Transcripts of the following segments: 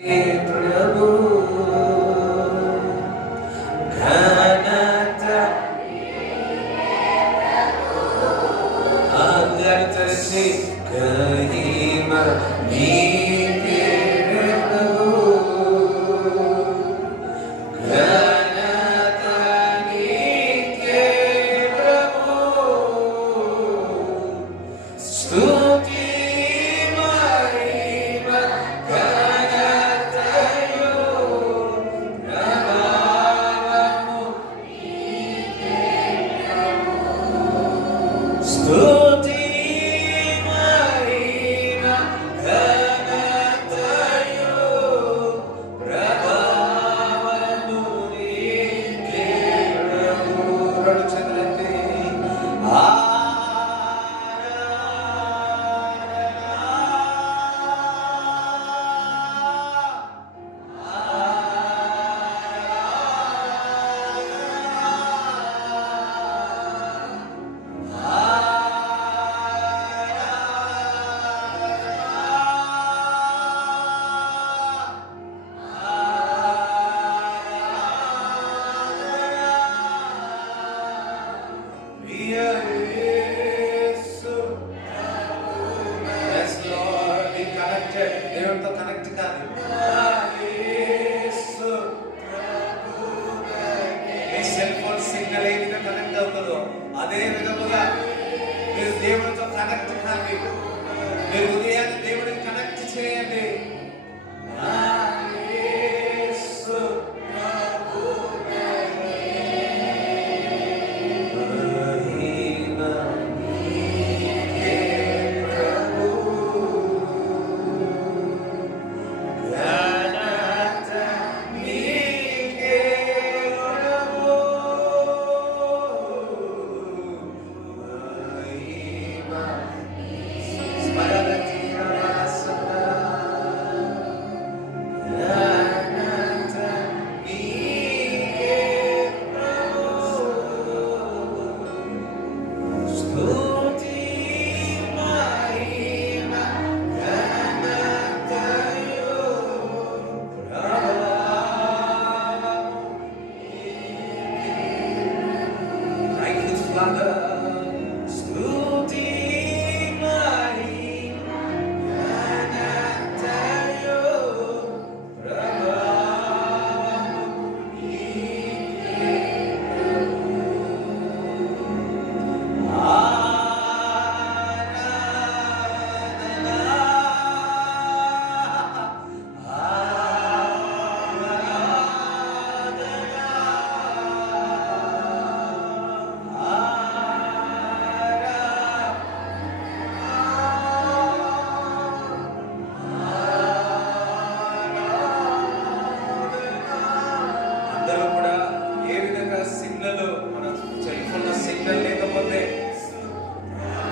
प्रभु घनता अंदर से कहीं मनी అదే విధముగా మీరు దేవుడితో కనెక్ట్ కాండి. మీరు హృదయాన్ని దేవుడికి కనెక్ట్ చేయండి.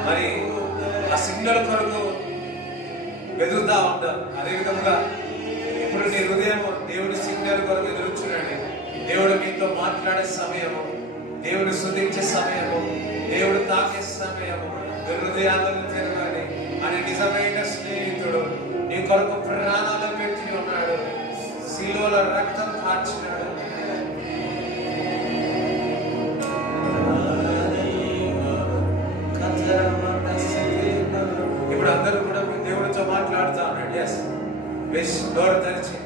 మరి ఆ సిగ్నల్ కొరకు వెతుకుతా ఉంటారు. అదే విధముగా ఇప్పుడు నీ హృదయం దేవుడి సిగ్నల్ కొరకు ఎదురుచున్నాడు. దేవుడు మీతో మాట్లాడే సమయము, దేవుడు స్తుతించే సమయము, దేవుడు తాకే సమయము. హృదయాలను తెరవాలి. అని నిజమైన స్నేహితుడు నీ కొరకు ప్రాణాలు పెట్టి ఉన్నాడు. శిలువలో రక్తం కార్చినాడు. ఇప్పుడు అందరూ కూడా దేవుడితో మాట్లాడుతూ ఉన్నాడు. ఎస్, డోర్ తెరిచి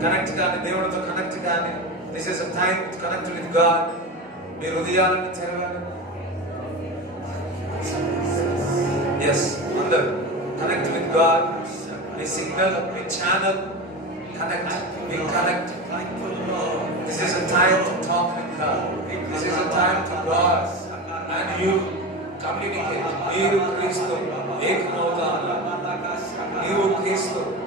కనెక్ట్ కానీ, దేవుడితో కనెక్ట్ కానీ. This is a time to connect with God. మీ హృదయాలను తెరవాలి. ఎస్, అందరూ కనెక్ట్ విత్ గాడ్. మీ సిగ్నల్, మీ ఛానల్ కనెక్ట్. మీ connect. This is a time to talk with God. This is a time to God and you communicate. మీరు క్రీస్తు ఏకమవుతారు. నీవు క్రీస్తు.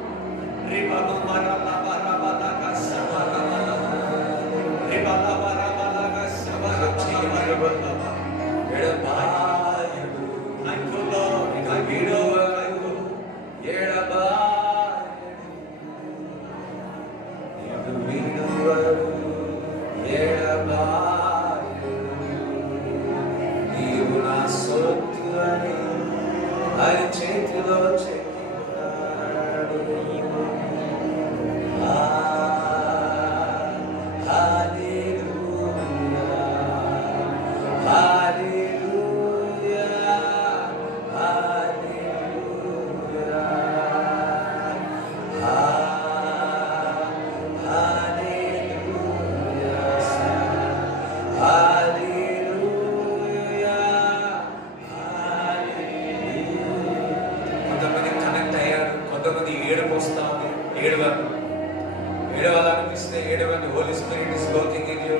ఏడవాలనిపిస్తే ఏడవండి. Holy spirit is working in you.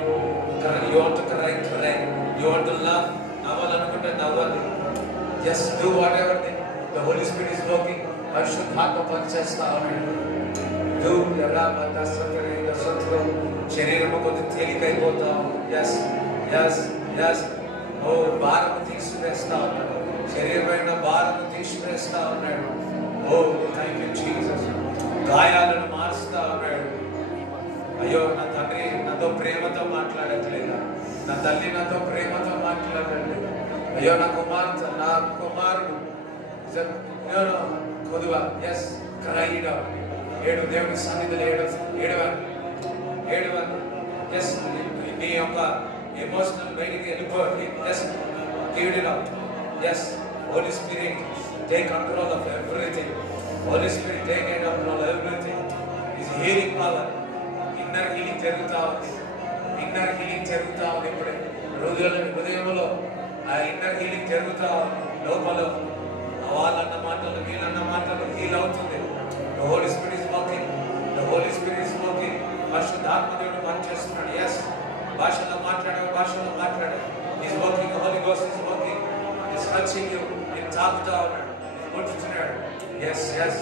You want to cry, you want to love, నవ్వాలనుకుంటే నవ్వాలి. Just do whatever thing. The holy spirit is working. పరిశుద్ధాత్మ పనిచేస్తా ఉన్నాడు. ఎలా సత్తులో శరీరం కొంచెం తేలికైపోతాం. Yes yes yes. ఓ భారము తీసుకువేస్తా ఉన్నాడు. శరీరమైన భారము తీసుకువేస్తా ఉన్నాడు. ఓ థ్యాంక్ యూ జీసస్. గాయాలను మారుస్తా ఉన్నాడు. అయ్యో నా తండ్రి నాతో ప్రేమతో మాట్లాడట్లేదా, నా తల్లి నాతో ప్రేమతో మాట్లాడలేదు. అయ్యో నా కుమారుడు కొద్దుగా ఎస్ క్రైడ్ ఏడు. దేవుని సన్నిధిలో ఏడవను. ఎస్ నీ యొక్క ఎమోషనల్ బయటికి వెళ్ళిపోయి yes give it out. Yes Holy Spirit take control of everything. Holy Spirit take control of everything. Is healing power. Inner healing జరుగుతూ ఉంది. ఇన్నర్ హీలింగ్ జరుగుతూ ఉంది. ఇప్పుడే హృదయంలో ఆ ఇన్నర్ హీలింగ్ జరుగుతూ లోపల వాళ్ళన్న మాటలు వీళ్ళన్న మాటలు హీల్ అవుతుంది. The Holy Spirit is working. The Holy Spirit is working. పరిశుద్ధాత్మ దేవుడు పనిచేస్తున్నాడు. ఎస్ భాషలో మాట్లాడే He's working. The Holy Ghost is working. He's touching you. He's తాకుతా ఉన్నాడు. He's ముట్టుచున్నాడు. Yes, yes.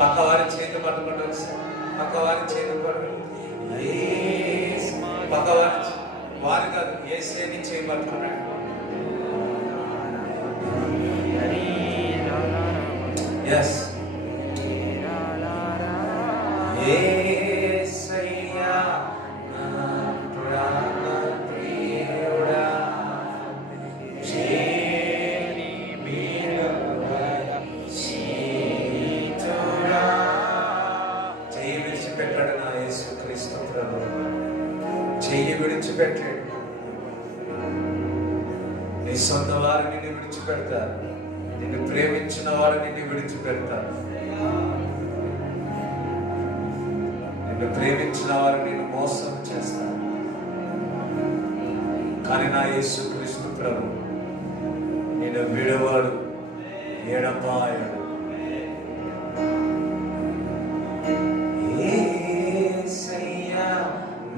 పక్కవారి చేతి పట్టుకుంటూ వస్తారు. పక్కవారి చేతి పట్టుకుంటూ పక్కవారి వారు కాదు, యేసుని చేయి పట్టుకున్నాడు. ఎస్ యేసయ్యా నా ప్రాణ ప్రియుడా, చేయి విడిచిపెట్టాడు నా యేసుక్రీస్తు ప్రభు. చెయ్యి విడిచిపెట్టాడు. నీ సొంత వారు నిన్ను విడిచిపెడతారు. నిన్ను ప్రేమించిన వారు నిన్ను విడిచిపెడతారు. నిన్ను ప్రేమించిన వారు నిన్ను మోసం చేస్తారు. కానీ నా యేసుక్రీస్తు ప్రభు నిన్ను విడవాడు, ఎడబాయడు. యేసయ్యా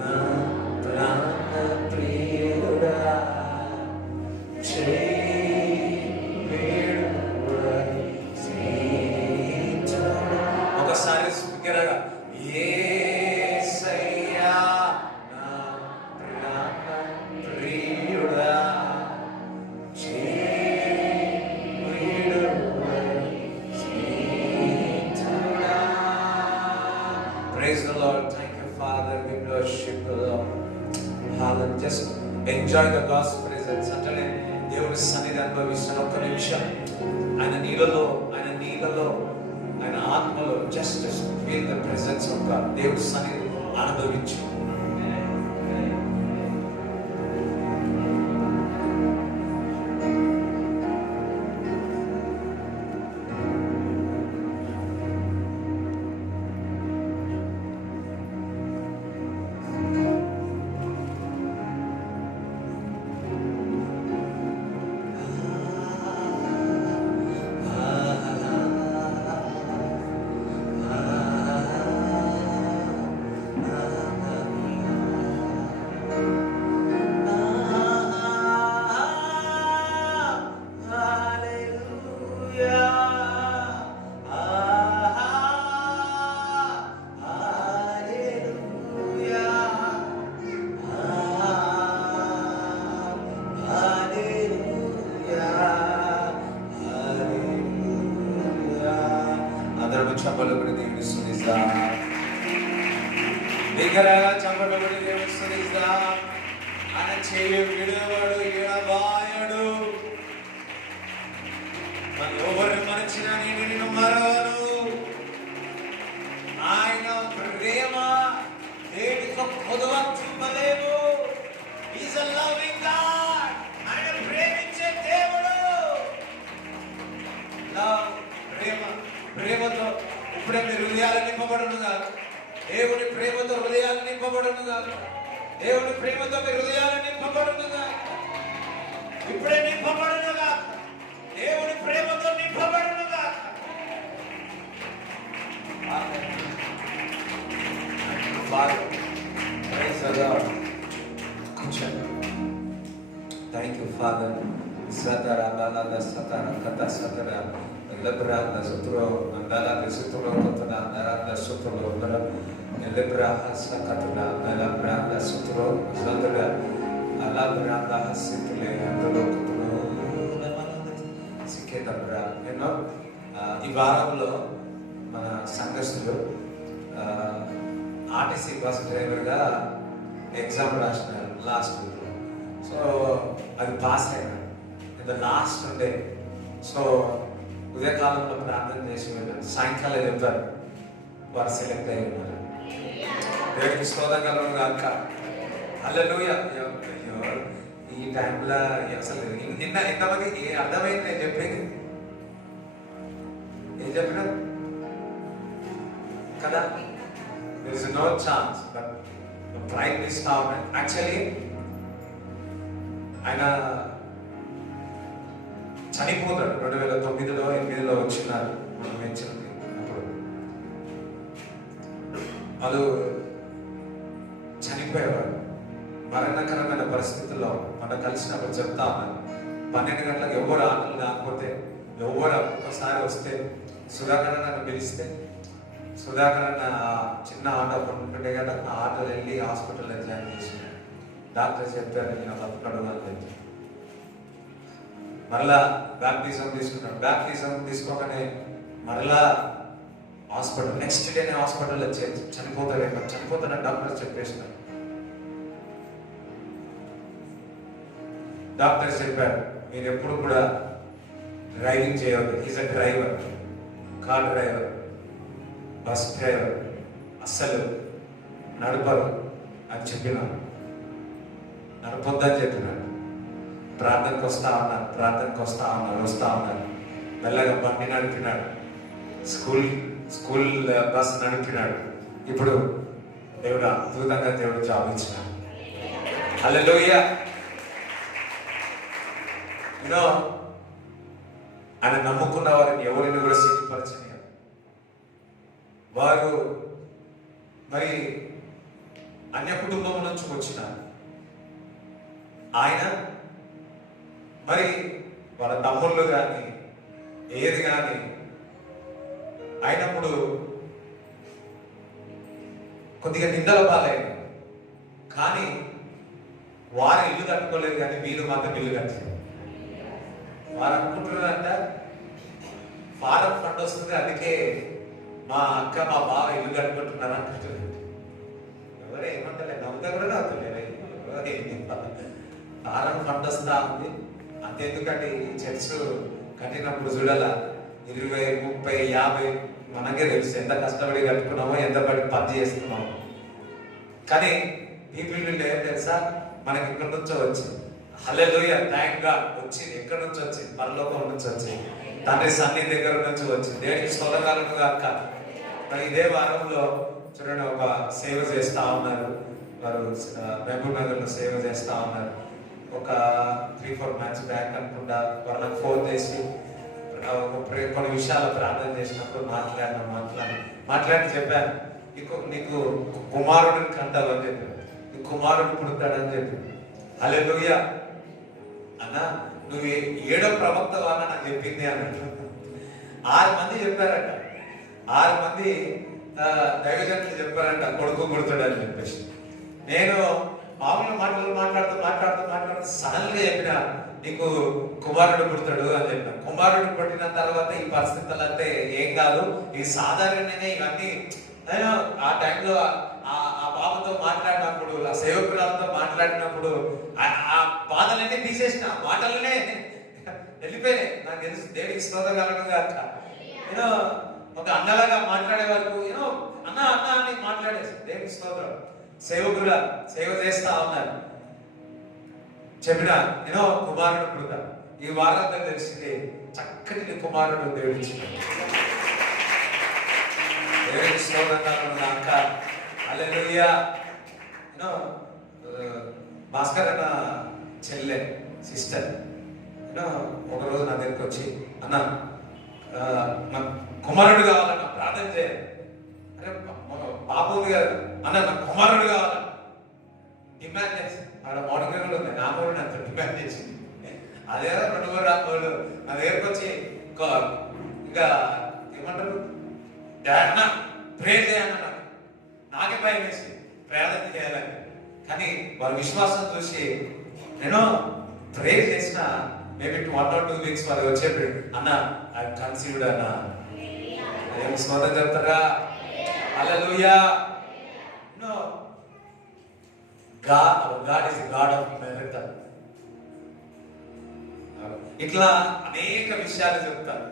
నా ప్రాణ ప్రియుడా, ఒకసారి స్పీకర్గా యేసయ్యా నా ప్రాణ ప్రియుడా, Praise the Lord. Thank you, Father. We worship the Lord. Hallelujah. Just enjoy the God's presence. అంటే దేవుడి సన్నిధి అనుభవిస్తున్న ఒక్క నిమిషం ఆయన నీళ్ళలో ఆయన ఆత్మలో just feel the presence of God. దేవుడి సన్నిధి అనుభవించు. చప్పలబడి దేవుని స్తుతిస్తాం. బిగ్గరగా చప్పలబడి దేవుని స్తుతిస్తాం. ఆయన చేయి విడవడు, ఎడబాయడు. మన ఎవరు మరచినా నేను నిన్ను మరవను. ఆయన ప్రేమ దేనికో కొదువ చూపలేవు. He's a loving God. ఆయన ప్రేమించే దేవుడు. ప్రేమతో ఇప్పుడే మీ హృదయాలు నింపబడునుగా. దేవుడి ప్రేమతో హృదయాలు నింపబడునుగా. దేవుడి ప్రేమతో మీ హృదయాలు నింపబడునుగా. ఇప్పుడే నింపబడునుగా. దేవుడి ప్రేమతో నింపబడునుగా. Thank you, Father. Satara balada satara kata satara lebra da sutro andala da sutro kotna nara da sutro lebra lebra hasa katna nara bra da sutro zandra ala bra da hasitle andalo kotno siketa bra ఈ వారంలో మన సంఘస్థులు RTC bus డ్రైవర్గా exam రాసినారు last week. So అది pass అయినా ఇది last day. So ఉదయకాలంలో ప్రార్థన చేసి వెళ్ళారు. సాయంకాలం చెప్తారు వారు సెలెక్ట్ అయ్యి ఉన్నారు. దేవుడికి స్తోత్రం కలవడం కాక హల్లెలూయా. ఈ టైంలో అసలు ఎంతమంది అర్థమైంది నేను చెప్పేది? ఏం చెప్పినా కదా? There is no chance, but the prime minister actually ఆయన చనిపోతాడు. 2009లో 2008లో వచ్చినారు మనం mentioned అప్పుడు. వాళ్ళు చనిపోయేవాడు. మరణకరమైన పరిస్థితుల్లో మనం కలిసినప్పుడు చెప్తా ఉన్నాను, 12 గంటలకు ఎవరు ఆటలు కాకపోతే ఎవరు ఒక్కసారి వస్తే సుధాకర్ నన్ను పిలిస్తే సుధాకర్ అన్న చిన్న ఆటో కొనుక్కుంటే కదా, ఆ ఆటోలో వెళ్ళి హాస్పిటల్లో జాయిన్ చేసినాడు. డాక్టర్ చెప్పారు నేను బతుకడు అని చెప్పి. మరలా బ్యాప్టిజం తీసుకున్నాడు. బ్యాప్టిజం తీసుకోగానే మరలా హాస్పిటల్, నెక్స్ట్ డేనే హాస్పిటల్లో చనిపోతాడని డాక్టర్ చెప్పేసినారు. డాక్టర్ చెప్పారు మీరు ఎప్పుడు కూడా డ్రైవింగ్ చేయవద్దు. Is a driver, car driver, bus driver, అస్సలు నడపరు అని చెప్పినాను. నడపొద్దని చెప్పినాడు. ప్రార్థనకు వస్తా ఉన్నారు. మెల్లగా బండి నడిపినాడు. School bus నడిపినాడు. ఇప్పుడు దేవుడు అద్భుతంగా జాబ్ ఇచ్చినాడు. హల్లెలూయా. ఆయన నమ్ముకున్న వారిని ఎవరిని కూడా సిగ్గుపరచని వారు మరి అన్య కుటుంబం నుంచి వచ్చిన ఆయన మరి వాళ్ళ తమ్ముళ్ళు కానీ ఏది కానీ అయినప్పుడు కొద్దిగా నిందల పాలైంది. కానీ వారు ఇల్లు కట్టుకోలేదు, కానీ వీళ్ళు మాత్రం ఇల్లు కట్టారు. వారు అనుకుంటున్నారంట ఫారెన్ ఫండ్ వస్తుంది, అందుకే మా అక్క మా బావ ఇల్లు కట్టుకుంటున్నారు అంటున్నారు. ఎవరే ఏమంటలే, నవ్వుతా కూడా నవ్వుతలేరు. ఫారెన్ ఫండ్ వస్తా ఉంది అంతెందుకంటే ఈ చర్చ్ కట్టినప్పుడు చూడాల 20, 30, 50 మనకే తెలుసు ఎంత కష్టపడి కట్టుకున్నామో, ఎంత పని చేస్తున్నామో. కానీ పీపుల్ విల్ ఏం తెలుసా, మనకి ఇక్కడి నుంచో వచ్చింది. హల్లెలూయా, థాంక్ గాడ్. వచ్చింది ఎక్కడి నుంచి వచ్చింది? పరలోకం నుంచి వచ్చింది. తండ్రి సన్ని దగ్గర నుంచి వచ్చింది. దేవుడికి స్తోత్రాలు గాక. మరి ఇదే వారంలో చూడండి ఒక సేవ చేస్తా ఉన్నారు. వారు మహబూబ్ నగర్లో సేవ చేస్తా ఉన్నారు. ఒక 3-4 మంత్స్ బ్యాక్ అనుకుంటా వాళ్ళకి ఫోన్ చేసి కొన్ని విషయాలు ప్రార్థన చేసినప్పుడు మాట్లాడి చెప్పాను, నీకు కుమారుడిని కంటావు అని చెప్పి, నీకు కుమారుడు పుడతాడని చెప్పి. హల్లెలూయా అన్న, నువ్వు 7వ ప్రవక్త అన్న నాకు చెప్పింది అన్నట్టు. 6 మంది చెప్పారట. 6 మంది దైవజనులు చెప్పారంట కొడుకు పుడతాడని చెప్పేసి. నేను మామూలు మాట్లాడుతూ సడన్ గా చెప్పిన, నీకు కుమారుడు పుడతాడు అని చెప్పిన. కుమారుడు పుట్టిన తర్వాత ఈ పరిస్థితులు అంటే ఏం కాదు, ఈ సాధారణనే ఇవన్నీ. ఆ టైంలో ఆ బాబుతో మాట్లాడినప్పుడు, ఆ సేవకురాలతో మాట్లాడినప్పుడు ఆ బాధలన్నీ తీసేసిన, మాటలనే వెళ్ళిపోయినాయి. నాకు తెలుసు దేవుడికి స్తోత్రకరంగా ఒక అన్నలాగా మాట్లాడే వరకు అన్న అని మాట్లాడేసి దేవుడికి స్తోత్రం. సేవకుల సేవ చేస్తా ఉన్నారు. చెప్పిన కుమారుడు పుడతా. ఈ వారంతా తెలిసింది చక్కటి కుమారుడు దేవుడిచ్చిన. దేవుడికి స్తోత్రం అక్క. హల్లెలూయా. భాస్కర్ అన్న చెల్లె సిస్టర్ ఒకరోజు నా దగ్గరికి వచ్చి, అన్న నాకు కుమారుడు కావాలన్న, ప్రార్థన చేయాలి. అరే పాప ఉంది కదా అన్న, నాకు కుమారుడు కావాలన్న డిమాండ్ చేసి, ఆడ మోడల్ కూడా ఉంది, నా కూడా అంత డిమాండ్ చేసింది. అదే 2 రాళ్ళు నా దగ్గరికి వచ్చి ఇంకా ఏమంటారు, అన్న ప్రే చేయన్న. నాకే భయం వేసి ప్రార్థన చేయాలని. కానీ వారి విశ్వాసం చూసి నేను ప్రే చేసిన మేబీ 1 or 2 weeks వారు వచ్చేప్పుడు, అన్న ఐ కన్సీవ్డ్ అన్న. ఏం స్తోత్రం చెప్తారా? హల్లెలూయా. God is a God of miracle. ఇట్లా అనేక విషయాలు చెప్తారు.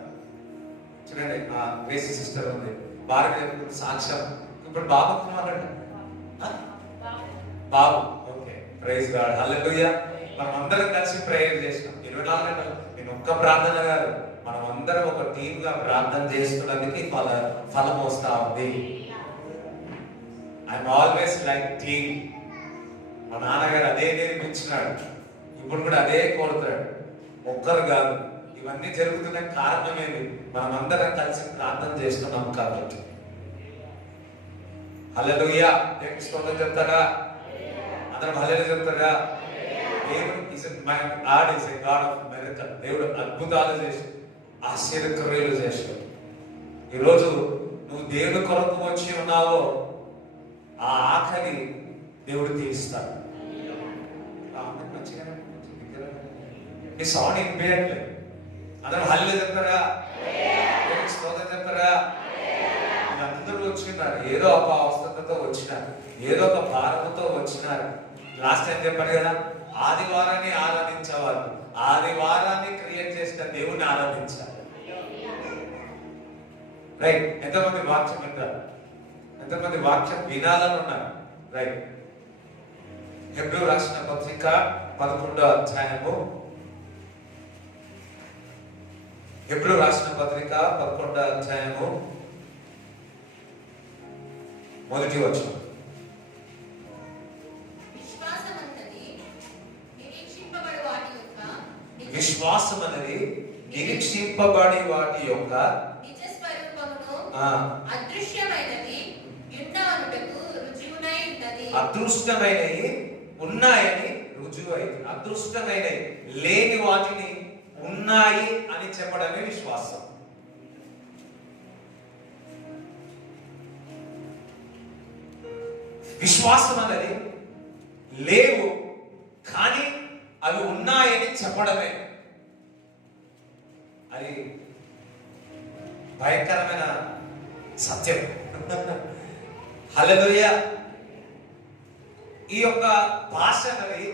చూడండి, మా గ్రేసీ సిస్టర్ ఉంది, భార్య సాక్ష్యం. ఇప్పుడు బాబు కుమారుడు బాబు. Okay, praise God. హల్లెలూయా. మనం అందరం కలిసి ప్రేయర్ చేసినాం 24 గంటలు. నేను ఒక్క ప్రార్థన గారు, మనం అందరం ఒక టీమ్ గా ప్రార్థన చేస్తున్నందుకు ఫలం వస్తా ఉంది. I'm always like team. మా నాన్నగారు అదే నేర్పించినాడు, ఇప్పుడు కూడా అదే కోరుతాడు. ఒక్కరు కాదు, ఇవన్నీ జరుగుతున్న కారణమేమి, మనం అందరం కలిసి ప్రార్థన చేస్తున్నాం కాబట్టి. హల్లెలూయా. దేవునికి స్తోత్రం చెప్తారా? అందరం హల్లెలూయా చెప్తారా? God is a God of miracle. దేవుడు అద్భుతాలు చేసి ఆశ్చర్యక్రియలు చేశాడు. ఈరోజు నువ్వు దేవుని కొరకు వచ్చి ఉన్నావో ఆ ఆకలి దేవుడు తీరుస్తాడు. మీ సౌండ్ వినిపించట్లేదు. అందరూ హల్లు చెప్పారా, స్తోత్రం చెప్పారా? అందరూ వచ్చినారు, ఏదో ఒక అవస్థతో వచ్చినారు, ఏదో ఒక భారతతో వచ్చినారు. లాస్ట్ టైం చెప్పారు కదా, ఆదివారాన్ని ఆరాధించేవారు, ఆదివారాన్ని క్రియేట్ చేసిన దేవుణ్ణి ఆరాధించారు. రైట్? ఎంతమంది వాక్యం వింటారు? ఎంతమంది వాక్యం వినాలని ఉన్నారు? రైట్. హెబ్రీ రాసిన పత్రిక 11వ అధ్యాయము, హెబ్రీ రాసిన పత్రిక 11వ అధ్యాయము 1వ వచనం. విశ్వాసం అనేది నిరీక్షింపబడి వాటి యొక్క అదృష్టమైనవి ఉన్నాయని రుజువు అయింది. అదృష్టమైనవి లేని వాటిని ఉన్నాయి అని చెప్పడమే విశ్వాసం. విశ్వాసం అనేది లేవు కానీ అవి ఉన్నాయని చెప్పడమే. అది భయంకరమైన సత్యం. హల్లెలూయా. ఈ యొక్క భాష అనేది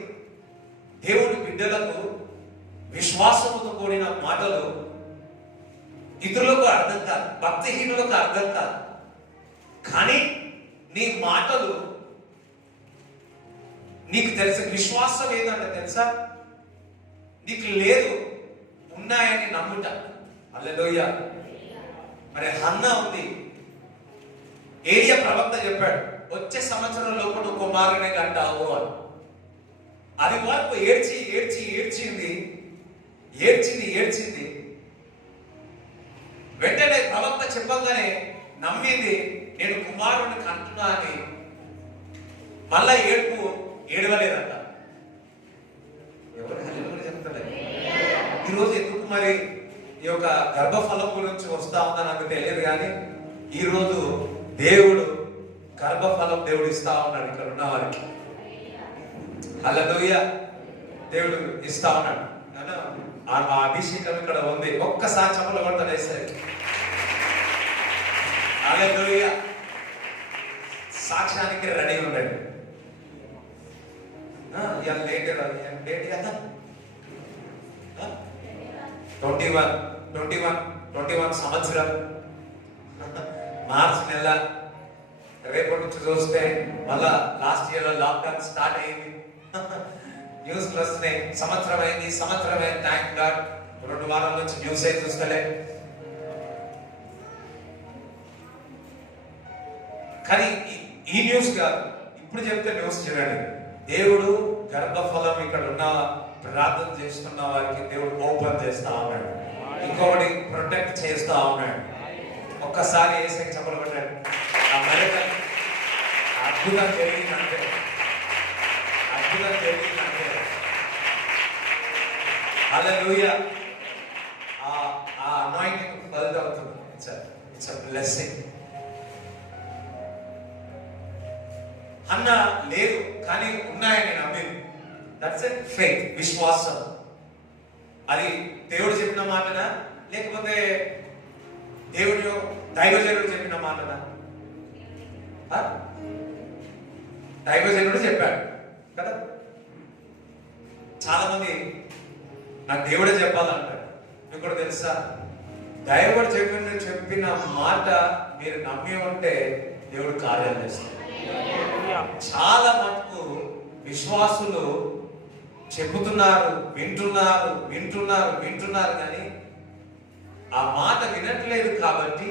దేవుని బిడ్డలకు విశ్వాసముతో కూడిన మాటలు ఇతరులకు అర్థం కాదు, భక్తిహీనులకు అర్థం కాదు. కానీ నీ మాటలు నీకు తెలుసు. విశ్వాసం ఏంటంటే తెలుసా, నీకు లేదు ఉన్నాయని నమ్ముట. హల్లెలూయా. మరి హన్నా ఉంది, ఏలియా ప్రవక్త చెప్పాడు, వచ్చే సంవత్సరం లోపు నువ్వు కుమారుని కంటావు అని. అది వరకు ఏడ్చి ఏడ్చి ఏడ్చింది, ఏడ్చింది ఏడ్చింది. వెంటనే ప్రవక్త చెప్పగానే నమ్మింది, నేను కుమారుని కంటున్నా అని. మళ్ళా ఏడవలేదంట. ఎవరు హల్లెలూయా చెప్తలేదు. ఈరోజు ఎందుకు మరి ఈ యొక్క గర్భఫలం గురించి వస్తా ఉందా నాకు తెలియదు, కానీ ఈరోజు దేవుడు గర్భఫలం దేవుడు ఇస్తా ఉన్నాడు ఇక్కడ ఉన్న వారికి. హల్లెలూయా. దేవుడు ఇస్తా ఉన్నాడు. ఆ అభిషేకం ఇక్కడ ఉంది. ఒక్కసారి చప్పలు కొడతానేసరి. హల్లెలూయా. సాక్ష్యానికి రెడీ ఉండండి. లేట్ కదా, 21 సంవత్సరం, మార్చి నెల. రేపటి నుంచి చూస్తే మళ్ళా లాస్ట్ ఇయర్ లాక్డౌన్ స్టార్ట్ అయింది. న్యూస్ వస్తున్నాయి, సంవత్సరం అయింది. Thank God. 2 వారాల నుంచి న్యూస్ అయితే చూస్తలే. కానీ ఈ న్యూస్ కాదు, ఇప్పుడు చెప్తే న్యూస్ చూడండి. దేవుడు గర్భఫలం ఇక్కడ ఉన్న ప్రార్థన చేస్తున్న వారికి దేవుడు ఓపెన్ చేస్తా ఉన్నాడు, ఇంకొకటి ప్రొటెక్ట్ చేస్తా ఉన్నాడు. ఒక్కసారి ఏసై చెప్పలు పెట్టాడు. అద్భుతం జరిగిందంటే, అద్భుతం జరిగిందంటే హల్లెలూయా. ఆ అనాయింటింగ్ ఫలితం అవుతుంది. It's a blessing. అన్న లేదు కానీ ఉన్నాయని నమ్మింది. దట్స్ ఎ ఫెయిత్, విశ్వాసం. అది దేవుడు చెప్పిన మాటనా, లేకపోతే దేవుడు దైవజనుడు చెప్పిన మాటనా? దైవజనుడు చెప్పాడు కదా. చాలా మంది నాకు దేవుడే చెప్పాలంటారు. మీకు కూడా తెలుసా, దైవుడు చెప్పిన మాట మీరు నమ్మి ఉంటే దేవుడు కార్యాలు చేస్తాడు. చాలా మటుకు విశ్వాసులు చెబుతున్నారు, వింటున్నారు కానీ ఆ మాట వినట్లేదు. కాబట్టి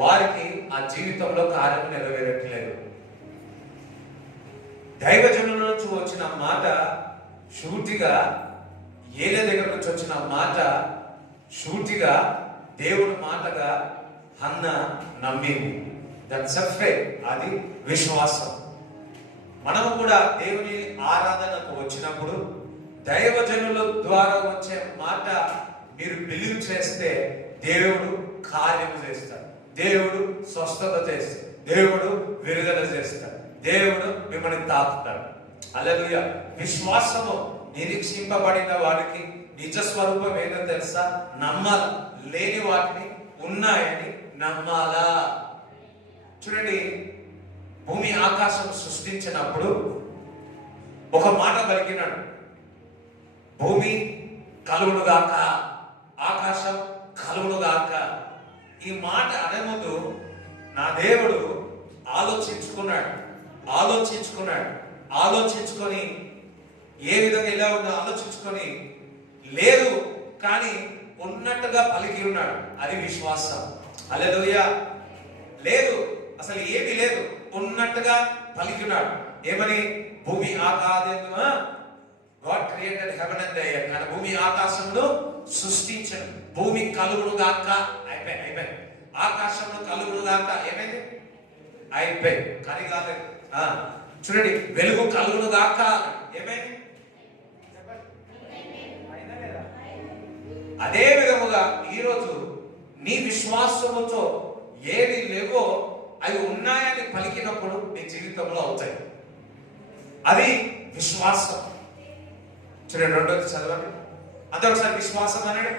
వారికి ఆ జీవితంలో కార్యం నెరవేరట్లేదు. దైవజనుల నుంచి వచ్చిన మాట షూటిగా, ఏలే దగ్గర నుంచి వచ్చిన మాట షూటిగా దేవుని మాటగా హన్న నమ్మింది. That's a faith. అది విశ్వాసం. మనము కూడా దేవుని ఆరాధనకు వచ్చినప్పుడు దైవజనుల ద్వారా వచ్చే మాట మీరు బిలీవ్ చేస్తే దేవుడు కార్యం చేస్తాడు. దేవుడు స్వస్థత చేస్తాడు, దేవుడు విడుదల చేస్తాడు, దేవుడు మిమ్మల్ని తాకుతాడు. హల్లెలూయా. విశ్వాసము నిరీక్షింపబడిన వాడికి నిజ స్వరూపం ఏదో తెలుసా? నమ్మాల. లేని వాటిని ఉన్నాయని నమ్మాలా. చూడండి, భూమి ఆకాశం సృష్టించినప్పుడు ఒక మాట పలికినాడు, భూమి కలుగునుగాక, ఆకాశం కలుగునుగాక. ఈ మాట అనే ముందు నా దేవుడు ఆలోచించుకొని ఏ విధంగా ఇలా ఉందో ఆలోచించుకొని లేదు కానీ ఉన్నట్టుగా పలికి ఉన్నాడు. అది విశ్వాసం. హల్లెలూయా. లేదు, అసలు ఏమీ లేదు, ఉన్నట్టుగా పలికి ఉన్నాడు. ఏమని? భూమి ఆకాశం, God created heaven and earth. ఆయన భూమి ఆకాశంలో సృష్టించాడు. భూమి కలుగునుగాక, అయిపోయి. ఆకాశంలో కలుగునుగాక, ఏమైంది? అయిపోయి. కానీ కాలేదు. చూడండి, వెలుగు కలుగునుగాక, ఏమైంది? అదే విధముగా ఈరోజు నీ విశ్వాసముతో ఏది లేవో అవి ఉన్నాయని పలికినప్పుడు నీ జీవితంలో అవుతాయి. అది విశ్వాసం. చూడండి, రెండోది చదవండి. అందరూ ఒకసారి విశ్వాసం అనండి,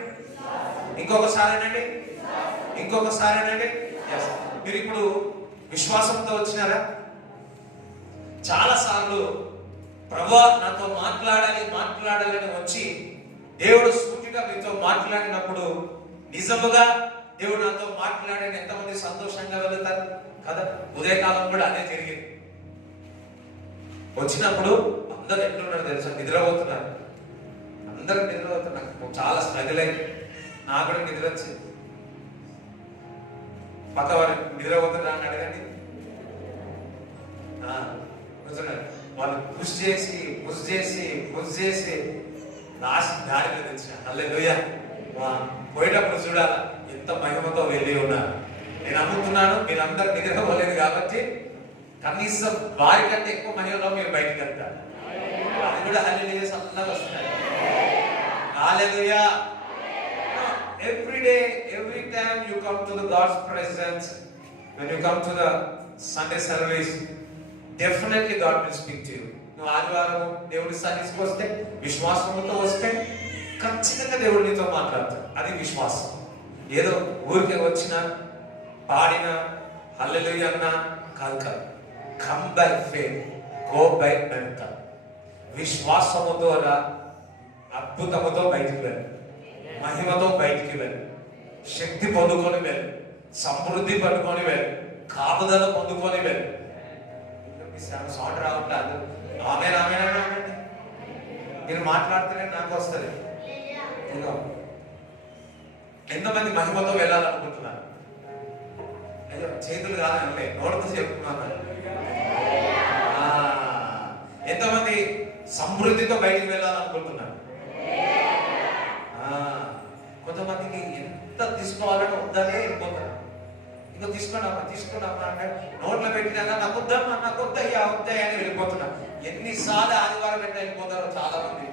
ఇంకొకసారి అనండి. మీరు ఇప్పుడు విశ్వాసంతో వచ్చినారా? చాలా సార్లు ప్రభువా నాతో మాట్లాడాలని వచ్చి దేవుడు సూటిగా మీతో మాట్లాడినప్పుడు నిజముగా దేవుడు నాతో మాట్లాడని ఎంతమంది సంతోషంగా వెళుతారు కదా? ఉదయకాలం కూడా అదే జరిగింది. వచ్చినప్పుడు అందరు ఎట్లున్నారు తెలుసా? నిద్రపోతున్నారు. అందరూ నిద్రపోతున్నారు. చాలా స్ట్రగుల్ అయింది. నాకు కూడా నిద్ర వచ్చింది. పక్క వారు నిద్రపోతున్నా అని అడగండి. వాళ్ళు పుష్ చేసి లాస్ట్ దారిలో తెచ్చిన. హల్లెలూయా. పోయేటప్పుడు చూడాలా ఎంత మహిమతో వెళ్ళి ఉన్నారు. నేను నమ్ముతున్నాను మీరందరూ నిద్రపోలేదు కాబట్టి కనీసం వారికంటే ఎక్కువ మహిమలో మీరు బయటకు వెళ్తారు. అది కూడా హల్లెలూయా సన్నగా వస్తున్నాయి. హల్లెలూయా. Every time you come to the God's presence, when you come to the Sunday service, definitely God will speak to you. నువ్వు ఆదివారం దేవుడి సన్నిధికి వస్తే, విశ్వాసంతో వస్తే ఖచ్చితంగా దేవుడు నీతో మాట్లాడతాడు. అది విశ్వాసం. ఏదో ఊరికే వచ్చిన పాడిన హల్లెలూయా అన్నా కాదు. Come by faith, go by faith. విశ్వాసము ద్వారా అద్భుతముతో బయటికి వెళ్ళి, మహిమతో బయటికి వెళ్ళి, శక్తి పొందుకొని వెళ్ళి, సమృద్ధి పట్టుకొని వెళ్ళి, కాపుదల పొందుకొని వెళ్ళి. సౌండ్ రావట్లేదు. ఆమె మీరు మాట్లాడితేనే నాకు వస్తుంది. ఎంతమంది మహిమతో వెళ్ళాలనుకుంటున్నారు? అయ్యో చేతులు కాదండి, నోటితో చెప్తున్నాను. ఎంతమంది సమృద్ధితో బయటికి వెళ్ళాలనుకుంటున్నారు? కొంతమందికి ఎంత తీసుకోవాలని వద్దనే వెళ్ళిపోతారు. ఇంకా తీసుకున్నామా అంటే నోట్లో పెట్టినా నాకు వద్దయ్యా అని వెళ్ళిపోతున్నా. ఎన్నిసార్లు ఆదివారం పెట్టినా వెళ్ళిపోతారో చాలా మంది.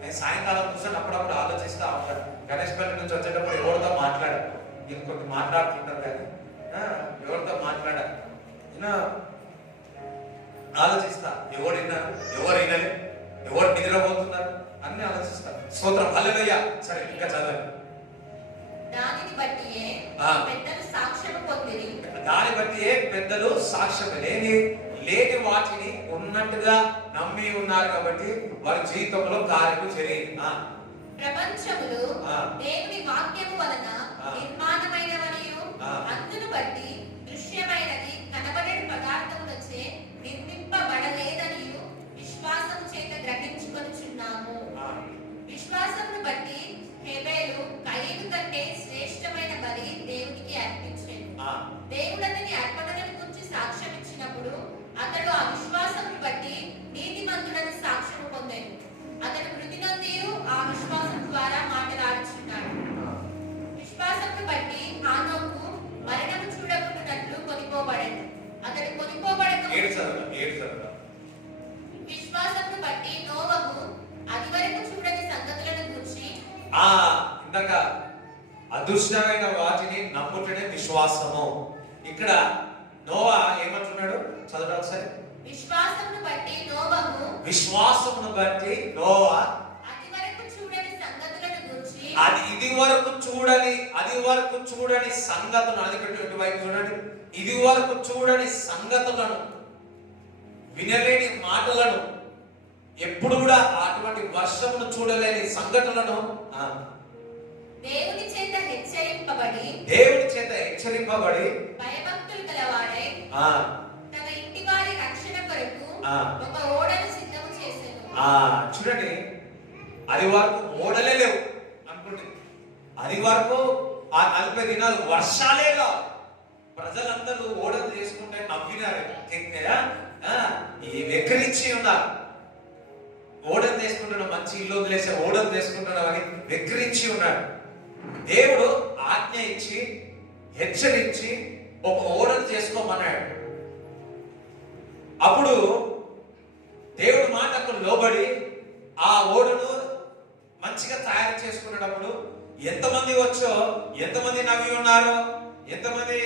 నేను సాయంకాలం కూర్చొని అప్పుడప్పుడు ఆలోచిస్తా ఉంటాను. గణేష్పల్లి నుంచి వచ్చేటప్పుడు ఎవరితో మాట్లాడారు, ఇంకొకటి మాట్లాడుతుంటారు కానీ ఎవరితో మాట్లాడారు ఆలోచిస్తా. ఎవరు విన్నారు, ఎవరు వినలే, ఎవరు నిద్రపోతున్నారు అన్ని ఆలోచిస్తారు. స్తోత్రం. హల్లెలూయా. సరే, ఇంకా చదవండి. దానిని బట్టియే పెద్దలు సాక్ష్యం లేని వాటిని ఉన్నట్టుగా నమ్మి ఉన్నారు కాబట్టి వారి జీవితంలో కార్యము జరిగింది. ప్రపంచములు దేవుని వాక్యము వలన నిర్మాణమైనవనియు అందును బట్టి దృశ్యమైనది కనబడే పదార్థములచే నిర్మింపబడలేదనియు విశ్వాసము చేత గ్రహించుకొనుచున్నాము. విశ్వాసమును బట్టి హేబేలు కయీను కంటే శ్రేష్టమైన బలి దేవునికి అర్పించెను. దేవుడు అతని అర్పణలను గురించి సాక్ష్యం ఇచ్చినప్పుడు అతడు ఆ విశ్వాసమును బట్టి నీతిమంతుడని సాక్ష్యము పొందెను. అతడు మృతి నొందియు ఆ విశ్వాసం ద్వారా మాట్లాడుచున్నాడు. విశ్వాసమును బట్టి హానోకు మరణము చూడకుండానట్లు కొనిపోబడెను. అతడు కొనిపోబడక విశ్వాసమును బట్టి నోవహు అది వరకు చూడని సంగతులను గురించి ఇందాక అదృష్టమైన వాటిని నమ్ముటనే విశ్వాసము. ఇక్కడ నోవా ఏమంటున్నాడు చదవండి ఒకసారి. విశ్వాసమును బట్టి నోవహు విశ్వాసమును బట్టి నోవా ఇది వరకు చూడని సంగతులను అదిపెట్టి వైపు చూడండి. ఇది వరకు చూడని సంగతులను, వినలేని మాటలను, ఎప్పుడు కూడా అటువంటి వర్షమును చూడలేని సంఘటనలను దేవుని చేత హెచ్చరింపబడి భయభక్తులు గలవాడై తన ఇంటి వారి రక్షణ కొరకు ఒక ఓడను సిద్ధము చేసెను. చూడండి, అది వరకు ఓడలే లేవు అనుకోండి. అది వరకు ఆ 40 దినాలు వర్షాలే కావు. ప్రజలందరూ ఓడలు చేసుకుంటే నవ్వినారు, వెక్కిరించి ఉన్నారు. ఓడలు తీసుకుంటున్నాం, మంచి ఇల్లు వదిలేసే ఓడలు తీసుకుంటున్నాం అని వెక్కిరించి ఉన్నాడు. దేవుడు ఆజ్ఞ ఇచ్చి హెచ్చరించి ఒక ఓడను చేసుకోమన్నాడు. అప్పుడు దేవుడు మాటకు లోబడి ఆ ఓడను మంచిగా తయారు చేసుకునేటప్పుడు ఎంతమంది వచ్చో, ఎంతమంది నవ్వి ఉన్నారో, ఎంతమంది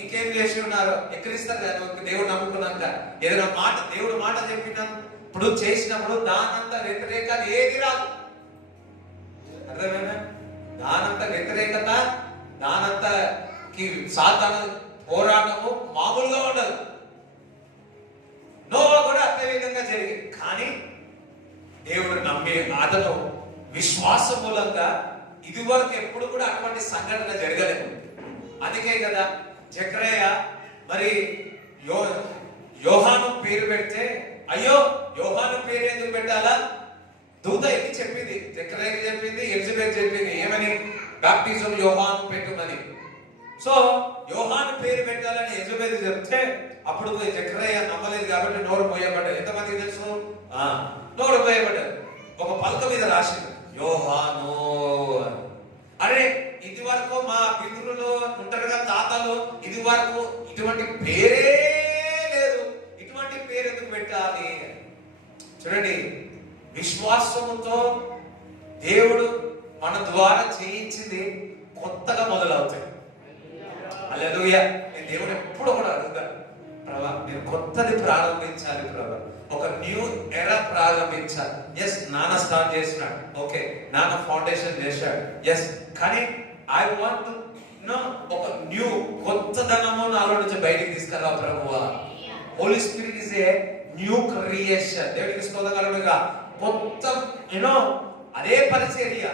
ఇంకేం చేసి ఉన్నారో ఎక్కిరిస్తారు కదా. దేవుడు నమ్ముకున్నాక ఏదైనా మాట, దేవుడు మాట చెప్పినప్పుడు చేసినప్పుడు దానంత వ్యతిరేకత ఏది రాదు. అర్థమైనా? దానంత వ్యతిరేకత, దానంతకి సాతాను పోరాటము మామూలుగా ఉండదు. నోవా కూడా అదే విధంగా జరిగింది. కానీ దేవుడు నమ్మే అతను విశ్వాస మూలంగా ఇదివరకు ఎప్పుడు కూడా అటువంటి సంఘటన జరగలేదు. అందుకే కదా జకరయ్య మరి యోహాను పేరు పెడితే, అయ్యో యోహాను పేరు ఎందుకు పెట్టాలా? దూత ఇది చెప్పింది, జకరయ్యకి చెప్పింది, ఎలిజబెత్ చెప్పింది, ఏమని? బాప్టిజం యోహాను పెట్టుమని. సో యోహాను పేరు పెట్టాలని ఎలిజబెత్ చెప్తే అప్పుడు జకరయ్య నమ్మలేదు కాబట్టి నోరు పోయబడ్డాడు. ఎంతమందికి తెలుసు? నోరు పోయబడ్డాడు. ఒక పలక మీద రాసింది యోహాను. అరే, ఇది వరకు మా పితృలు ఉంటారు కదా, తాతలు, ఇది వరకు ఇటువంటి పేరే లేదు, ఇటువంటి పేరు ఎందుకు పెట్టాలి? చూడండి, విశ్వాసముతో దేవుడు మన ద్వారా చేయించింది కొత్తగా మొదలవుతాయి. హల్లెలూయా. నేను దేవుడు ఎప్పుడు కూడా అడుగుతాను, ప్రభా నేను కొత్తది ప్రారంభించాలి ప్రభా, ఒక న్యూ ఎరా ప్రారంభించాలి. ఎస్, నాన్న స్టార్ట్ చేసినాడు, ఓకే, నాన్న ఫౌండేషన్ చేశాడు, ఎస్, కానీ ఐ వాంట్ నో ఒక న్యూ కొత్తదనము నాలో నుంచి బయటికి తీసుకురా ప్రభువా. Holy spirit is a new creation. దేవుడికి స్తోత్రకలుగా కొత్త అదే పరిచర్య,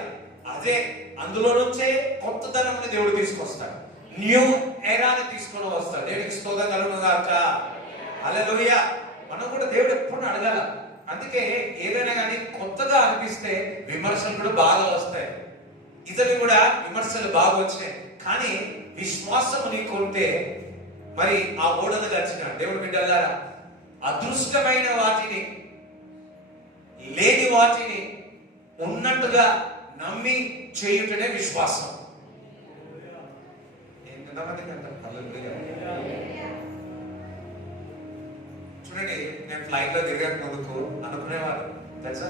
అదే అందులో నుంచే కొత్తదనముని దేవుడు తీసుకొస్తాడు, న్యూ ఎరాని తీసుకొని వస్తాడు. దేవుడికి స్తోత్రం కలుగుగాక. హల్లెలూయా. మనం కూడా దేవుడు ఎప్పుడు అడగాల. అందుకే ఏదైనా కానీ కొత్తగా అనిపిస్తే విమర్శలు కూడా బాగా వస్తాయి. ఇతరులు కూడా విమర్శలు బాగా వచ్చినాయి. కానీ విశ్వాసం నీకు ఉంటే మరి ఆ ఓడను గడిచిన దేవుడు బిడ్డలారా, అదృష్టమైన వాటిని, లేని వాటిని ఉన్నట్టుగా నమ్మి చేయుటనే విశ్వాసం. చూడండి, నేను ఫ్లైట్ లో తిరగక ముందుకు అనుకునేవాడు తెలుసా,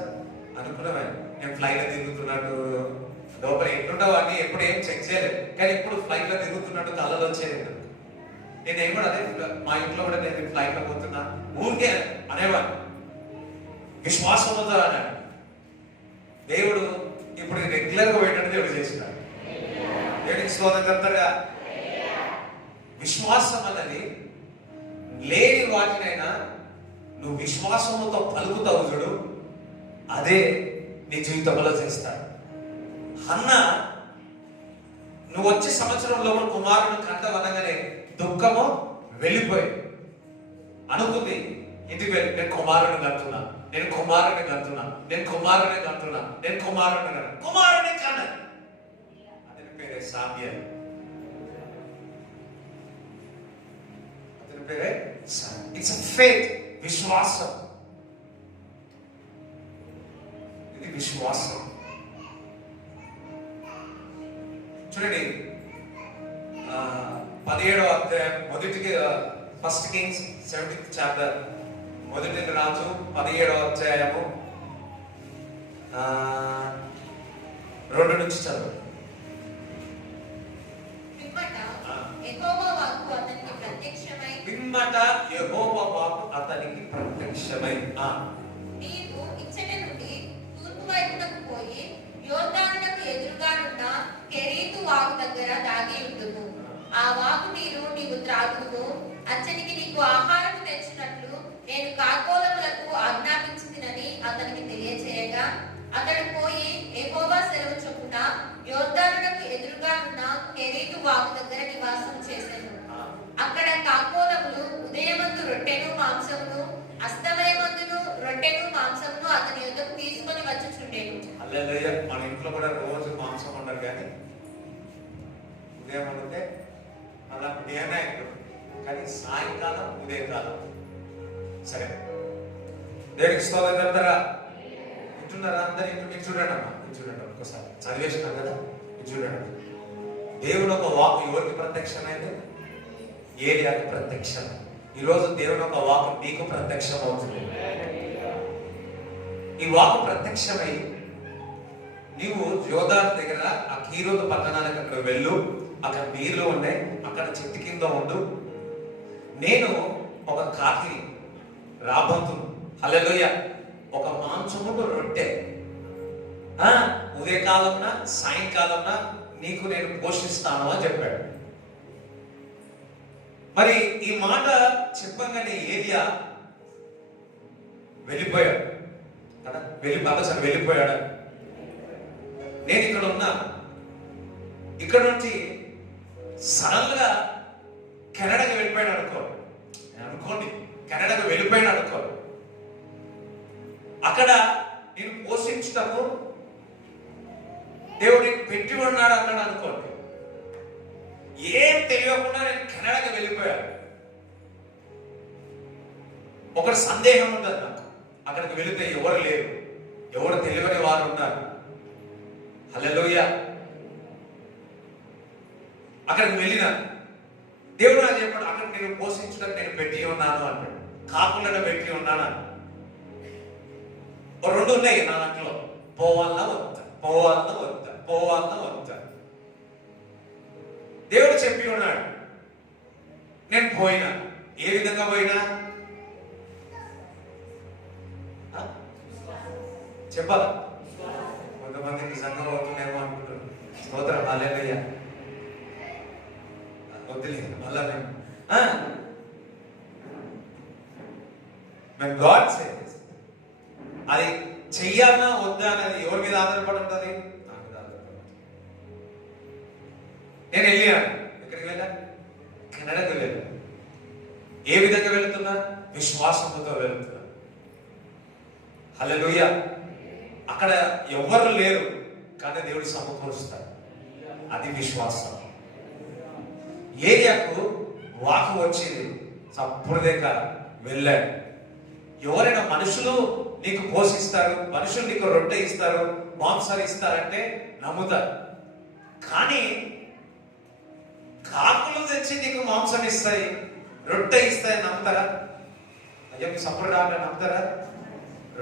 అనుకునేవాడు నేను ఫ్లైట్ లో తిరుగుతున్నట్టు, లోపల ఎట్లుంటావు అన్ని ఎప్పుడు ఏం చెక్ చేయలేదు. కానీ ఇప్పుడు ఫ్లైట్ లో తిరుగుతున్నట్టు కళ్ళలో వచ్చేది. నేను కూడా అదే, మా ఇంట్లో కూడా నేను ఫ్లైట్ లో పోతున్నా ఊరికే అనేవాడు, విశ్వాసంతో అన్నాడు. దేవుడు ఇప్పుడు రెగ్యులర్ గా పోయేటట్టు దేవుడు చేసినాడు. దేవుడికి స్తోత్రం చెప్తారుగా. విశ్వాసం అన్నది లేని వాటినైనా నువ్వు విశ్వాసముతో పలుకుతావు చూడు, అదే నీ జీవితంలో చేస్తాడు. హన్నా నువ్వు వచ్చే సంవత్సరంలో కుమారుడు కంటవనగానే దుఃఖము వెళ్ళిపోయి అనుకుంది, ఇంటికి వెళ్ళి నేను కుమారుని కంటున్నా, నేను కుమారుని కంటున్నా, నేను కుమారుని కంటున్నా, నేను కుమారుని కన్న. అతని పేరే సామ్యల్. అతని పేరే ఇట్స్ ఫెయిత్, విశ్వాసం. ఇది విశ్వాసం. చూడండి, 17వ అధ్యాయం మొదటికి, ఫస్ట్ కింగ్స్ 17th చాప్టర్, మొదటి రాజు 17వ అధ్యాయము 2 నుంచి చదువు. పిమ్మట యెహోవా వాక్కు అతనికి ప్రత్యక్షమై నీవు ఇచ్చటి నుండి తూర్పు వైపునకు పోయి యోర్దానునకు ఎదురుగానున్న కెరీతు వాగు దగ్గర దాగి ఉండుము. ఆ వాగు నీరు నీవు త్రాగుదువు. అచ్చనికి నీకు ఆహారం తెచ్చినట్లు నేను కాకోలములకు ఆజ్ఞాపించిందని అతనికి తెలియచేయగా అతడు పోయి యెహోవా సెలవు చొప్పున యోర్దానునకు ఎదురుగానున్న కెరీతు వాగు దగ్గర నివాసం చేసెను. అక్కడ కాకోలములు ఉదయమందు రొట్టెను మాంసమును అస్తమయమందును రొట్టెను మాంసమును అతని యొద్దకు తీసుకొని వచ్చుచుండెను. హల్లెలూయా. మన ఇంట్లో కూడా రోజు మాంసం ఉండరు, కానీ ఉదయం వండితే అలా ఉదయమే కానీ సాయంకాలం ఉదయకాలం సరే. దేవుడికి స్తోత్రం చెప్తారా? వింటున్నారా అందరు? ఇంటూ మీరు చూడండి అమ్మా, మీరు చూడండి ఒక్కసారి చదివేసినాం కదా, మీరు చూడండి. దేవుడు ఒక వాక్కు ఎవరికి ప్రత్యక్షమైంది? ఏలియాకి ప్రత్యక్షం. ఈరోజు దేవుడు ఒక వాక్కు నీకు ప్రత్యక్షం అవుతుంది. ఈ వాక్కు ప్రత్యక్షమై నీవు యోర్దాను దగ్గర ఆ కీరోతు పట్టణానికి అక్కడ వెళ్ళు, అక్కడ నీళ్లు ఉన్నాయి, అక్కడ చెట్టు కింద ఉండు, నేను ఒక కాకి రాబోతును. హల్లెలూయా. ఒక మాంసమును రొట్టె ఉదయకాలంన సాయంకాలంన నీకు నేను పోషిస్తాను అని చెప్పాడు. మరి ఈ మాట చెప్పగానే ఏలియా వెళ్ళిపోయాడు కదా, వెళ్ళిపోయాడు. నేను ఇక్కడ ఉన్నా, ఇక్కడ నుంచి సడన్ గా కెనడాకి వెళ్ళిపోయాడు అనుకోండి, కెనడాకి వెళ్ళిపోయాడు అనుకోండి. అక్కడ నేను పోషించటము దేవుడికి పెట్టి ఉన్నాడు అన్నాడు అనుకోండి. ఏం తెలియకుండా నేను కెనడాకి వెళ్ళిపోయాను. ఒకటి సందేహం ఉండదు నాకు, అక్కడికి వెళితే ఎవరు లేరు, ఎవరు తెలియని వారు ఉన్నారు. హల్లెలూయా. అక్కడికి వెళ్ళినా దేవుడు నాకు చెప్పాడు, అక్కడ నేను పోషించడానికి నేను పెట్టి ఉన్నాను అంటాడు. కాకులను పెట్టి ఉన్నాను. రెండు ఉన్నాయి నా దాంట్లో, పోవాలన్నా వద్దా. దేవుడు చెప్పి ఉన్నాడు, నేను పోయినా. ఏ విధంగా పోయినా చెప్పాలా? కొంతమంది నిజంగా అవుతుందేమో అనుకుంటున్నాను. స్తోత్రం. హల్లెలూయా. వద్దులేదు మళ్ళా మేము గాడ్ సేస్ అది చెయ్యాలన్నా వద్దా అనేది ఎవరి మీద ఆధారపడి ఉంటుంది? నా మీద ఆధారపడి. నేను వెళ్ళాను. ఎక్కడికి వెళ్ళా? కెనడాకి వెళ్ళాను. ఏ విధంగా వెళుతున్నా? విశ్వాసంతో వెళుతున్నా. హల్లెలూయా. అక్కడ ఎవరు లేరు, కానీ దేవుడు సమకూరుస్తాడు. అది విశ్వాసం. ఏరియాకు వాకు వచ్చింది, చప్పుడుదేక వెళ్ళాడు. ఎవరైనా మనుషులు నీకు పోషిస్తారు, మనుషులు నీకు రొట్టె ఇస్తారు, మాంసాలు ఇస్తారంటే నమ్ముతారు. కానీ కాకులు తెచ్చి నీకు మాంసం ఇస్తాయి, రొట్టె ఇస్తాయి, నమ్ముతారా? అయ్యో మీ సప్పుడు రాగా నమ్ముతారా?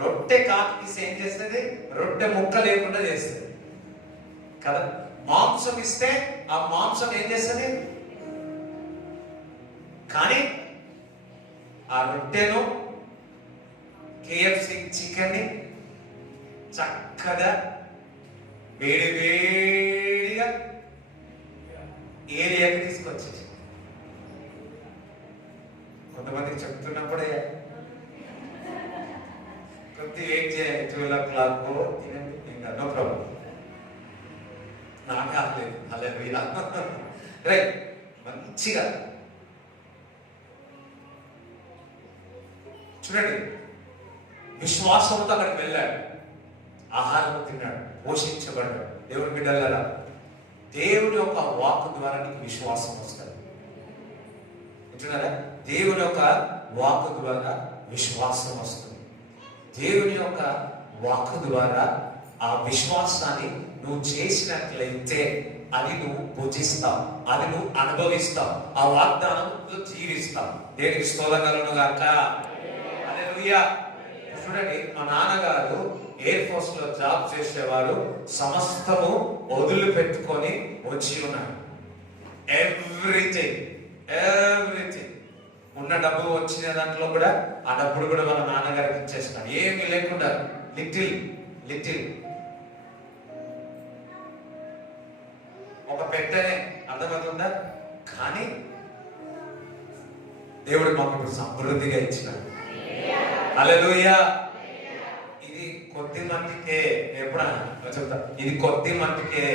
రొట్టె కాకి ఏం చేస్తుంది? రొట్టె ముక్క లేకుండా చేస్తుంది కదా. మాంసం ఇస్తే ఆ మాంసం ఏం చేస్తుంది? కానీ ఆ రొట్టెను, KFC చికెన్ ని చక్కగా వేడిగా ఏరియాకి తీసుకొచ్చేసి కొంతమందికి చెప్తున్నప్పుడే కొద్ది వెయిట్ చేయాలి, 12 o'clock తినండి, ఇంకా నో ప్రాబ్లం. నాకే ఆగలేదు. హల్లెలూయా. రైట్. మంచిగా చూడండి, విశ్వాసంతో అక్కడికి వెళ్ళాడు, ఆహారం తిన్నాడు, పోషించబడ్డాడు. దేవుడి బిడ్డలారా, దేవుడి యొక్క వాక్కు ద్వారా నీకు విశ్వాసం వస్తుంది. వింటున్నారా? దేవుని యొక్క వాక్కు ద్వారా విశ్వాసం వస్తుంది. దేవుని యొక్క వాక్కు ద్వారా ఆ విశ్వాసాన్ని నువ్వు చేసినట్లయితే అది నువ్వు భుజిస్తావు, అది నువ్వు అనుభవిస్తావు, ఆ వాగ్దానం నువ్వు జీవిస్తావు. దేవునికి స్తోత్రం కలుగును గాక. హల్లెలూయా. చూడండి, మా నాన్నగారు ఎయిర్ ఫోర్స్ లో జాబ్ చేసేవారు. సమస్తము వదిలిపెట్టుకొని వచ్చి ఉన్నారు. ఎవ్రీథింగ్ ఉన్న డబ్బు వచ్చిన దాంట్లో కూడా ఆ డబ్బులు కూడా వాళ్ళ నాన్నగారికి ఇచ్చేస్తున్నాడు, ఏమీ లేకుండా లిటిల్ లిటిల్ ఒక పెట్టనే, అర్థమవుతుందా? కానీ దేవుడు మాకు ఇప్పుడు సమృద్ధిగా ఇచ్చినాడు. హల్లెలూయా. ఇది కొద్ది మట్టికే, ఎప్పుడన్నా చెప్తా, ఇది కొద్ది మట్టికే.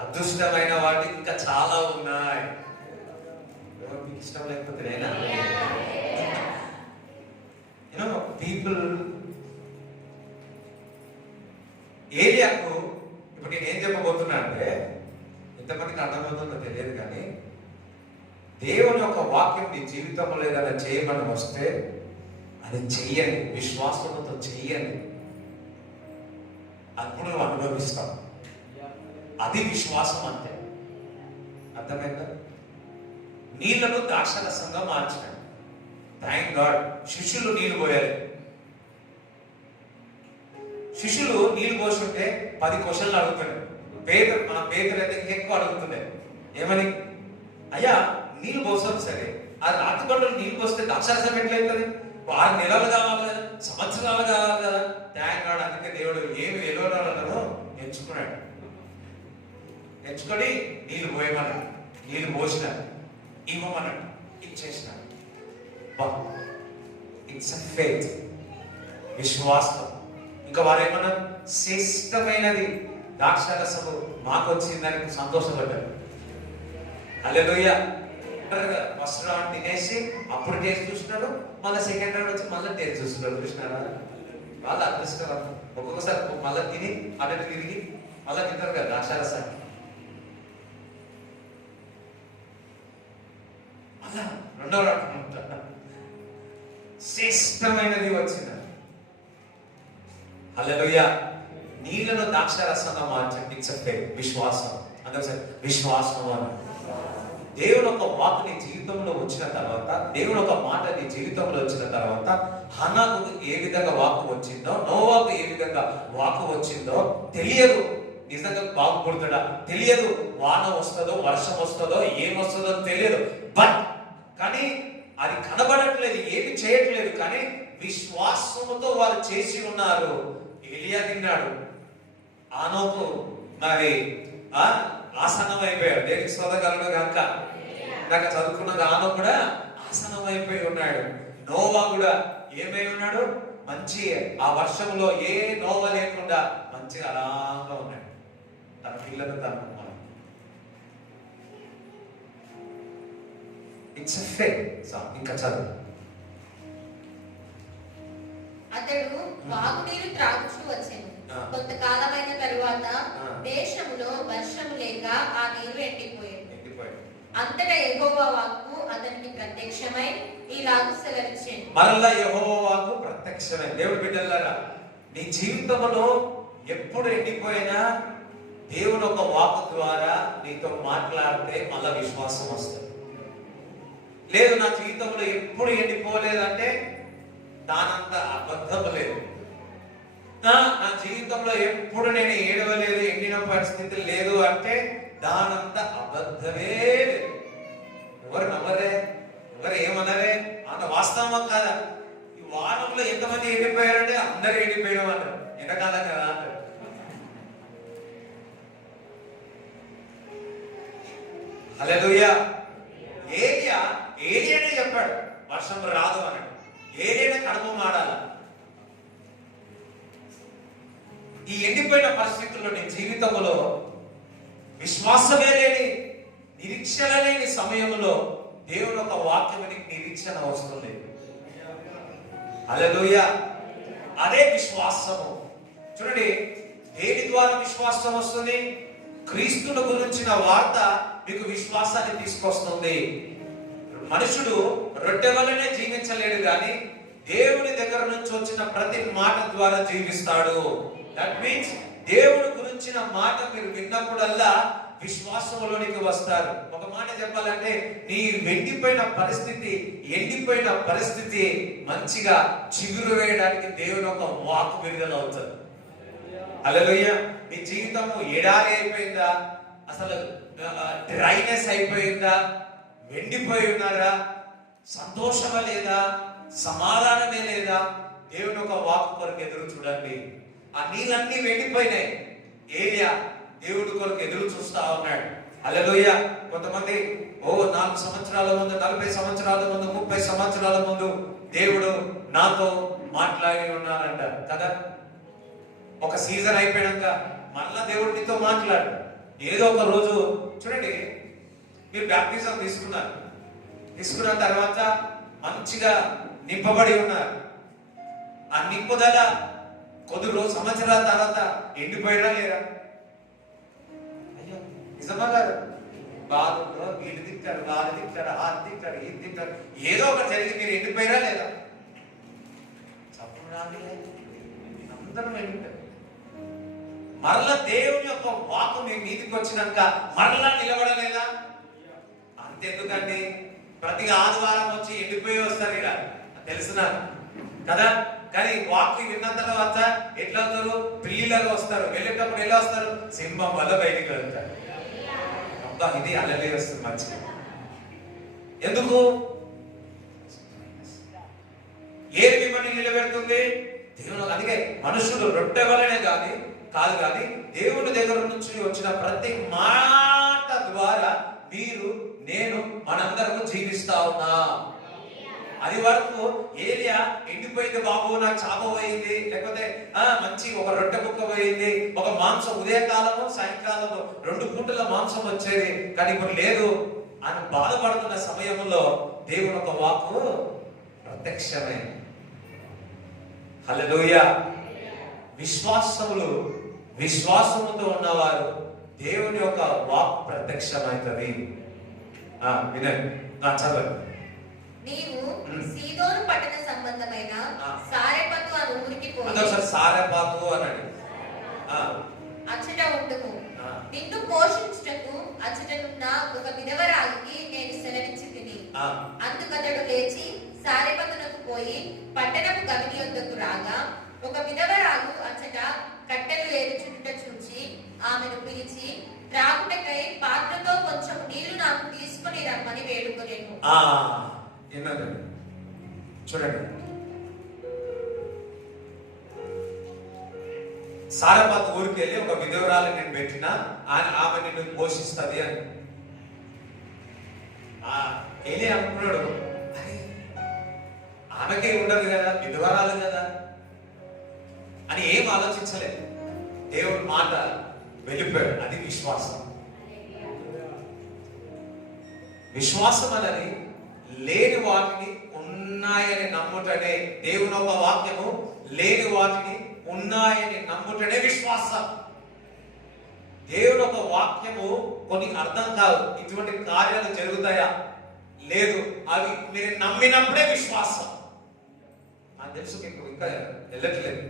అదృష్టమైన వాటి ఇంకా చాలా ఉన్నాయి. మీకు ఇష్టం లేకపోతే నేనా పీపుల్ ఏరియాకు ఇప్పుడు నేను ఏం చెప్పబోతున్నా అంటే, ఇంతమందికి అర్థమవుతుందో తెలియదు కానీ, దేవుని యొక్క వాక్యం నీ జీవితంలో ఏదైనా చేయమని వస్తే అది చెయ్యండి, విశ్వాసంతో చెయ్యండి, అప్పుడు నువ్వు అనుభవిస్తావు. అది విశ్వాసం అంటే. అర్థమైందా? నీళ్లను ద్రాక్షరసంగా మార్చినాడు. Thank God. శిష్యులు నీళ్లు పోయాలి. శిష్యులు నీళ్లు పోస్తుంటే 10 క్వశ్చన్లు అడుగుతున్నాడు. మన పేదలు అయితే ఇంకెక్కువ అడుగుతున్నాయి. ఏమని? అయ్యా నీళ్లు పోసాం సరే, ఆ రాతి బండలు నీళ్లు పోస్తే ద్రాక్షరసం ఎట్లయితుంది? 6 నెలలు కావాలి కదా, సంవత్సరాలు కావాలి కదా. Thank God. అందుకే దేవుడు ఏమి ఎలవడాలన్నారో ఎంచుకున్నాడు. ఎంచుకొని నీళ్లు పోయమన్నాడు, నీళ్లు పోసినాడు, ఇవ్వమన్నాడు, ఇచ్చేసినాడు. ఇట్స్ ఫెయిత్, విశ్వాసం. ఇంకా వారు ఏమన్నారు? శ్రేష్టమైనది ద్రాక్షరసము మాకు వచ్చిందని సంతోషపడ్డారు. హల్లెలూయా. ఫస్ట్ రౌండ్ తినేసి అప్పుడు టేస్ట్ చూస్తున్నాడు, మళ్ళీ సెకండ్ రౌండ్ వచ్చి మళ్ళీ టేస్ట్ చూస్తున్నాడు. చూసినారా? వాళ్ళు అదృష్టం. ఒక్కొక్కసారి మళ్ళీ తిని అటు తిరిగి మళ్ళీ తింటారు కదా ద్రాక్షరసాన్ని. మళ్ళా రెండో రౌండ్ శ్రేష్టమైనది వచ్చింది. హల్లెలూయా. నీళ్లను ద్రాక్షరసంగా మార్చండి. ఇట్స్ ఫెయిత్, విశ్వాసం. అందరూ విశ్వాసం అని. దేవుని ఒక వాక్ నీ జీవితంలో వచ్చిన తర్వాత, దేవుని ఒక మాట నీ జీవితంలో వచ్చిన తర్వాత, హనాకు ఏ విధంగా వాకు వచ్చిందో, నోవాకు ఏ విధంగా వాకు వచ్చిందో తెలియదు. నిజంగా బాగుపడుతాడా తెలియదు, వాన వస్తుందో వర్షం వస్తుందో ఏమొస్తుందో తెలియదు. బట్ కానీ అది కనబడట్లేదు, ఏమి చేయట్లేదు. కానీ విశ్వాసముతో వారు చేసి ఉన్నారు. ఎలియా తిన్నాడు, ఆనోకు మరి ఆసనం అయిపోయాడు. దేవునికి స్తోత్రం కనుక ఇందాక చదువుకున్న ఆనో కూడా ఆసనం అయిపోయి ఉన్నాడు. నోవా కూడా ఏమై ఉన్నాడు? మంచి ఆ వర్షంలో ఏ నోవ లేకుండా మంచిగా అలాగా ఉన్నాడు. తన పిల్లలు తన ఇట్స్ ఫెయిత్. ఇంకా చదువు. అతడు వాగునీరు త్రాగుచూ వచ్చెను. కొంతకాలమైన తరువాత దేశంలో వర్షం లేక ఆ నీరు ఎండిపోయాడు. అంతటా యెహోవా వాక్కు అతనికి ప్రత్యక్షమై ఇలాగ సెలవిచ్చెను. మరలా యెహోవా వాక్కు ప్రత్యక్షమై. దేవుడి బిడ్డలారా, నీ జీవితంలో ఎప్పుడు ఎండిపోయినా దేవుని ఒక వాక్కు ద్వారా నీతో మాట్లాడితే మళ్ళా విశ్వాసం వస్తుంది. లేదు నా జీవితంలో ఎప్పుడు ఎండిపోలేదంటే దానంత అబద్ధం లేదు. నా జీవితంలో ఎప్పుడు నేను ఏడవలేదు, ఎండిన పరిస్థితి లేదు అంటే దానంత అబద్ధమే లేదు. ఎవరు నమ్మరే, ఎవరు ఏమన్నారే అంత వాస్తవమా కాదా? ఈ వారంలో ఎంతమంది ఎండిపోయారంటే అందరూ ఎండిపోయడం అన్నారు. ఎండాకాలం కదా అంటారు. హల్లెలూయా. ఏలియానే చెప్పాడు వర్షం రాదు అన్నాడు. ఏలియానే కడుపు మాడాల. ఈ ఎండిపోయిన పరిస్థితుల్లో నీ జీవితంలో విశ్వాసమే లేని, నిరీక్షణ లేని సమయంలో దేవుని ఒక వాక్యం నీకు నిరీక్షణ వస్తుంది. హల్లెలూయా. అదే విశ్వాసము. చూడండి, దేని ద్వారా విశ్వాసం వస్తుంది? క్రీస్తుని గురించిన వార్త మీకు విశ్వాసాన్ని తీసుకొస్తుంది. మనుషుడు రొట్టె వల్లనే జీవించలేడు కానీ దేవుని దగ్గర నుంచి వచ్చిన ప్రతి మాట ద్వారా జీవిస్తాడు. దట్ మీన్స్ దేవుని గురించిన మాట మీరు విన్నప్పుడల్లా విశ్వాసంలోనికి వస్తారు. ఒక మాట చెప్పాలంటే నీ ఎండిపోయిన పరిస్థితి మంచిగా చిగురు వేయడానికి దేవుని ఒక వాక్ విడుదల అవుతుంది. హల్లెలూయా. నీ జీవితము ఎడారి అయిపోయిందా, అసలు డ్రైనెస్ అయిపోయిందా, వెండిపోయి ఉన్నారా? సంతోషమా లేదా? సమాధానమే లేదా? దేవుని ఒక వాక్కు కొరకు ఎదురు చూడండి. ఆ నీళ్ళన్నీ వెండిపోయినాయి. ఏలియా దేవుడి కొరకు ఎదురు చూస్తా ఉన్నాడు. హల్లెలూయా. కొంతమంది 4 సంవత్సరాల ముందు, 40 సంవత్సరాల ముందు, 30 సంవత్సరాల ముందు దేవుడు నాతో మాట్లాడి ఉన్నారంట కదా. ఒక సీజన్ అయిపోయాక మళ్ళా దేవుడు నీతో మాట్లాడు. ఏదో ఒక రోజు చూడండి, మీరు బ్యాప్టిజం తీసుకున్న తర్వాత మంచిగా నింపబడి ఉన్నారు. ఆ నింపుదల కొద్ది సంవత్సరాల తర్వాత ఎండిపోయినా లేరా? అయ్యో నిజమా కాదు? బాధలో వీళ్ళు తింటారు, వాళ్ళు తింటారు, అది తింటారు, ఇది తింటారు, ఏదో ఒకటి జరిగి మీరు ఎండిపోయినా లేదా? చప్పుడు రాదు, అందరం ఎండిపోయారు. మరలా దేవుని యొక్క వాక్కు మీ మీదికి వచ్చినాక మరలా నిలబడలేదా? అంతెందుకండి, ప్రతి ఆదివారం వచ్చి ఎండిపోయి వస్తారు ఇక్కడ, తెలుసున కదా. కానీ వాక్కు విన్న తర్వాత ఎట్లా అవుతారు? పిల్లిలాగా వస్తారు. వెళ్ళేటప్పుడు ఎలా వస్తారు? సింహం వల్ల బయటికి వెళ్తారు. అబ్బా, ఇది అల్లలే వస్తుంది మంచిగా. ఎందుకు? ఏది మిమ్మల్ని నిలబెడుతుంది? దేవుడు. అందుకే మనుషులు రొట్టె వలనే కాదు కానీ దేవుని దగ్గర నుంచి వచ్చిన ప్రతి మాట ద్వారా మీరు, నేను, మనందరము జీవిస్తా ఉన్నా. అది వరకు ఏలియా ఎండిపోయింది బాబు, నాకు చాప పోయింది, లేకపోతే మంచి ఒక రొట్టె ముక్క పోయింది, ఒక మాంసం ఉదయకాలము సాయంకాలము 2 పూటల మాంసం వచ్చేది, కానీ ఇప్పుడు లేదు అని బాధపడుతున్న సమయంలో దేవుని ఒక వాక్కు ప్రత్యక్షమే. హల్లెలూయా. విశ్వాసముతో ఉన్నవారు దేవుని యొక్క వాక్ ప్రత్యక్షమైతది. వినండి, చదవండి. నీవు సీదోను పట్టణ సంబంధమైన సారెపతు అను ఊరికి పోయి, సారెపతు అనండి, అచ్చట ఉండుము. నిన్ను పోషించుటకు అచ్చటనున్న ఒక విధవరాలికి నేను సెలవిచ్చి తిని. అందుకతడు లేచి సారెపతునకు పోయి పట్టణపు గవిని యొద్దకు రాగా, ఒక విధవరాలు అచ్చట కట్టెలు ఏరుచుట చూచి ఆమెను పిలిచి, త్రాగుటకై పాత్రతో కొంచెం నీళ్లు నాకు తీసుకొని రమ్మని వేడుకొనెను. చూడండి, సారపాత ఊరికి వెళ్ళి ఒక విధవరాలు నేను పెట్టిన, ఆమె నిన్ను పోషిస్తుంది అని వెళ్ళి అనుకున్నాడు. ఆమెకే ఉండదు కదా, విధవరాలు కదా అని ఏం ఆలోచించలేదు. దేవుడి మాట వెళ్ళిపోయాడు. అది విశ్వాసం. విశ్వాసం అనేది లేని వాటిని ఉన్నాయని నమ్ముటనే. దేవుని ఒక వాక్యము లేని వాటిని ఉన్నాయని నమ్ముటనే విశ్వాసం. దేవుని ఒక వాక్యము కొన్ని అర్థం కాదు, ఇటువంటి కార్యాలు జరుగుతాయా? లేదు, అవి మీరు నమ్మినప్పుడే విశ్వాసం. నాకు తెలుసు మీకు ఇంకా వెళ్ళట్లేదు.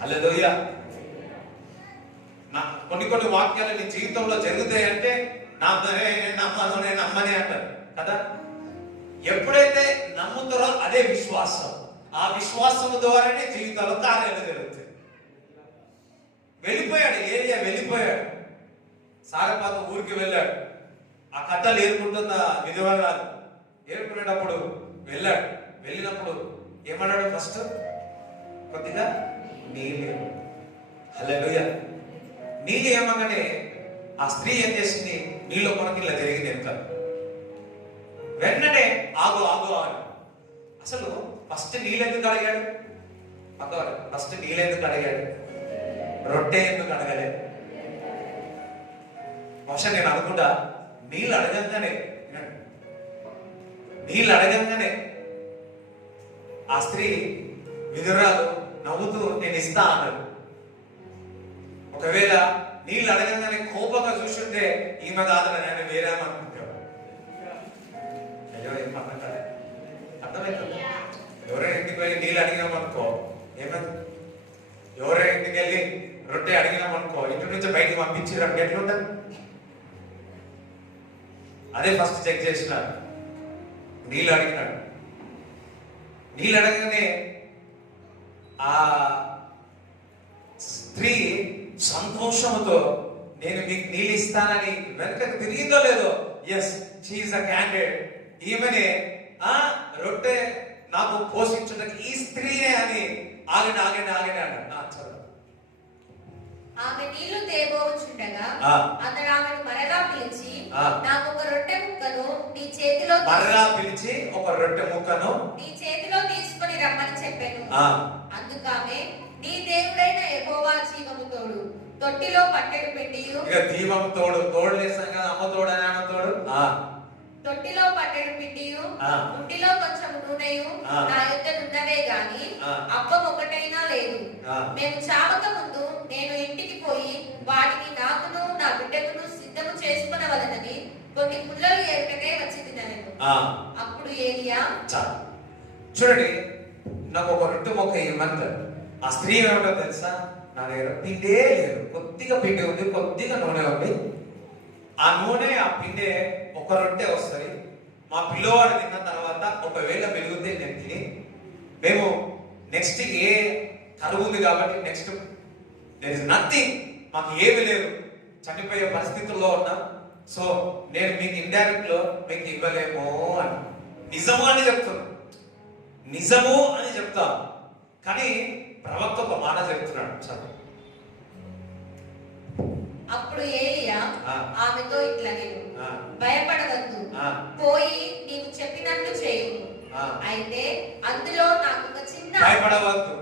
హల్లెలూయా. కొన్ని వాక్యాలు నీ జీవితంలో జరుగుతాయంటే నేను నమ్మని అంటారు కదా. ఎప్పుడైతే నమ్ముతారో అదే విశ్వాసం. ఆ విశ్వాసం ద్వారానే జీవితంలో కార్యాలు జరుగుతాయి. వెళ్ళిపోయాడు ఏలియా, వెళ్ళిపోయాడు. సారెపాత ఊరికి వెళ్ళాడు. ఆ కట్టలు ఏరుకుంటున్న విధవరాలు ఏరుకునేటప్పుడు వెళ్ళాడు. వెళ్ళినప్పుడు ఏమన్నాడు? ఫస్ట్ కొద్దిగా నీళ్ళు. హల్లెలూయా. నీళ్ళు ఏమగానే ఆ స్త్రీ ఏం చేసింది? నీళ్ళు కొనకి ఇలా జరిగింది ఎంత వెంటనే ఆగు అని. అసలు ఫస్ట్ నీళ్ళు ఎందుకు అడిగాడు? పక్కవాడు ఫస్ట్ నీళ్ళు ఎందుకు అడిగాడు? రొట్టె ఎందుకు అడగలేదు? బహుశా నేను అనుకుంటా నీళ్ళు అడగంగానే ఆ స్త్రీ విధురాలు నవ్వుతూ నేను ఇస్తా అన్నాడు. ఒకవేళ నీళ్ళు అడగంగానే కోపంగా చూస్తుంటే ఈమె కాదని ఆయన వేరేమనుకుంటాడు. అయ్యో ఏం పక్కన అర్థమవుతుంది. ఎవరైనా ఇంటికి వెళ్ళి నీళ్ళు అడిగినామనుకో ఏమైంది? ఎవరైనా ఇంటికి వెళ్ళి రొట్టె అడిగినామనుకో ఇంటి నుంచి బయటకు పంపించి రొట్టె ఎట్లుంటుంది? అదే ఫస్ట్ చెక్ చేసినాడు. నీళ్ళు అడిగినాడు. నీళ్ళు అడగగానే ఆ స్త్రీ సంతోషంతో నేను మీకు నీళ్ళు ఇస్తానని వెనకకు తిరిగిందో లేదో, ఎస్ షీఈస్ అ క్యాండిడేట్, ఈమెనే రొట్టె నాకు పోషించడానికి ఈ స్త్రీనే అని ఆగండి అన్నాడు. చదువు. ఆమె నీళ్లు తేబోచుండగా అతడు ఆమెను మరలా పిలిచి, నాకు ఒక రొట్టె ముక్కను నీ చేతిలో నీ చేతిలో తీసుకొని రమ్మని చెప్పాను. అందుకామె, నీ దేవుడైన యెహోవా జీవము తోడు, తొట్టిలో పట్టెడు పిండియు, ఇక దీపం తోడు లేసాం కదా, అమ్మ తోడు అని అన్న తోడు, తొట్టిలో పట్టెడు పిండియు, ఉంటిలో కొంచెం నూనెయు నా యొద్ద ఉన్నవే గాని అప్పం ఒకటైనా లేదు. మేము చావక ముందు నేను ఇంటికి పోయి వాటిని నాకును నా బిడ్డకును సిద్ధము చేసుకునవలెనని కొన్ని పుల్లలు ఏరుటకే వచ్చి తినను. అప్పుడు ఏలియా, చూడండి, నాకు ఒక రొట్టె మొక్క ఇవ్వమంటారు. ఆ స్త్రీ ఏమంటారు తెలుసా, నా దగ్గర పిండే లేదు, కొద్దిగా పిండి ఉంది, కొద్దిగా నూనె ఉంది. ఆ నూనె ఆ పిండే ఒక రొట్టె వస్తుంది. మా పిల్లవాడు తిన్న తర్వాత ఒకవేళ వెలుగుతే నేను తిని, మేము నెక్స్ట్ ఏ కరువు ఉంది కాబట్టి నెక్స్ట్ దేర్ ఇస్ నథింగ్, మాకు ఏమి లేదు, చనిపోయే పరిస్థితుల్లో ఉన్నాం. సో నేను మీకు ఇండైరెక్ట్ లో మీకు ఇవ్వలేము అని, నిజము అని చెప్తున్నాను, నిజము అని చెప్తా. కానీ ప్రవక్త ఒక మాట చెప్తున్నాడు. చదువు. అప్పుడు ఏలియా ఆమెతో ఇట్లా, నేను భయపడవద్దు, పోయి నీవు చెప్పినట్లు చేయు. అయితే అందులో నాకు ఒక చిన్న, భయపడవద్దు,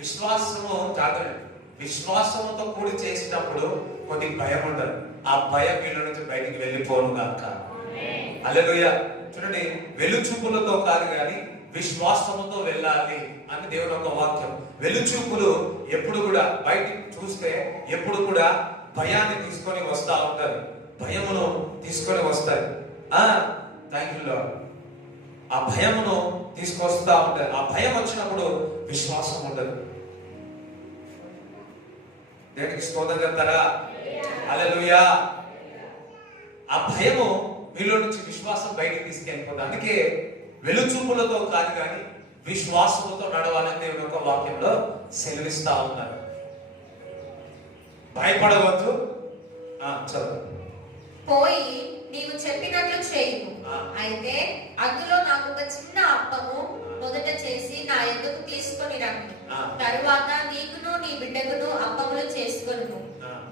విశ్వాసము జాగ్రత్త. విశ్వాసముతో కూడి చేసినప్పుడు కొద్ది భయం ఉండదు. ఆ భయం వీళ్ళ నుంచి బయటికి వెళ్ళిపోను గాక. హల్లెలూయా. చూడండి, వెలుచూపులతో కాదు కానీ విశ్వాసముతో వెళ్ళాలి అని దేవుని ఒక వాక్యం. వెలుచూపులు ఎప్పుడు కూడా బయటికి చూస్తే ఎప్పుడు కూడా భయాన్ని తీసుకొని వస్తా ఉంటారు, భయమును తీసుకొని వస్తాయి. Thank you lord. ఆ భయమును తీసుకొస్తా ఉంటారు. ఆ భయం వచ్చినప్పుడు విశ్వాసం ఉండదు. దేవునికి స్తోత్రం చెప్తారా? హల్లెలూయా. ఆ భయము మీలో నుంచి విశ్వాసం బయటికి తీసుకెళ్ళిపోతుంది. అందుకే వెలుచూపులతో కాదు కానీ విశ్వాసముతో నడవాలని దేవుని యొక్క వాక్యంలో సెలవిస్తా ఉన్నారు. భయపడవద్దు. చదువు. పోయి నీవు చెప్పినట్లు చేయు. అయితే అందులో నాకు ఒక చిన్న అప్పము మొదట చేసి నా ఎద్దుకు తీసుకొని రండి. తరువాత నీకును నీ బిడ్డకును అప్పములు చేసుకొనుము.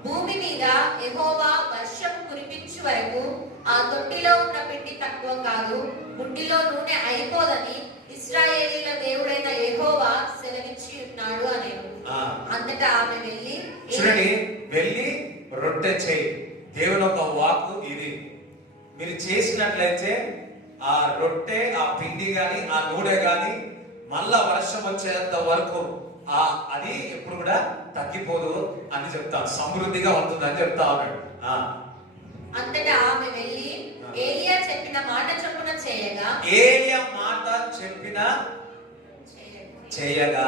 భూమి మీద యెహోవా వర్షము కురిపించు వరకు ఆ తొట్టిలో ఉన్న పిండి తక్కువ కాదు, బుడ్డిలో నూనె అయిపోదని ఇశ్రాయేలీయుల దేవుడైన యెహోవా సెలవిచ్చి ఉన్నాడు అనేను. అంతటా ఆమె వెళ్ళి రొట్టె చేయి. దేవుని ఒక వాక్కు ఇది. మీరు చేసినట్లయితే ఆ రొట్టె, ఆ పిండి గాని, ఆ నూనె గాని మళ్ళా వర్షం వచ్చేంత వరకు అది ఎప్పుడు కూడా తగ్గిపోదు అని చెప్తాను, సమృద్ధిగా ఉంటుందని చెప్తా ఉన్నాడు. అంతటా ఆమె వెళ్ళి ఏలియా చెప్పిన మాట చొప్పున చేయగా, ఏలియా మాట చెప్పిన చేయగా.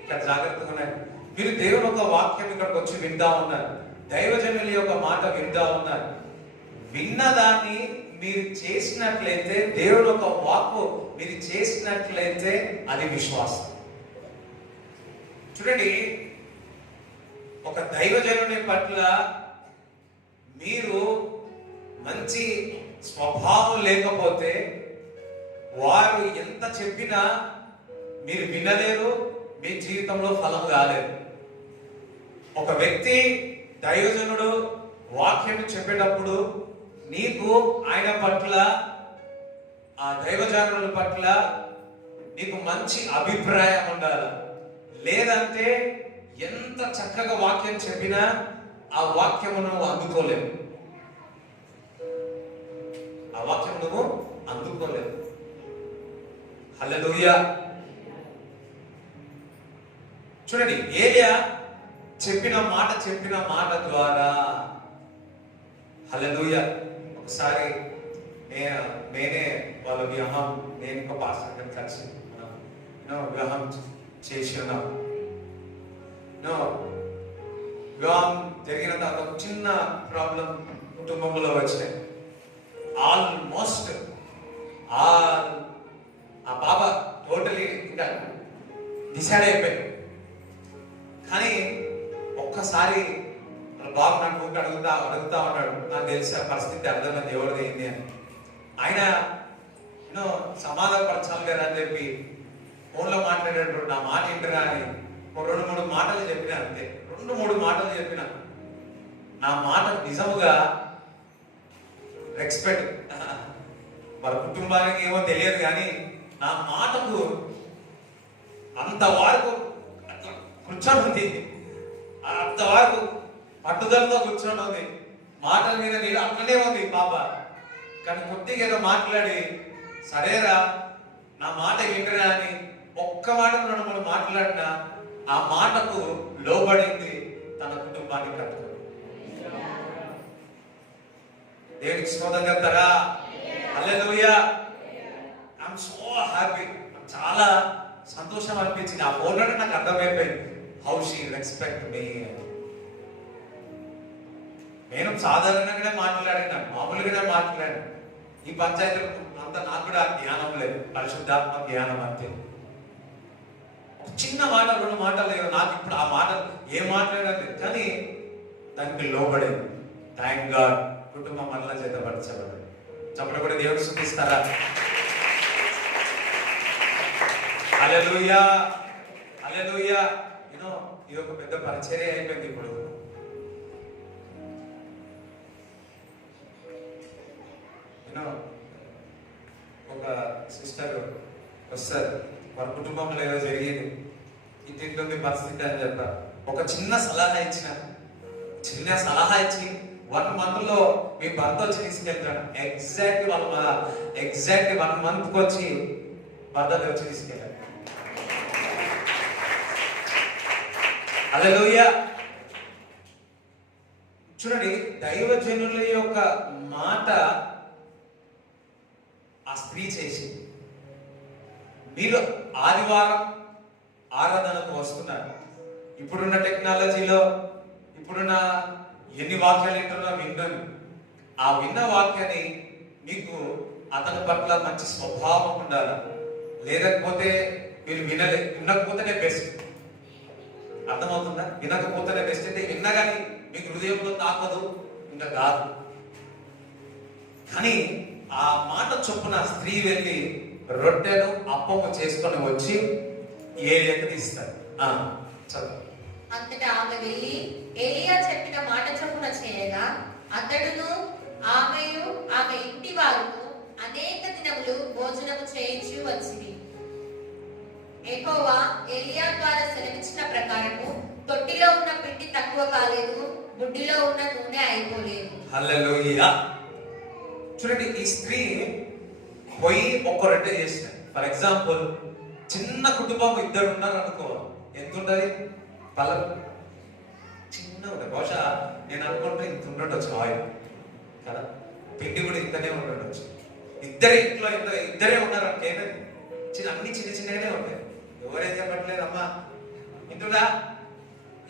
ఇక్కడ జాగ్రత్తగా ఉన్నాయి. మీరు దేవుని ఒక వాక్యం ఇక్కడికి వచ్చి వింటా ఉన్నారు, దైవజనుల యొక్క మాట వింటా ఉన్నారు. విన్నదాన్ని మీరు చేసినట్లయితే, దేవుని ఒక వాక్కు మీరు చేసినట్లయితే అది విశ్వాసం. చూడండి, ఒక దైవజనుని పట్ల మీరు మంచి స్వభావం లేకపోతే వారు ఎంత చెప్పినా మీరు వినలేరు, మీ జీవితంలో ఫలం రాలేదు. ఒక వ్యక్తి దైవజనుడు వాక్యం చెప్పేటప్పుడు నీకు ఆయన పట్ల, ఆ దైవజనుల పట్ల నీకు మంచి అభిప్రాయం ఉండాలి. లేదంటే ఎంత చక్కగా వాక్యం చెప్పినా ఆ వాక్యము నువ్వు అందుకోలేవు, ఆ వాక్యం నువ్వు అందుకోలేవు. హల్లెలూయా. చూడండి, ఏలియా చెప్పిన మాట ద్వారా, హల్లెలూయా. ఒకసారి నేనే వాళ్ళ వివాహం, నేను ఒక పాస్టర్ కలిసి వివాహం చేసి ఉన్నాం. వివాహం జరిగిన తర్వాత ఒక చిన్న ప్రాబ్లం కుటుంబంలో వచ్చినాయి. ఆల్మోస్ట్ ఆ పాప టోటలీ ఇంకా డిసైడ్ అయిపోయింది. కానీ ఒక్కసారి వాళ్ళ బాబు నాకు అడుగుతా ఉన్నాడు. నాకు తెలిసి ఆ పరిస్థితి అర్థమైంది ఎవరిది ఏంది అని. ఆయన సమాధానపరచాలి కదా అని చెప్పి ఫోన్లో మాట్లాడేటప్పుడు నా మాట ఏంటరా అని 2-3 మాటలు చెప్పిన, అంతే 2-3 మాటలు చెప్పిన. నా మాట నిజముగా రెస్పెక్ట్, వాళ్ళ కుటుంబానికి ఏమో తెలియదు కానీ నా మాటకు అంతవరకు అట్లా కూర్చొని ఉంది, అంతవరకు పట్టుదలతో కూర్చొని ఉంది. మాటల మీద నేను అట్లనే ఉంది పాప. కానీ కొద్దిగా ఏదో మాట్లాడి సరేరా నా మాట వింటరా అని ఒక్క మాట 2-3 మాట్లాడినా ఆ మాటకు లోబడింది, తన కుటుంబాన్ని కట్టుకుంది. దేవునికి స్తోత్రం చెప్తారా? హల్లెలూయా. I'm so happy. చాలా సంతోషం అనిపించింది. ఆ ఫోన్లోనే నాకు అర్థమైపోయింది హౌ షీ రెస్పెక్ట్ మీ. నేను సాధారణంగానే మాట్లాడినాను, మామూలుగానే మాట్లాడాను. ఈ పంచాయతీ అంత నాకు కూడా జ్ఞానం లేదు, పరిశుద్ధాత్మ జ్ఞానం అంతే. ఒక చిన్న మాట 2 మాటలు లేవు నాకు ఇప్పుడు. ఆ మాట ఏం మాట్లాడలేదు కానీ దానికి లోబడేది. Thank God. కుటుంబం మళ్ళా చేతపరచబడి చెప్పడం కూడా దేవుడు చూపిస్తారా? హల్లెలూయా, హల్లెలూయా. ఇది ఒక పెద్ద పరిచర్య అయిపోయింది ఇప్పుడు. ఒక సిస్టర్ వస్తారు, వారి కుటుంబంలో ఏదో జరిగింది, ఇంటింటి పరిస్థితి అని చెప్పారు. ఒక చిన్న సలహా ఇచ్చి 1 month లో మీ భర్త వచ్చి తీసుకెళ్తాడు. ఎగ్జాక్ట్ 1 month వచ్చి భర్త వచ్చి తీసుకెళ్ళాడు. హల్లెలూయా. చూడండి, దైవజనుల యొక్క మాట ఆ స్త్రీ చేసి, మీరు ఆదివారం ఆరాధనకు వస్తున్నారు. ఇప్పుడున్న టెక్నాలజీలో ఇప్పుడున్న ఎన్ని వాక్యాలు వింటున్నా విన్నాను. ఆ విన్న వాక్యాన్ని మీకు అతని పట్ల మంచి స్వభావం ఉండాలి. లేకపోతే మీరు వినకపోతేనే బెస్ట్. అర్థమవుతుందా? వినకపోతేనే బెస్ట్. అంటే విన్నా కానీ మీకు హృదయంలో తాకదు, ఇంకా కాదు. కానీ ఆ మాట చొప్పున స్త్రీ వెళ్ళి రొట్టెను అప్పము చేసుకొని వచ్చి ఏలియాకు తీస్తారు. చదువు. అంతటా ఆమె వెళ్ళి ఏలియా చెప్పిన మాట చొప్పున చేయగా అతడును ఆమెయు ఆమె ఇంటి వారును అనేక దినములు భోజనము చేయించి వచ్చింది. యెహోవా ఏలియా ద్వారా సెలవిచ్చిన ప్రకారము తొట్టిలో ఉన్న పిండి తక్కువ కాలేదు, బుడ్డిలో ఉన్న నూనె అయిపోలేదు. హల్లెలూయా. చూడండి, ఈ స్త్రీ పోయి ఒక్క రొట్టె చేసిన. ఫర్ ఎగ్జాంపుల్, చిన్న కుటుంబం 2 ఉన్నారు అనుకో, ఎంత ఉంటుంది? పళ్ళం చిన్న ఉంటుంది. బహుశా నేను అనుకుంటే ఇంత ఉండొచ్చు ఆయిల్ కదా, పిండి కూడా ఇంతనే ఉండొచ్చు. ఇంట్లో ఇద్దరే ఉన్నారు అంటే అన్ని చిన్నగానే ఉంటాయి. ఎవరేం చెప్పట్లేదు అమ్మా, ఇంటురా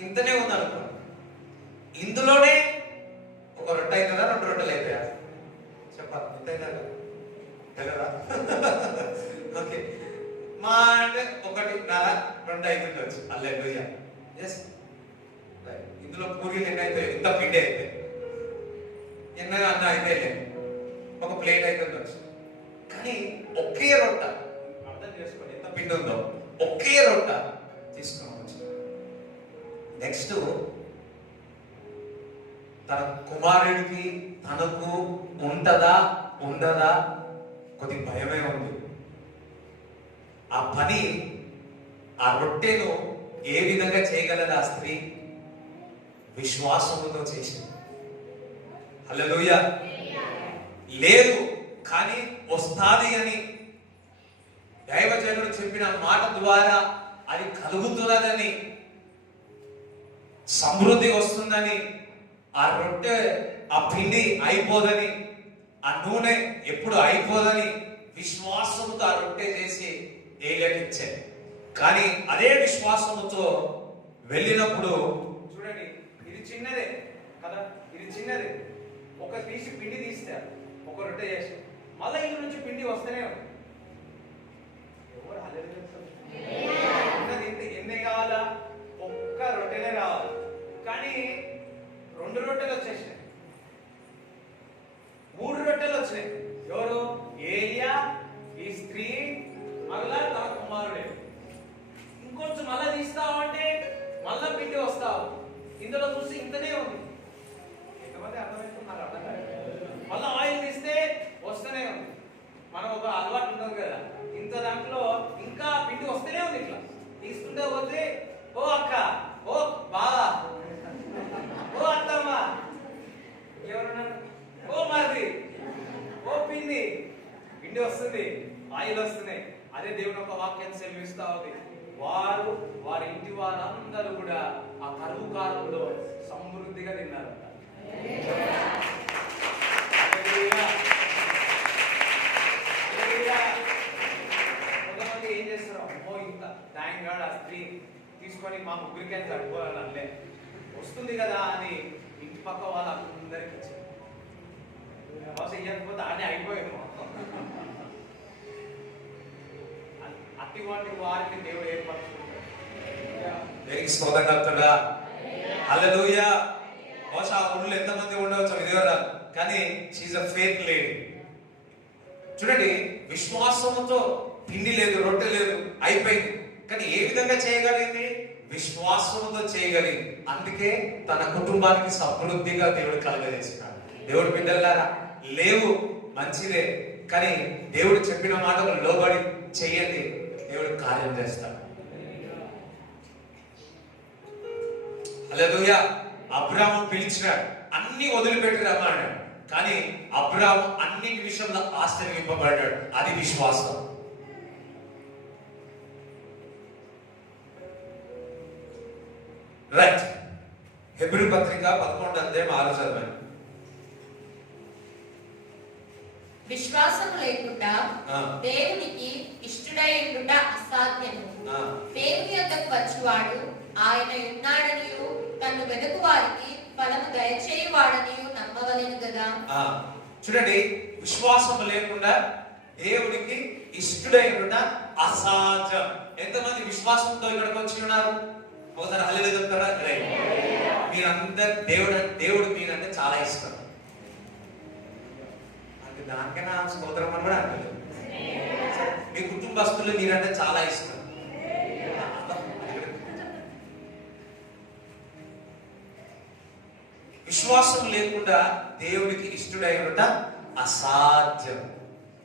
ఇంతనే ఉంది అనుకో. ఇందులోనే ఒక రొట్టె అవుతుందా, 2 రొట్టెలు అయిపోయా? చెప్పాలి, ఎంత అవుతుందా తెలరా? ఓకే, మా అంటే 1.5-2 అయిపోవచ్చు. హల్లెలూయా. ఇందులో పూరీలు ఎన్ని అయితే, ఇంత పిండి అయితే ఎన్నగా అన్న అయితే లేదు, ఒక ప్లేట్ అయితే ఉండొచ్చు. కానీ ఒకే రొట్ట, అర్థం చేసుకోండి ఎంత పిండి ఉందో, ఒకే రొట్ట తీసుకోవచ్చు. నెక్స్ట్, తన కుమారుడికి తనకు ఉంటదా ఉండదా కొద్ది భయమే ఉంది. ఆ పని, ఆ రొట్టెను ఏ విధంగా చేయగలదు ఆ స్త్రీ? విశ్వాసముతో చేసింది. హల్లెలూయా. లేదు కానీ వస్తాది అని దైవజనుడు చెప్పిన మాట ద్వారా అది కలుగుతున్నదని, సమృద్ధి వస్తుందని, ఆ రొట్టె ఆ పిండి అయిపోదని, ఆ నూనె ఎప్పుడు అయిపోదని విశ్వాసముతో ఆ రొట్టె చేసి ఏలియాకి ఇచ్చాడు. కానీ అదే విశ్వాసముతో వెళ్ళినప్పుడు చూడండి, ఇది చిన్నదే కదా, ఇది చిన్నదే. ఒక పీసు పిండి తీస్తే ఒక రొట్టె చేసి మళ్ళీ ఇంటి నుంచి పిండి వస్తూనే ఉంది. ఎన్ని కావాలా? ఒక్క రొట్టెనే కావాలి. కానీ 2 రొట్టెలు వచ్చేసినాయి. 3 రొట్టెలు వచ్చినాయి. ఎవరు? ఏలియా, ఈ స్త్రీ, మళ్ళా తన కుమారుడే. ఇంకొంచెం మళ్ళా తీస్తావంటే మళ్ళా పిండి వస్తావు. ఇందులో చూసి ఇంతనే ఉంది. ఎంతమంది అర్థమవుతున్నారు? అర్థం కాదు. మళ్ళా ఆయిల్ తీస్తే వస్తూనే ఉంది. మనం ఒక అలవాటు ఉంటుంది కదా, ఇంత దాంట్లో ఇంకా పిండి వస్తూనే ఉంది. ఇట్లా తీసుకుంటే పోతే ఓ అక్క, ఓ బావా, ఓ అత్తమ్మ, ఎవరున్నారు, ఓ మరిది, ఓ పిండి, పిండి వస్తుంది, ఆయిల్ వస్తున్నాయి. అదే దేవుని ఒక వాక్యాన్ని సెలవిస్తా ఉంది. వారి ఇంటి వారందరూ కూడా ఆ కరువు కాలంలో సమృద్ధిగా తిన్నారు. కొంతమంది ఏం చేస్తారు, అమ్మో ఇంత థ్యాంక్ గాడ్ ఆ స్త్రీ తీసుకొని మా ముగ్గురికి అని సరిపోవాలే, వస్తుంది కదా అని ఇంటి పక్క వాళ్ళందరికి ఇచ్చారు. ఇవ్వకపోతే ఆడే అయిపోయాము. అట్టి వారిని దేవుడు ఏర్పరచుకుంటాడు. దేనికి స్తోత్రం కలుగుతాడా? హల్లెలూయా. బహుశా ఆ ఊళ్ళో ఎంతమంది ఉండవచ్చు విధవరాలు, కానీ షీఈ్ అ ఫెయిత్ లేడీ. చూడండి, విశ్వాసముతో పిండి లేదు, రొట్టె లేదు, అయిపోయింది. కానీ ఏ విధంగా చేయగలిగింది? విశ్వాసముతో చేయగలిగింది. అందుకే తన కుటుంబానికి సమృద్ధిగా దేవుడు కలుగజేస్తున్నాడు. దేవుడు బిడ్డలారా, లేవు మంచిదే, కానీ దేవుడు చెప్పిన మాటలు లోబడి చెయ్యండి, దేవుడు కార్యం చేస్తాడు. హల్లెలూయా. అబ్రాహాము పిలిచినాడు, అన్ని వదిలిపెట్టి రమ్మన్నాడు. కానీ అబ్రాహాము అన్నిటి విషయంలో ఆశ్చర్యింపబడ్డాడు. అది విశ్వాసం. రైట్. హెబ్రీ పత్రిక 11వ అధ్యాయం 6వ చదవండి. విశ్వాసం లేకుండా దేవునికి ఇష్టడై ఉండుట అసాధ్యము. దేవుని యొద్దకు వచ్చువాడు ఆయన ఉన్నాడనియు తన్ను వెనుక వారికి ఫలము దయచేయువాడనియు నమ్మవలెను కదా. చూడండి, విశ్వాసం లేకుండా దేవుడికి ఇష్టడై ఉండుట అసాధ్యం. ఎంతమంది విశ్వాసంతో ఇక్కడికి వచ్చి ఉన్నారు? ఒకసారి హల్లెలూయా చెప్తారా? మీరందరూ దేవుడు మీరంటే చాలా ఇష్టం. అంటే దానికైనా స్తోత్రం అని కూడా అంటారు. మీ కుటుంబస్తులు మీరంటే చాలా ఇష్టం. విశ్వాసం లేకుండా దేవుడికి ఇష్టడై ఉండట అసాధ్యం.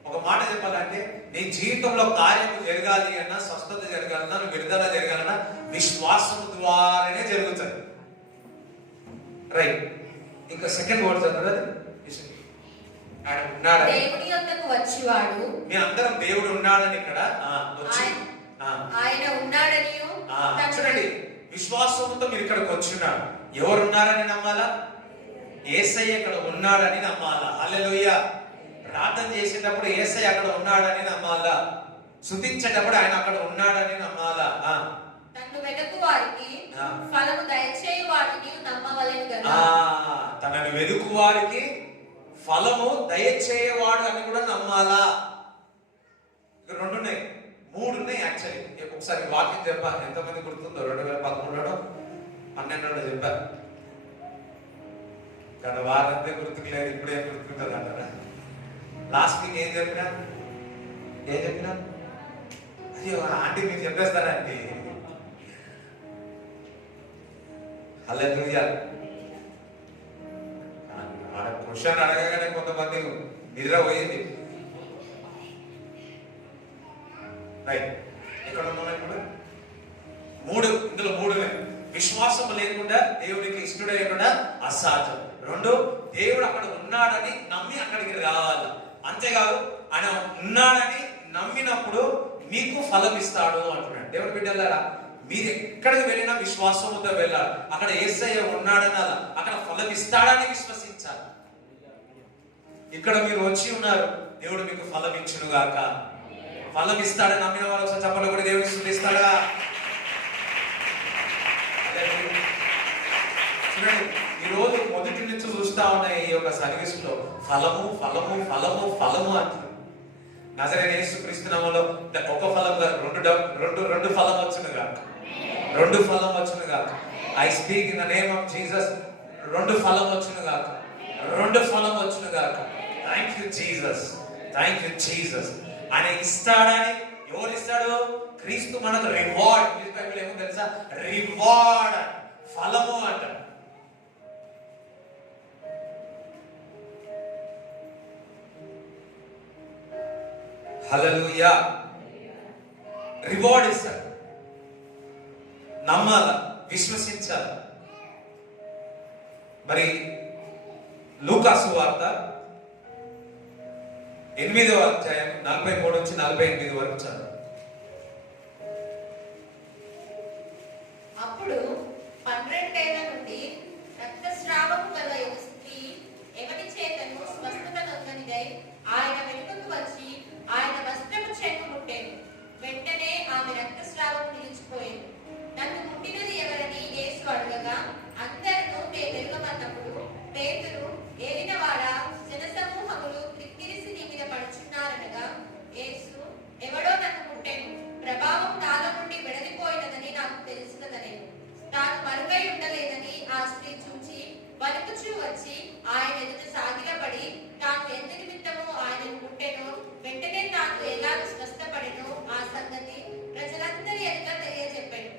ఒక మాట చెప్పాలంటే, నీ జీవితంలో కార్యం జరగాలి అన్నా, స్వస్థత జరగాలన్నా, విడుదల జరగాలన్నా విశ్వాసం ద్వారానే జరుగుతుంది. రైట్. ఇంకా సెకండ్ వర్డ్ చదువు. ఆయన ఉన్నాడు, దేవుని యొద్దకు వచ్చేవాడు. మీ అందరం దేవుడు ఉన్నాడని ఇక్కడ వచ్చి ఆయన ఉన్నాడని చూడండి. విశ్వాసంతో మీరు ఇక్కడికి వచ్చినాడు. ఎవరు ఉన్నారని నమ్మాలా? యేసయ్య ఇక్కడ ఉన్నాడని నమ్మాలా? హల్లెలూయా. ప్రార్థన చేసేటప్పుడు యేసయ్య అక్కడ ఉన్నాడని నమ్మాలా? స్తుతించేటప్పుడు ఆయన అక్కడ ఉన్నాడని నమ్మాలా? తన్ను వెదుకు వారికి ఫలము దయచేయువాడని నమ్మవలెను కదా. తనను వెదుకు వారికి ఫలము దయచేయవాడు అని కూడా నమ్మాలా? ఇక్కడ 2 ఉన్నాయి, 3 ఉన్నాయి యాక్చువల్లీ. ఒకసారి వాక్యం చెప్పాలి, ఎంతమంది గుర్తుందో? 2011 12 చెప్పారు. గత వారంతే గుర్తుకులేదు, ఇప్పుడే గుర్తుకుంటుంది అంటారా? లాస్ట్ వీక్ ఏం చెప్పినా అయ్యో ఆంటీ మీరు చెప్పేస్తారండి. హల్లెలూయా. క్వశ్చన్ అడగగానే కొంతమంది నిద్ర పోయింది. రైట్. ఎక్కడ ఉన్నాం ఇప్పుడు? 3. ఇందులో 3 విశ్వాసం లేకుండా దేవుడికి ఇష్టడై కూడా అసాధ్యం. 2, దేవుడు అక్కడ ఉన్నాడని నమ్మి అక్కడికి రావాలి. అంతేకాదు, ఆయన ఉన్నాడని నమ్మినప్పుడు మీకు ఫలం ఇస్తాడు అంటున్నాడు. దేవుడి బిడ్డలారా, మీరు ఎక్కడికి వెళ్ళినా విశ్వాసంతో వెళ్ళాలి. అక్కడ యేసయ్య ఉన్నాడని, అక్కడ ఫలం ఇస్తాడని విశ్వసించాలి. ఇక్కడ మీరు వచ్చి ఉన్నారు, దేవుడు మీకు ఫలం ఇచ్చును గాక. ఫలం ఇస్తాడని నమ్మిన వాళ్ళు ఒకసారి చెప్పండి కూడా, దేవుడిని స్తుతిస్తాడా? చూడండి, ఈ రోజు మొదటి నుంచి చూస్తా ఉన్నాయి ఈ యొక్క సర్వీస్ లో ఫలము ఫలము ఫలము ఫలము అంటారు. నజరేయుడైన యేసుక్రీస్తు నామములో ఒక ఫలం రెండు ఫలం వచ్చును గాక. 2 ఫలం వచ్చును గాక. I speak in the name of Jesus. రెండు ఫలం వచ్చును గాక, రెండు ఫలం వచ్చును గాక. Thank you Jesus, thank you Jesus. ఆయన ఇస్తాడని, ఎవరు ఇస్తాడు? క్రీస్తు మనకు రివార్డ్. ఇంగ్లీష్ బైబిల్ ఏమో తెలుసా? రివార్డ్, ఫలము అంట. హల్లెలూయా. రివార్డ్ ఇస్తాడు. నమ్మాల, విశ్వసించాలి. మరి లూకా సువార్త 8వ అధ్యాయం 43 నుంచి 48 వరకు చదువు. అప్పుడు 12 ఏళ్ల నుండి రక్తస్రావము గల ఒక స్త్రీ ఎవరి చేతను స్వస్థత నొందనిదై ఆయన వెనుకకు వచ్చి ఆయన వస్త్రము చెంగు ముట్టెను. వెంటనే ఆమె రక్తస్రావము నిలిచిపోయింది. నన్ను ముట్టినది ఎవరని యేసు అడగగా అందరూ ఎరుగమన్నప్పుడు పేతురు, ఏలినవాడా, జనసమూహములు క్రిక్కిరిసి నీ మీద పడుచున్నారనగా యేసు, ఎవడో నన్ను ముట్టెను, ప్రభావం నాలో నుండి వెడలిపోయినదని నాకు తెలుసునదనెను. తాను మరుగై ఉండలేదని ఆ స్త్రీ చూచి వణుకుచూ వచ్చి ఆయన ఎదుట సాగిలపడి తాను ఎంత నిమిత్తమో ఆయనను ముట్టెనో, వెంటనే నాకు ఎలాగ స్వస్థపడెనో ఆ సంగతి ప్రజలందరి ఎదుట తెలియజెప్పాను.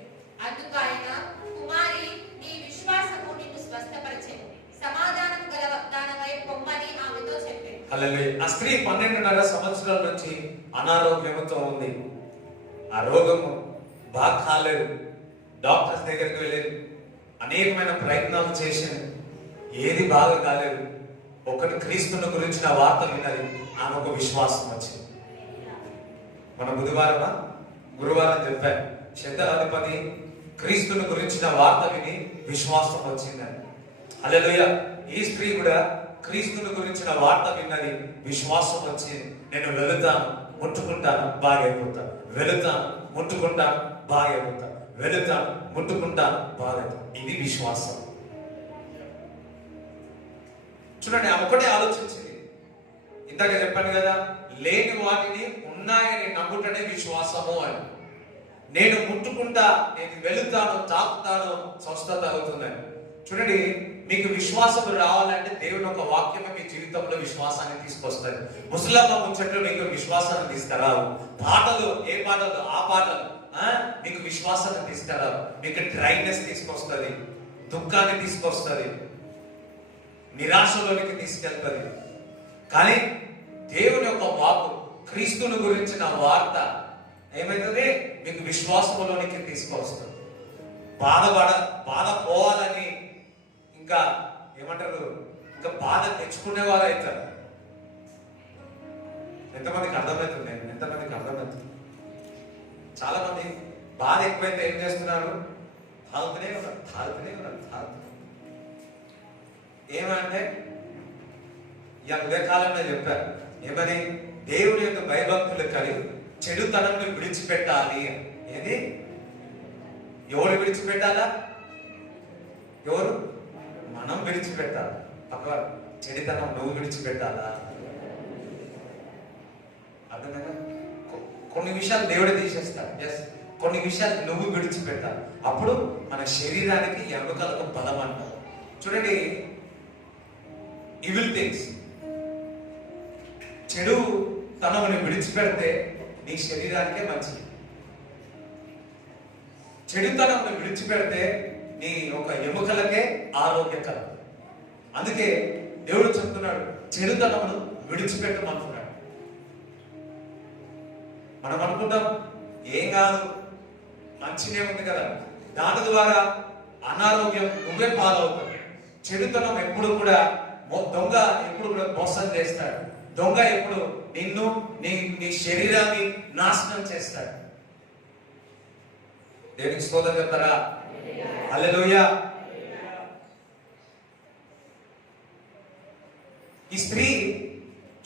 అందుకు ఆయన, కుమారి, నీ విశ్వాసము నిన్ను స్వస్థపరిచెను, సమాధానం గల వాగ్దానమై పొమ్మని ఆమెతో చెప్పాను. హల్లెలూయా. ఆ స్త్రీ 12.5 సంవత్సరాల నుంచి అనారోగ్యంతో ఉంది. ఆ రోగము బాగా కాలేదు. డాక్టర్స్ దగ్గరికి వెళ్ళేది, అనేకమైన ప్రయత్నాలు చేసింది, ఏది బాగా కాలేదు. ఒకటి క్రీస్తుని గురించిన వార్త విన్నది, ఆమెకు విశ్వాసం వచ్చింది. మన గురువారం చెప్పాను, శతాధిపతి క్రీస్తుని గురించిన వార్త విని విశ్వాసం వచ్చిందని. హల్లెలూయా. ఈ స్త్రీ కూడా క్రీస్తుని గురించిన వార్త విన్నది, విశ్వాసం వచ్చింది. నేను వెళుతాను, ముట్టుకుంటాను, బాగైపోతాను, వెళుతాను, ముట్టుకుంటాను, బాగైపోతాను, వెళుతాను, ముట్టుకుంటాను, బాగైపోతాను. ఇది విశ్వాసం. చూడండి, ఆమె ఒకటే ఆలోచించింది. ఇందాక చెప్పాను కదా, లేని వాటిని ఉన్నాయని నమ్ముటనే విశ్వాసము అని. నేను ముట్టుకుంటా, నేను వెళుతాను, తాకుతాను, స్వస్థత అవుతుందని. చూడండి, మీకు విశ్వాసం రావాలంటే దేవుని ఒక వాక్యమే మీ జీవితంలో విశ్వాసాన్ని తీసుకొస్తుంది. ముసలమ్మ ముచ్చట్లు మీకు విశ్వాసాన్ని తీసుకురావు. పాటలు, ఏ పాటలు ఆ పాటలు మీకు విశ్వాసాన్ని తీసుకురావు. మీకు డ్రైనెస్ తీసుకొస్తుంది, దుఃఖాన్ని తీసుకొస్తుంది, నిరాశలోనికి తీసుకెళ్తుంది. కానీ దేవుని యొక్క వాక్కు, క్రీస్తుని గురించిన వార్త ఏమైతుంది? మీకు విశ్వాసంలోనికి తీసుకొస్తుంది. బాధ పోవాలని ఇంకా ఏమంటారు, ఇంకా బాధ తెచ్చుకునేవారు అవుతారు. ఎంతమందికి అర్థమవుతుంది? ఎంతమందికి అర్థమవుతుంది? చాలా మంది బాధ ఎక్కువైతే ఏం చేస్తున్నారు? తాగుతూనే ఉన్నారు. ఏమంటే ఇక ఉదయకాలంలో చెప్పారు, ఏమని? దేవుని యొక్క భయభక్తులు కలిగి చెడుతనంను విడిచిపెట్టాలి. ఏది? ఎవరు విడిచిపెట్టాలా? ఎవరు? మనం విడిచిపెట్టాలి. పక్క చెడుతనం నువ్వు విడిచిపెట్టాలా? అర్థమైనా? కొన్ని విషయాలు దేవుడే తీసేస్తాడు. ఎస్, కొన్ని విషయాలు నువ్వు విడిచిపెట్టాలి. అప్పుడు మన శరీరానికి ఎముకలకు బలం అంటారు. చూడండి, ఈవిల్ థింగ్స్, చెడు తనముని విడిచిపెడితే నీ శరీరానికే మంచిది. చెడుతనమును విడిచిపెడితే నీ ఒక ఎముకలకే ఆరోగ్యకరం. అందుకే దేవుడు చెప్తున్నాడు, చెడుతనమును విడిచిపెట్టమంటున్నాడు. మనం అనుకుంటాం ఏం కాదు, మంచినే ఉంది కదా, దాని ద్వారా అనారోగ్యం నువ్వే పాలవుతావు. చెడుతనం ఎప్పుడు కూడా, దొంగ ఎప్పుడు కూడా మోసం చేస్తాడు. దొంగ ఎప్పుడు నిన్ను, నీ శరీరాన్ని నాశనం చేస్తాడు. దేవునికి స్తోత్రం చెప్తారా? హల్లెలూయా. ఈ స్త్రీ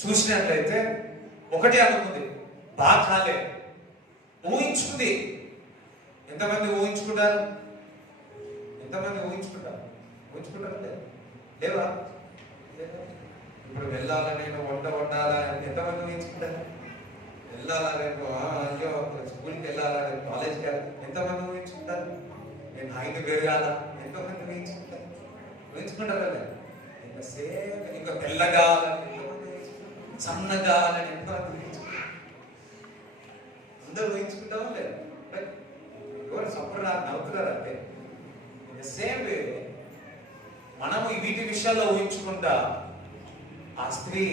చూసినట్లయితే ఒకటే అనుకుంది, బాగా కాలే, ఊహించుకుంది. ఎంతమంది ఊహించుకుంటారు? ఊహించుకుంటారు లేవా? ఇప్పుడు వెళ్ళాలా, నేను వండాలా, ఎంతమంది ఊహించుకుంటారు? వెళ్ళాలా రేపు, అయ్యో స్కూల్కి వెళ్ళాలా, రేపు కాలేజ్కి వెళ్ళాలి, ఎంతమంది ఊహించుకుంటారు? నేను హైట్ పెరగాల, ఎంతమంది ఊహించుకుంటారు? ఊహించుకుంటారా? ఇంకా సేమ్ ఇంకా తెల్లగా సన్నగా అందరూ ఊహించుకుంటామా లేదు? ఎవరు సపోర్ట్ నవ్వుతున్నారంటే సేమ్ వే మనము వీటి విషయాల్లో ఊహించుకుంటా ఆ స్త్రీ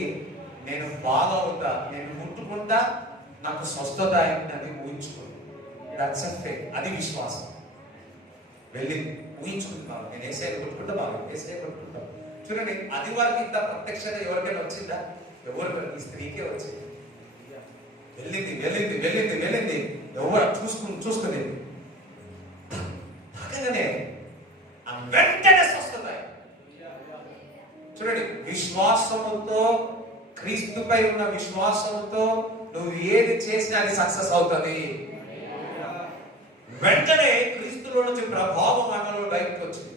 నేను బాగా అవుతా, నేను ముట్టుకుంటా, నాకు స్వస్థత అయింది అని ఊహించుకుంది. అది విశ్వాసం. వెళ్ళింది, ఊహించుకుంటున్నాను నేను ఏసైని కొట్టుకుంటా, బాగా ఏసై కొట్టుకుంటా. చూడండి, అది వరకు ఇంత ప్రత్యక్షత ఎవరికైనా వచ్చిందా? ఎవరు? ఈ స్త్రీకే వచ్చింది. వెళ్ళింది వెళ్ళింది వెళ్ళింది వెళ్ళింది ఎవరు చూసుకుని తాకగానే వెంటనే స్వస్థత. చూడండి, విశ్వాసముతో, క్రీస్తుపై ఉన్న విశ్వాసముతో నువ్వు ఏది చేసినా అది సక్సెస్ అవుతుంది. వెంటనే క్రీస్తులో నుంచి ప్రభావం ఆమెలో బయటకు వచ్చింది.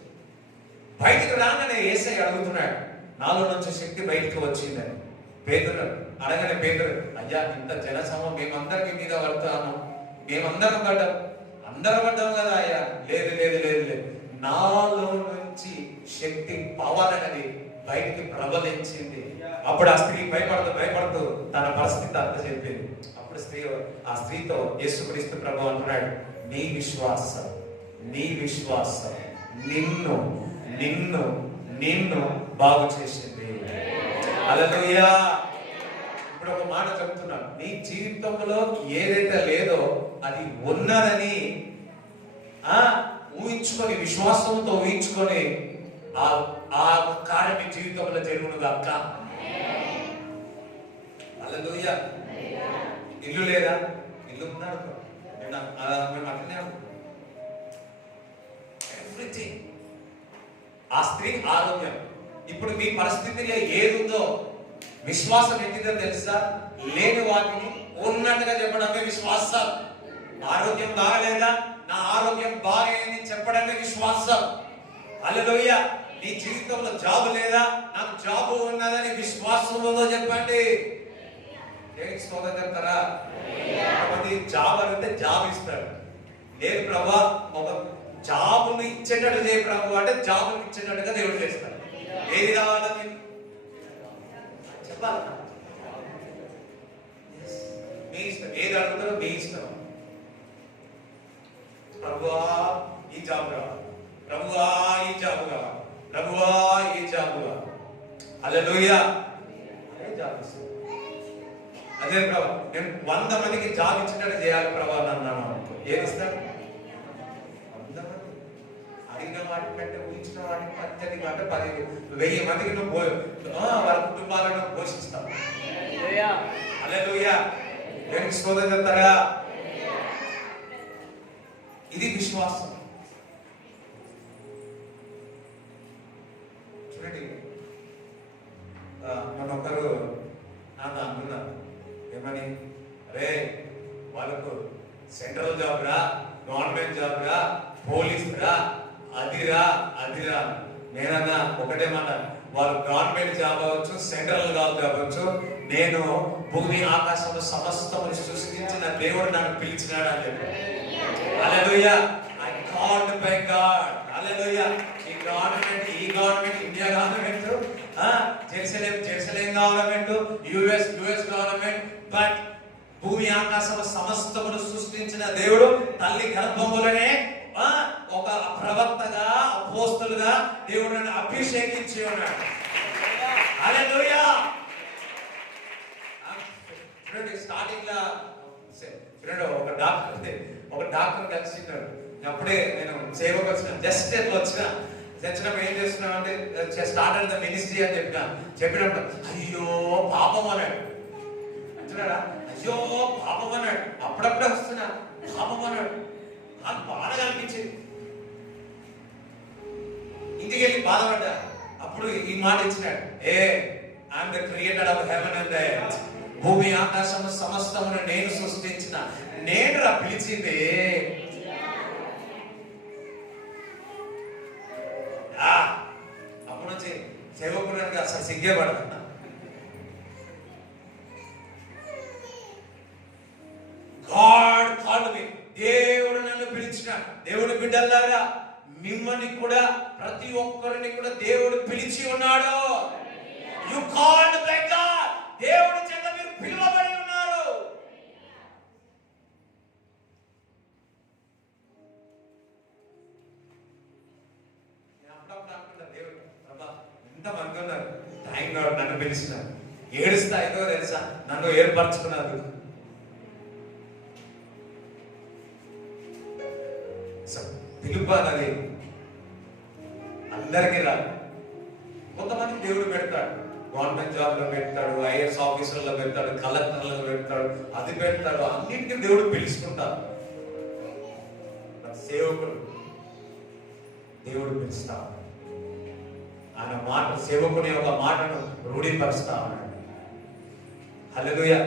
బయటకు రాగానే యేసయ్య అడుగుతున్నాడు, నాలో నుంచి శక్తి బయటకు వచ్చిందని. పేతురు అడగనే, పేతురు అయ్యా ఇంత జనసమూహం మేమందరికి మీద పడతాము, మేమందరం పడ్డాం కదా అయ్యా. లేదు లేదు లేదు లేదు, నాలో నుంచి శక్తి పవర్ అనేది బయటికి ప్రబలించింది. అప్పుడు ఆ స్త్రీ భయపడుతూ తన పరిస్థితి అంత చెప్పింది. అప్పుడు ఆ స్త్రీతో యేసుక్రీస్తు ప్రభువు అంటున్నాడు, నీ విశ్వాసం నిన్ను నిన్ను నిన్ను బాగు చేసింది. హల్లెలూయా. ఇప్పుడు ఒక మాట చెప్తున్నాను, నీ జీవితంలో ఏదైతే లేదో అది ఉన్నదని ఊహించుకొని, విశ్వాసంతో ఊహించుకొని ఆ కార్యం మీ జీవితంలో జరుగునుగా అక్క. హల్లెలూయా. ఇల్లు లేదా? ఇల్లు ఉన్నాడు. మేము అట్లనే ఎవ్రీథింగ్. ఆ స్త్రీ ఆరోగ్యం. ఇప్పుడు మీ పరిస్థితిలో ఏది ఉందో విశ్వాసం ఏంటిదో తెలుసా? లేని వాటిని ఉన్నట్టుగా చెప్పడమే విశ్వాసం. ఆరోగ్యం బాగలేదా? నా ఆరోగ్యం బాగలేదని చెప్పడమే విశ్వాసం. హల్లెలూయా. నీ జీవితంలో జాబ్ లేదా? నాకు జాబ్ ఉన్నదని విశ్వాసంలో చెప్పండి. స్తోత్రం చెప్తారా? జాబ్ అంటే జాబ్ ఇస్తాడు. లేదు ప్రభా ఒక జాబును ఇచ్చేటట్టు చేయ ప్రభు అంటే జాబును ఇచ్చేటట్టుగా దేవుడు చేస్తాడు. ఏది కావాలని చెప్పాలి, మీ ఇష్టం. ఏది అడుగుతారో మీ ఇష్టం. ప్రభువా ఈ జాబ్ కావాలి, ప్రభువా ఈ జాబ్ కావాలి, ప్రభువా ఈ జాబ్ కావాలి. హల్లెలూయా. అదే జాబ్ ఇస్తాడు. అదే ప్రభా నేను 100 మందికి జాబ్ ఇచ్చినట్టు చేయాలి ప్రభా అన్నాను అనుకో, ఏది ఇస్తాడు? 100 మంది అడిగిన వాటి కంటే ఊహించిన వాటికి అత్యధిక అంటే 10,000 మందికి నువ్వు వాళ్ళ కుటుంబాలను పోషిస్తావు. హల్లెలూయా. దేవునికి స్తోత్రం చెప్తారా? ఇది విశ్వాసం. చూడండి, మనొకరు నాకు అంటున్నారు ఏమని, రే వాళ్ళకు సెంట్రల్ జాబ్ రా, గవర్నమెంట్ జాబ్ రా, పోలీస్ రా, అదిరా. నేనన్నా ఒకటేమన్నా, వాళ్ళు గవర్నమెంట్ జాబ్ అవ్వచ్చు, సెంట్రల్ జాబ్ అవ్వచ్చు, నేను భూమి ఆకాశంలో సమస్తమును సృష్టించిన దేవుడు నన్ను పిలిచినాడు అని చెప్పి. హల్లెలూయా. I called by God. హల్లెలూయా. ఈ government India government, Jerusalem government, US government, but భూమి ఆకాశంలో సమస్తమును సృష్టించిన దేవుడు తల్లి గర్భములనే ఒక ప్రవక్తగా, అపోస్తలుగా దేవుడు నన్ను అభిషేకించి ఉన్నాడు. హల్లెలూయా. చూడండి, స్టార్టింగ్ లో చూడండి ఒక డాక్టర్ కలిసినాడు. అప్పుడే నేను సేవకు వచ్చిన, జస్ట్ వచ్చినప్పుడు ఏం చేస్తున్నావు అంటే స్టార్ట్ అండ్ ద మినిస్ట్రీ అని చెప్పినప్పుడు అయ్యో పాపం అన్నాడు. అంటున్నాడా? అయ్యో పాపం అన్నాడు. అప్పుడప్పుడే వస్తున్నా పాపం అన్నాడు. నాకు బాధ కనిపించింది. ఇంటికి వెళ్ళి బాధపడ్డా. అప్పుడు ఈ మాట ఇచ్చినాడు, I'm the creator of heaven and earth. భూమి ఆకాశము సమస్తమును నేను సృష్టించిన, నేను రా పిలిచింది. అప్పుడు నుంచి సేవకుడానికి అసలు సిగ్గే పడుతున్నా. God called me. దేవుడు నన్ను పిలిచిన. దేవుడి బిడ్డలారా మిమ్మల్ని కూడా ప్రతి ఒక్కరిని కూడా దేవుడు పిలిచి ఉన్నాడు. You called by God. దేవుడి చేత మీరు పిలువబడి ఉన్నారు. నేను అప్పుడప్పుడు అనుకుంటా, దేవుడు ప్రభా ఎంతమంది ఉన్నారు, థ్యాంక్ గాడ్ నన్ను పిలిచినారు. ఏడుస్తా ఏదో తెలుసా, నన్ను ఏర్పరచుకున్నారు. పిలుపు అన్నది అందరికీ రాదు. కొంతమంది దేవుడు పెడతాడు, గవర్నమెంట్ జాబ్ లో పెడతాడు, ఐఏఎస్ ఆఫీసర్లో పెడతాడు, కలెక్టర్లలో పెడతాడు, అది పెడతాడు, అన్నింటినీ దేవుడు పిలుచుకుంటాడు. సేవకుడు దేవుడు పిలుస్తా, ఆయన మాట, సేవకుని యొక్క మాటను రూఢీపరుస్తా ఉన్నాడు. హల్లెలూయా.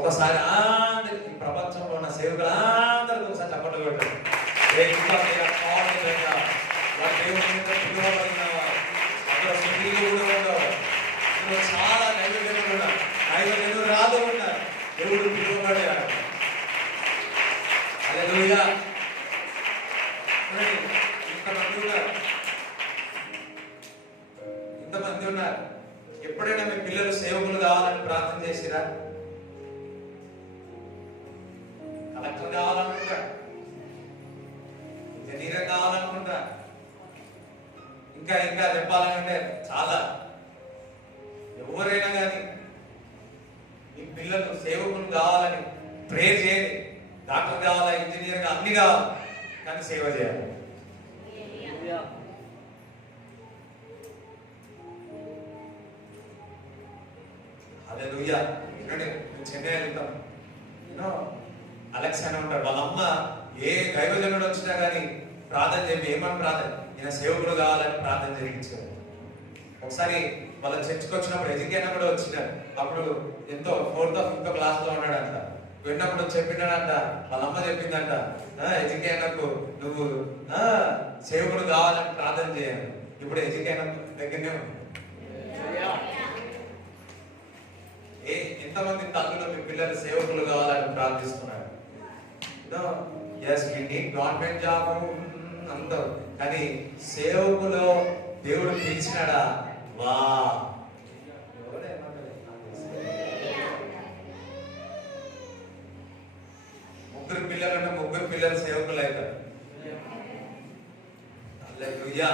ఒకసారి ఈ ప్రపంచంలో ఉన్న సేవకులు అందరికీ ఒకసారి చప్పట్లు పెట్టారు. చాలా నైవేద్యం ఉన్నారు, నైవేద్యం రాదు ఉన్నారు, దేవుడు పిలువబడ్డాడు. హల్లెలూయా. ఇంతమంది ఉన్నారు. ఎప్పుడైనా మీ పిల్లలు సేవకులు కావాలని ప్రార్థన చేసిరా? కలెక్టర్ కావాలనుకుంటా, ఇంజనీర్ కావాలనుకుంటా, ఇంకా ఇంకా చెప్పాలంటే చాలా. ఎవరైనా కానీ మీ పిల్లలు సేవకులు కావాలని ప్రే చేయండి. డాక్టర్ కావాలా, ఇంజనీర్ అన్ని కావాలి, కానీ సేవ చేయాలి. హల్లెలూయా. ఎందుకంటే చెన్నై వెళ్తాం, అలెక్స్ అని ఉంటాడు, వాళ్ళ అమ్మ ఏ దైవజనుడు వచ్చినా కానీ ప్రార్థన చెప్పి ఏమని ప్రార్థన, ఈయన సేవకుడు కావాలని ప్రార్థన జరిగించారు. ఒకసారి వాళ్ళ చర్చకు వచ్చినప్పుడు ఎడ్యుకేషన్ కూడా వచ్చినారు. అప్పుడు ఎంతో 4th or 5th క్లాస్ లో ఉన్నాడంట. విన్నప్పుడు చెప్పినాడంట, వాళ్ళ అమ్మ చెప్పిందంట, ఎడ్యుకేషన్కు నువ్వు సేవకుడు కావాలని ప్రార్థన చేయాలి. ఇప్పుడు ఎడ్యుకేషన్ దగ్గరనే ఉంది. ఎంతమంది తల్లులు మీ పిల్లలు సేవకులు కావాలని ప్రార్థిస్తున్నారు? గవర్నమెంట్ జాబ్ అంతా, కానీ సేవకులు దేవుడు పిలిచినాడా? వా ముగ్గురు పిల్లలు అంటే ముగ్గురు పిల్లలు సేవకులు అవుతారు. హల్లెలూయా.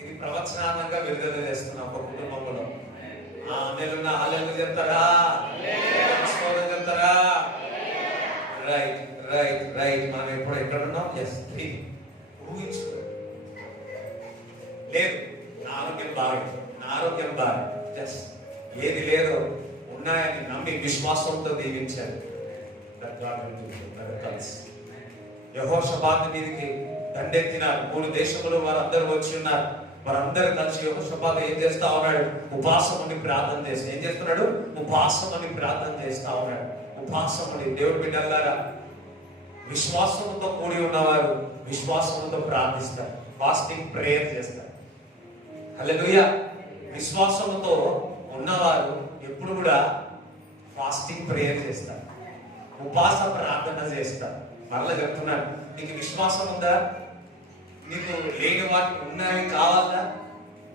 ఇది ప్రవచనాత్మకంగా విడుదల చేస్తున్నాం ఒక కుటుంబంలో. ఆమెలున్న హల్లెలూయా చెప్తారా? చెప్తారా? Right right right. మనం ఎప్పుడు ఎక్కడ ఉన్నాం? ఊహించు. లేదు నా ఆరోగ్యం బాగుంది, నా ఆరోగ్యం బాగుంది, జస్ట్ ఏది లేదో ఉన్నాయని నమ్మి విశ్వాసంతో దీవించారు. కలిసి యెహోషాపాతు మీదకి దండెత్తినారు. 3 దేశములు వారందరూ వచ్చి ఉన్నారు. వారందరూ కలిసి యెహోషాపాతు ఏం చేస్తా ఉన్నాడు? ఉపవాసం అని ప్రార్థన చేసి ఏం చేస్తున్నాడు? ఉపవాసం అని ప్రార్థన చేస్తా ఉన్నాడు. ఉపవాసం అని. దేవుడి బిడ్డలారా, విశ్వాసంతో కూడి ఉన్నవారు విశ్వాసంతో ప్రార్థిస్తారు, ఫాస్టింగ్ ప్రేయర్ చేస్తారు. హల్లెలూయా. విశ్వాసంతో ఉన్నవారు ఎప్పుడు కూడా ఫాస్టింగ్ ప్రేయర్ చేస్తారు, ఉపవాస ప్రార్థన చేస్తారు. మరలా చెప్తున్నాను, నీకు విశ్వాసం ఉందా? నీకు లేని వాటిని ఉన్నవి కావాలా?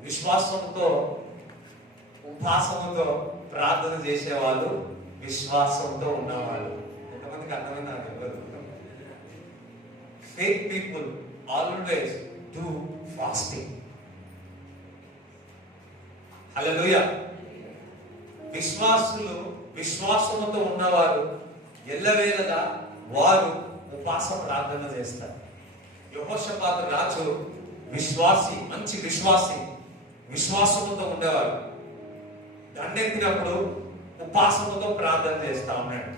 విశ్వాసంతో ఉపవాసంతో ప్రార్థన చేసేవాళ్ళు విశ్వాసంతో ఉన్నవాళ్ళు. ఎంతమందికి అర్థమైంది నాకు తెలియదు. Faith people always do fasting. హల్లెలూయా. విశ్వాసులు, విశ్వాసంతో ఉన్నవారు ఎల్లవేళలా వారు ఉపవాస ప్రార్థన చేస్తారు. యెహోషాపాతు రాజు విశ్వాసి, మంచి విశ్వాసి, విశ్వాసంతో ఉండేవారు. దండెత్తినప్పుడు ఉపవాసంతో ప్రార్థన చేస్తా ఉన్నాడు.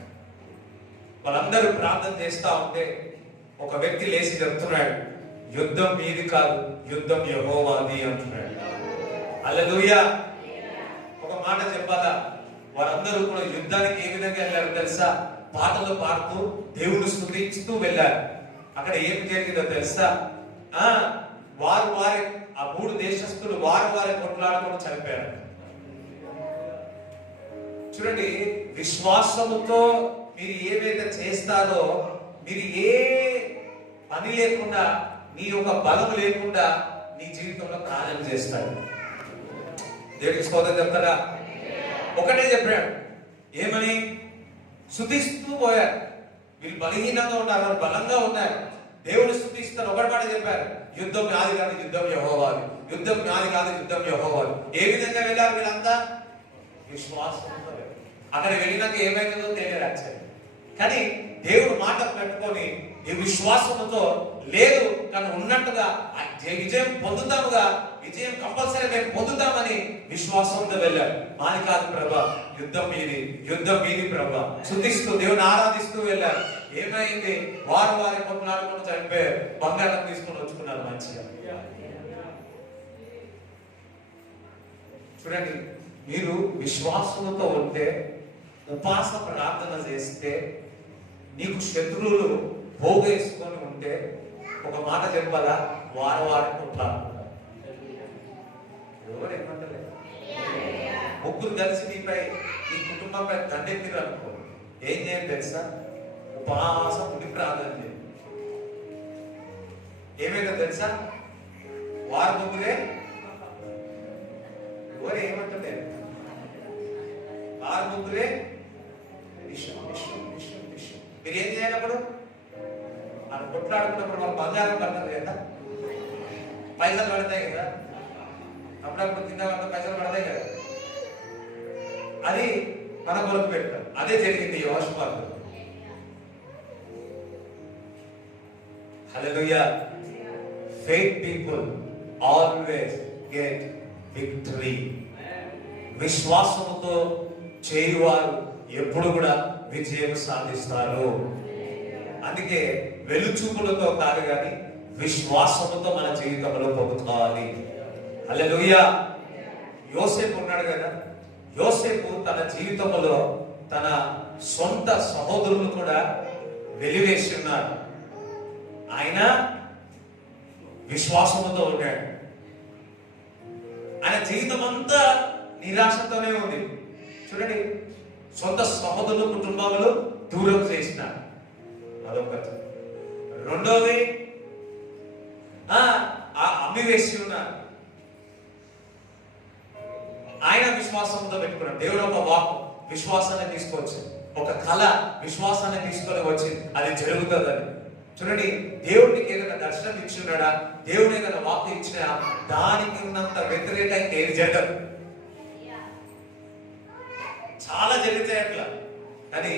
వాళ్ళందరూ ప్రార్థన చేస్తా ఉంటే ఒక వ్యక్తి లేచి చెప్తున్నాడు, యుద్ధం మీది కాదు, యుద్ధం యెహోవాది అంటున్నాడు. హల్లెలూయా. ఒక మాట చెప్పాలా, వారందరూ కూడా యుద్ధానికి ఏ విధంగా వెళ్ళారు తెలుసా? పాటలు పాడుతూ దేవుని స్తుతిస్తూ వెళ్ళారు. అక్కడ ఏం జరిగిందో తెలుసా? వారు వారి ఆ 3 దేశస్తులు వారు వారి కొట్లాడుకొని చనిపోయారు. చూడండి, విశ్వాసముతో మీరు ఏవైతే చేస్తారో, మీరు ఏ పని లేకుండా నీ యొక్క బలం లేకుండా నీ జీవితంలో కార్యం చేస్తాడు. దేవుడికి స్తోత్రం చెప్తారా? ఒకటే చెప్పాడు, ఏమని? స్తుతిస్తూ పోయారు. వీళ్ళు బలహీనంగా ఉన్నారు, వాళ్ళు బలంగా ఉన్నారు. దేవుడు స్తుతిస్తారు. ఒకటి మాట చెప్పారు, యుద్ధం నాది కాదు, యుద్ధం యెహోవాది. యుద్ధం నాది కాదు, యుద్ధం యెహోవాది. ఏ విధంగా వెళ్ళారు వీళ్ళంతా? విశ్వాసంతో. అక్కడ వెళ్ళినాక ఏమైందో తెలియదు యాక్చువల్లీ. కానీ దేవుడు మాట పెట్టుకొని ఈ విశ్వాసంతో లేదు కానీ ఉన్నట్టుగా విజయం పొందుతాముగా, విజయం కంపల్సరీ మేము పొందుతామని విశ్వాసంతో వెళ్ళారు. మాది కాదు ప్రభా, యుద్ధం మీది ప్రభా, స్తుతిస్తూ దేవుని ఆరాధిస్తూ వెళ్ళారు. ఏమైంది? వారి కొట్లాడుకుంటూ చనిపోయారు. బంగారం తీసుకొని వచ్చుకున్నారు మంచిగా. చూడండి, మీరు విశ్వాసంతో ఉంటే, ఉపాస ప్రార్థన చేస్తే, నీకు శత్రువులు భోగేసుకొని ఉంటే, ఒక మాట చెప్పాలా, వారి కొట్లాడుకుంటారు. ఎవరు ఏమంటలేదు. ముగ్గురు కలిసి నీపై, నీ కుటుంబంపై దండెత్తిరు అనుకో, ఏం చేయాలి తెలుసా? ఉపాసం ఉండి ప్రార్థన చేయాలి. ఏమైనా తెలుసా? వారి ముగ్గురే ఎవరు ఏమంటలేదు. వారి ముగ్గురే మీరు ఏం చేయాలప్పుడు? అది కొట్లాడుకున్నప్పుడు వాళ్ళు బంగారం పడుతుంది కదా, పైసలు పడతాయి కదా, అప్పుడప్పుడు తిన్న పైసలు పడతాయి కదా, అది మన కొరకు పెడతాం. అదే జరిగింది యెహోషువతో. హల్లెలూయా. Faith people always get victory. విశ్వాసముతో చేయువారు ఎప్పుడు కూడా విజయం సాధిస్తారు. అందుకే వెలుచూపులతో కాదు కానీ విశ్వాసముతో మన జీవితంలో పొందుకోవాలి. హల్లెలూయా. యోసేపు ఉన్నాడు కదా, యోసేపు తన జీవితంలో తన సొంత సహోదరులు కూడా వెలివేసి ఉన్నారు. ఆయన విశ్వాసముతో ఉన్నాడు. ఆయన జీవితం అంతా నిరాశతోనే ఉంది. చూడండి, సొంత సహోదరులు కుటుంబాలు దూరం చేసినారు. అదొకటి. రెండోది, అమ్మివేసి ఉన్నారు. ఆయన విశ్వాసంతో పెట్టుకున్నాడు. దేవుడు ఒక వాక్ విశ్వాసాన్ని తీసుకొచ్చి, ఒక కళ విశ్వాసాన్ని తీసుకొని వచ్చింది, అది జరుగుతుందని. చూడండి, దేవుడికి ఏదైనా దర్శనం ఇచ్చున్నాడా, దేవుడు ఏదైనా వాక్ ఇచ్చినా దానికి ఉన్నంత వ్యతిరేకంగా ఏది జరగదు. చాలా జరుగుతాయి అట్లా. కానీ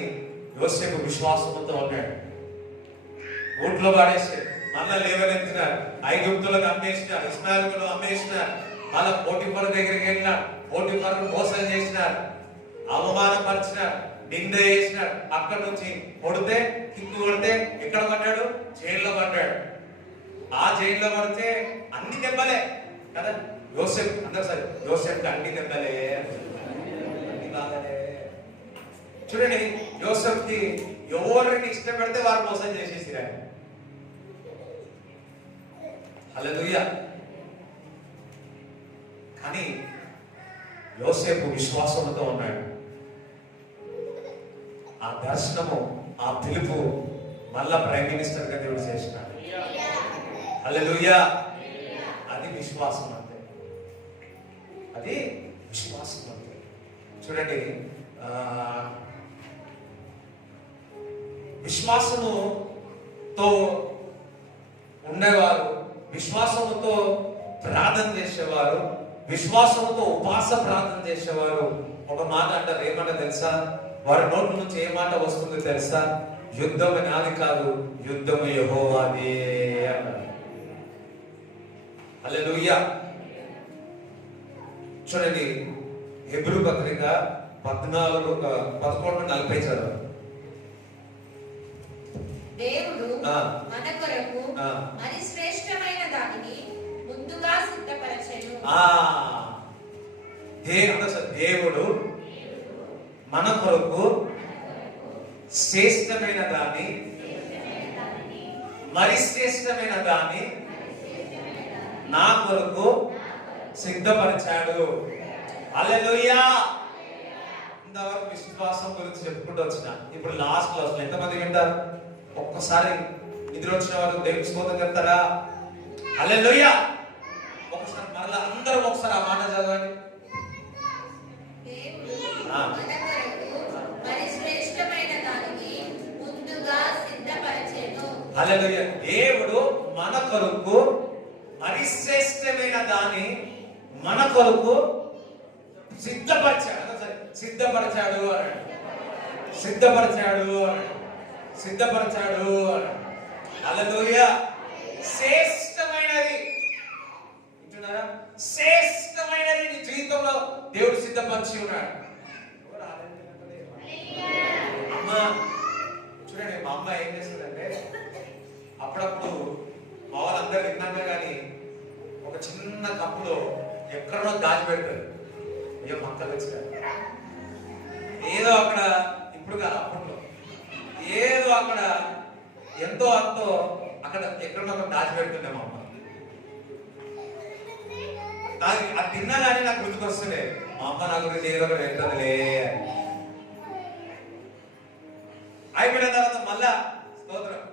యోసేపు విశ్వాసంతో ఉన్నాడు. ఊట్లో పాడేసాడు, మళ్ళా లేవనెత్తినాడు, ఐగుప్తులకు అమ్మేసినాడు, ఇస్మాయిలుకు అమ్మేసినాడు, మళ్ళా పోటీఫర్ దగ్గరికి వెళ్ళినాడు, పోటీఫర్ మోసం చేసినాడు, అవమానపరిచినాడు, నింద చేసినాడు. అక్కడి నుంచి కొడితే, కిక్కు కొడితే ఎక్కడ పడ్డాడు? జైల్లో పడ్డాడు. ఆ జైల్లో పడితే అన్ని దెబ్బలే కదా. యోసేపు అందరు సరే, యోసేపుకి అన్ని దెబ్బలే, అన్ని బాగాలే. చూడండి, యోసేపుకి ఎవరిని ఇష్టపెడితే వారు మోసం చేసేసిరా. హల్లెలూయా. కానీ యోసేపు విశ్వాసంతో ఉన్నాడు. ఆ దర్శనము, ఆ పిలుపు మళ్ళా ప్రైమ్ మినిస్టర్ గా దేవుడు చేసినాడు. హల్లెలూయా. అది విశ్వాసం అంతే, అది విశ్వాసం అంతే. చూడండి, విశ్వాసముతో ఉండేవారు, విశ్వాసముతో ప్రార్థన చేసేవారు, విశ్వాసముతో ఉపాస ప్రార్థన చేసేవారు ఒక మాట అంటారు. ఏమంట తెలుసా? వారి నోట్ల నుంచి ఏ మాట వస్తుందో తెలుసా? యుద్ధము నాది కాదు, యుద్ధము యెహోవాదే అన్నారు. హల్లెలూయా. చూడండి, హెబ్రీ పత్రిక 11:40 చదవండి. దేవుడు మన కొరకు మరి శ్రేష్టమైన దానిని ముందుగా సిద్ధపరచెను. దేవుడు మన కొరకు శ్రేష్టమైన దాన్ని, మరి శ్రేష్టమైన దాన్ని నా కొరకు సిద్ధపరిచాడు. హల్లెలూయా. ఇంతవరకు విశ్వాసం గురించి చెప్పుకుంటూ వచ్చిన, ఇప్పుడు లాస్ట్ లో ఎంతమంది వింటారు? ఒక్కసారి నిద్ర వచ్చిన వారు దేవుని స్తోత్రం చెప్తారా? హల్లెలూయా. ఒకసారి మరలా అందరూ ఒకసారి ఆ మాట చదవండి. దేవుడు మన కొరకు మరి శ్రేష్టమైన దానిని ముందుగా సిద్ధపరచెను. హల్లెలూయా. దేవుడు మన కొరకు మరి శ్రేష్టమైన దాన్ని మన కొరకు సిద్ధపరిచాడు. సిద్ధపరిచాడు అన్నాడు. సిద్ధపరిచాడు అన్నాడు. సిద్ధపరిచాడు అన్నాడు. హల్లెలూయా. శ్రేష్టమైనది వింటున్నారా? శ్రేష్టమైనది నీ జీవితంలో దేవుడు సిద్ధపరిచి ఉన్నాడు. అమ్మ చూడండి, మా అమ్మ ఏం చేస్తుందంటే అప్పుడప్పుడు మా వాళ్ళందరూ విన్నాక కానీ ఒక చిన్న కప్పులో ఎక్కడో దాచిపెడతారు. అయ్యో మక్కలు వచ్చినారు ఏదో అక్కడ, ఇప్పుడు కాదు అప్పట్లో, ఏదో అక్కడ ఎంతో అంతో అక్కడ ఎక్కడో అక్కడ దాచిపెడుతుండే మా అమ్మ. అది తిన్నా కానీ నాకు గుర్తుకొస్తుండే, మా అమ్మ నా గురించి ఏదో ఒకటి వెళ్తుందిలే. అయిపోయిన తర్వాత మళ్ళా స్తోత్రం.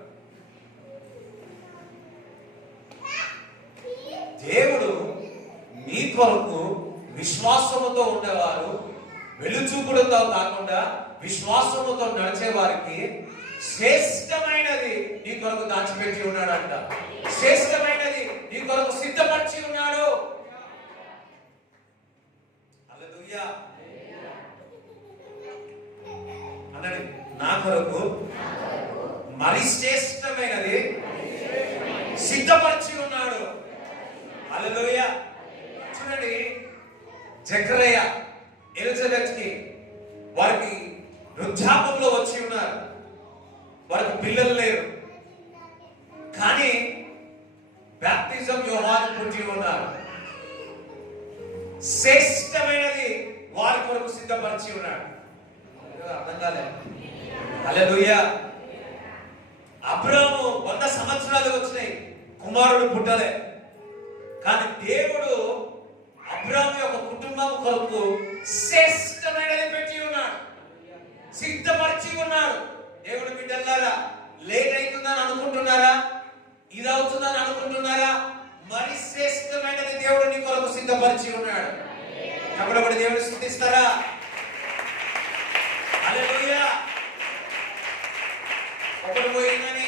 దేవుడు మీ కొరకు విశ్వాసముతో ఉండేవారు, వెలుచూపులతో కాకుండా విశ్వాసముతో నడిచే వారికి శ్రేష్టమైనది నీ కొరకు దాచిపెట్టి ఉన్నాడంట. శ్రేష్టమైనది నీ కొరకు సిద్ధపరిచి ఉన్నాడు. హల్లెలూయా అన్నాడు. నా కొరకు మరి శ్రేష్టమైనది సిద్ధపరిచి ఉన్నాడు. హల్లెలూయా. చూడండి, జకరియా ఎలిజబెత్ కి వారికి వృద్ధాపంలో వచ్చి ఉన్నారు, వారికి పిల్లలు లేరు, కానీ బాప్టిజం యోహాను పుట్టి ఉన్నారు. శ్రేష్టమైనది వారి కొరకు సిద్ధపరిచి ఉన్నాడు. అర్థం కాలేదు. హల్లెలూయా. అబ్రాహాము 100 సంవత్సరాలు వచ్చినాయి, కుమారుడు పుట్టలే, కానీ దేవుడు అబ్రాహాము యొక్క కుటుంబం కొరకు శ్రేష్టమైనది పెట్టి ఉన్నాడు, సిద్ధపరిచి ఉన్నాడు. దేవుడు బిడ్డలారా, లేట్ అవుతుందని అనుకుంటున్నారా? ఇది అవుతుందని అనుకుంటున్నారా? మరి శ్రేష్టమైనది దేవుడు నీ కొరకు సిద్ధపరిచి ఉన్నాడు. కాబట్టి దేవుడు స్తుతిస్తారా? హల్లెలూయా. ఒకడు పోయిందని,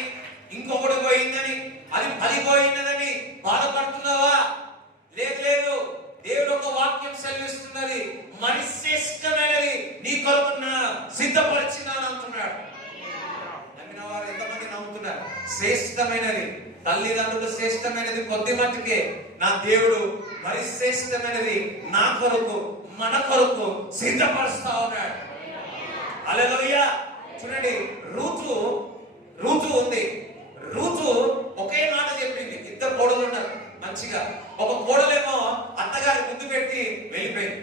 ఇంకొకడు పోయిందని, అది పోయినదని బాధపడుతున్నావా? లేదు లేదు, దేవుడు ఒక వాక్యం సెలవిస్తున్నది, మరి శ్రేష్టమైనది నీ కొరకు సిద్ధపరిచినాను అంటున్నాడు. నమ్మిన వారు ఎంతమంది నమ్ముతున్నారు? శ్రేష్టమైనది తల్లిదండ్రులు శ్రేష్టమైనది కొద్ది మట్టుకే, నా దేవుడు మరి శ్రేష్టమైనది నా కొరకు మన కొరకు సిద్ధపరుస్తా ఉన్నాడు. హల్లెలూయా. చూడండి, రూతు ఉంది. రూతు ఒకే మాట చెప్పింది. ఇద్దరు కోడలు ఉన్నారు మంచిగా. ఒక కోడలేమో అత్తగారి ముందు పెట్టి వెళ్ళిపోయింది.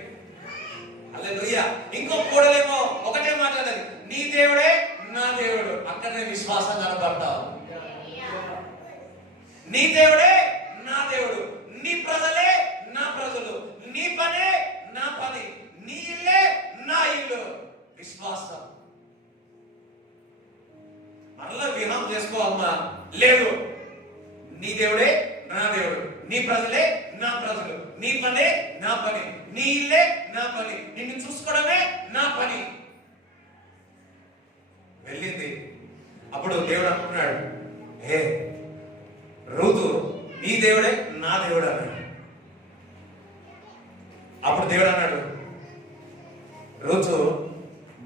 హల్లెలూయా. ఇంకో కోడలేమో ఒకటే మాట్లాడాలి, నీ దేవుడే నా దేవుడు. అక్కడనే విశ్వాసం కనబడతావు. నీ దేవుడే నా దేవుడు, నీ ప్రజలే నా ప్రజలు, నీ పనే నా పని, నీ ఇల్లే నా ఇల్లు. విశ్వాసం. మరలా విహాం చేసుకోవమ్మా, లేదు, నీ దేవుడే నా దేవుడు, నీ ప్రజలే నా ప్రజలు, నీ పనే నా పని, నీ ఇల్లే నా పని, నిన్ను చూసుకోవడమే నా పని. వెళ్ళింది. అప్పుడు దేవుడు అంటున్నాడు, హే రూతు, నీ దేవుడే నా దేవుడు అన్నాడు. అప్పుడు దేవుడు అన్నాడు, రూతు,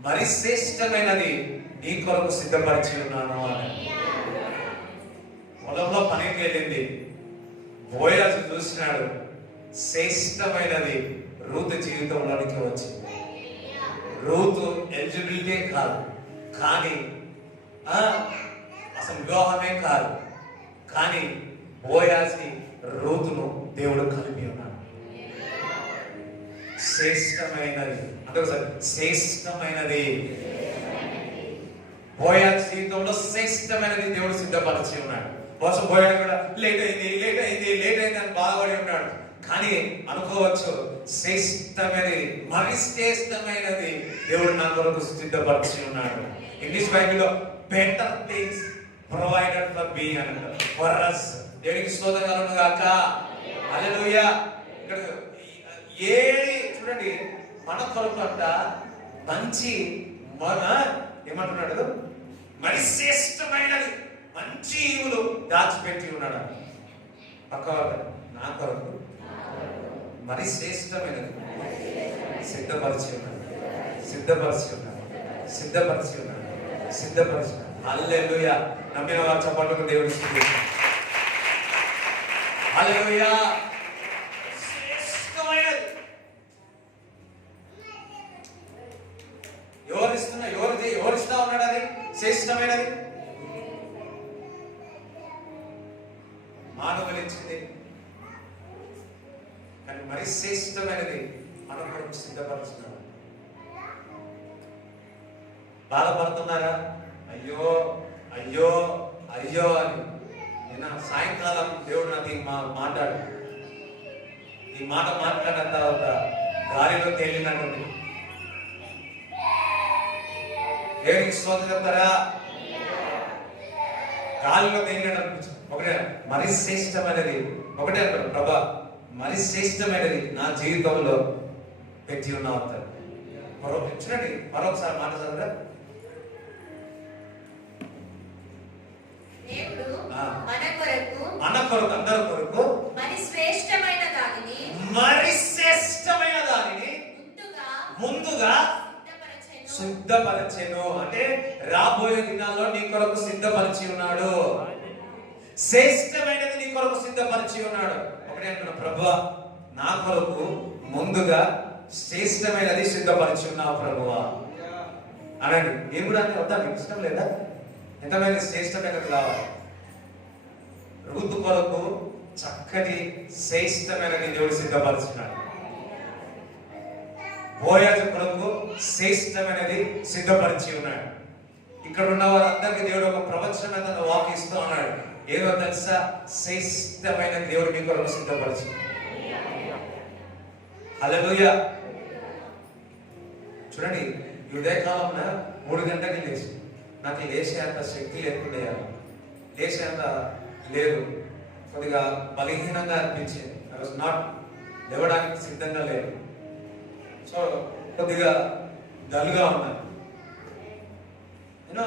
మరి శ్రేష్టమైనది నీ కొరకు సిద్ధపరిచి ఉన్నాను అని. పొలంలో పనికి వెళ్ళింది. బోయజు చూసినాడు, శ్రేష్టమైనది రూతు జీవితంలోనికి వచ్చింది. రూతు ఎలిజిబిలిటీ కాదు, కానీ అసలు వివాహమే కాదు, కానీ బోయాజి రూతును దేవుడు కలిపి ఉన్నాడు. శ్రేష్టమైనది అంటే శ్రేష్టమైనది బోయాజు జీవితంలో శ్రేష్టమైనది దేవుడు సిద్ధపరిచి ఉన్నాడు. బహుశా బోయాజు కూడా లేట్ అయింది అని బాధపడి ఉన్నాడు. కానీ అనుకోవచ్చు, శ్రేష్టమైనది మరి శ్రేష్టమైనది దేవుడు నా కొరకు సిద్ధపరిచి ఉన్నాడు. ఇంగ్లీష్ బైబిల్లో better things provided for me అని అంటారు. ఫర్ us దేవునికి స్తోత్రం కలుగును గాక. హల్లెలూయా. ఇక్కడ ఏది చూడండి, మన కొరకు అంట మంచి ఏమంటున్నాడు, మరి శ్రేష్టమైనది మంచి ఈవులు దాచిపెట్టి ఉన్నాడు. పక్క నా కొరకు మరి శ్రేష్టమైనది సిద్ధపరిచి ఉన్నాడు, సిద్ధపరిచి ఉన్నాడు, సిద్ధపరిచి ఉన్నాడు, సిద్ధపరిచి ఉన్నాడు. హల్లెలూయా. నమ్మిన వారు చప్పట్లకు దేవుని స్తుతించండి. హల్లెలూయా. శ్రేష్టమైనది ఎవరిస్తా ఉన్నాడు? అది శ్రేష్టమైనది మానవులు ఇచ్చింది, కానీ మరి శ్రేష్టమైనది మన కొరకు సిద్ధపరుచున్నాడు. బాధపడుతున్నారా? అయ్యో అయ్యో అయ్యో అని. నిన్న సాయంకాలం దేవుడు నాకు మాట్లాడు, ఈ మాట మాట్లాడిన తర్వాత గాలిలో తేలినట్టు. దేవునికి స్తోత్రం చెప్తారా? గాలిలో తేలినట్టు అనిపించింది. ఒకటే మరి శ్రేష్టమైనది, ఒకటే అంటారు, ప్రభా మరి శ్రేష్టమైనది నా జీవితంలో పెట్టి ఉన్నా అవుతారు. చూడండి, మరొకసారి మాట చదువురా. మన కొరకు అందరి కొరకు మరి శ్రేష్టమైన దానిని ముందుగా సిద్ధపరచెను. అంటే రాబోయే దినాల్లో నీ కొరకు సిద్ధపరిచి ఉన్నాడు. శ్రేష్టమైనది నీ కొరకు సిద్ధపరిచి ఉన్నాడు. ఒకటే అంటున్నా, ప్రభువా నా కొరకు ముందుగా శ్రేష్టమైనది సిద్ధపరిచి ఉన్నావు ప్రభువా అనండి. నేను కూడా అంటే వద్దా, మీకు ఇష్టం లేదా? ఎంతమైన శ్రేష్టమైనది కావాలి? ఋతు కొరకు చక్కటి శ్రేష్టమైనది దేవుడు సిద్ధపరిచినాడు. బోయాజు కొరకు శ్రేష్టమైనది సిద్ధపరిచి ఉన్నాడు. ఇక్కడ ఉన్న వారందరికీ దేవుడు ఒక ప్రవచనమైన వాక్ ఇస్తూ ఉన్నాడు. ఏదో తెలుసా? శ్రేష్టమైన దేవుడు మీ కొరకు సిద్ధపరిచి. హల్లెలూయా. చూడండి, ఈ ఉదయకాలంలో 3 గంటలకి లేచి, నాకు లేచే అంత శక్తి లేకుండా, లేచే అంత లేదు, కొద్దిగా బలహీనంగా అనిపించింది. ఐ వాజ్ నాట్ లేవడానికి సిద్ధంగా లేదు. సో కొద్దిగా డల్గా ఉన్నాను. నేను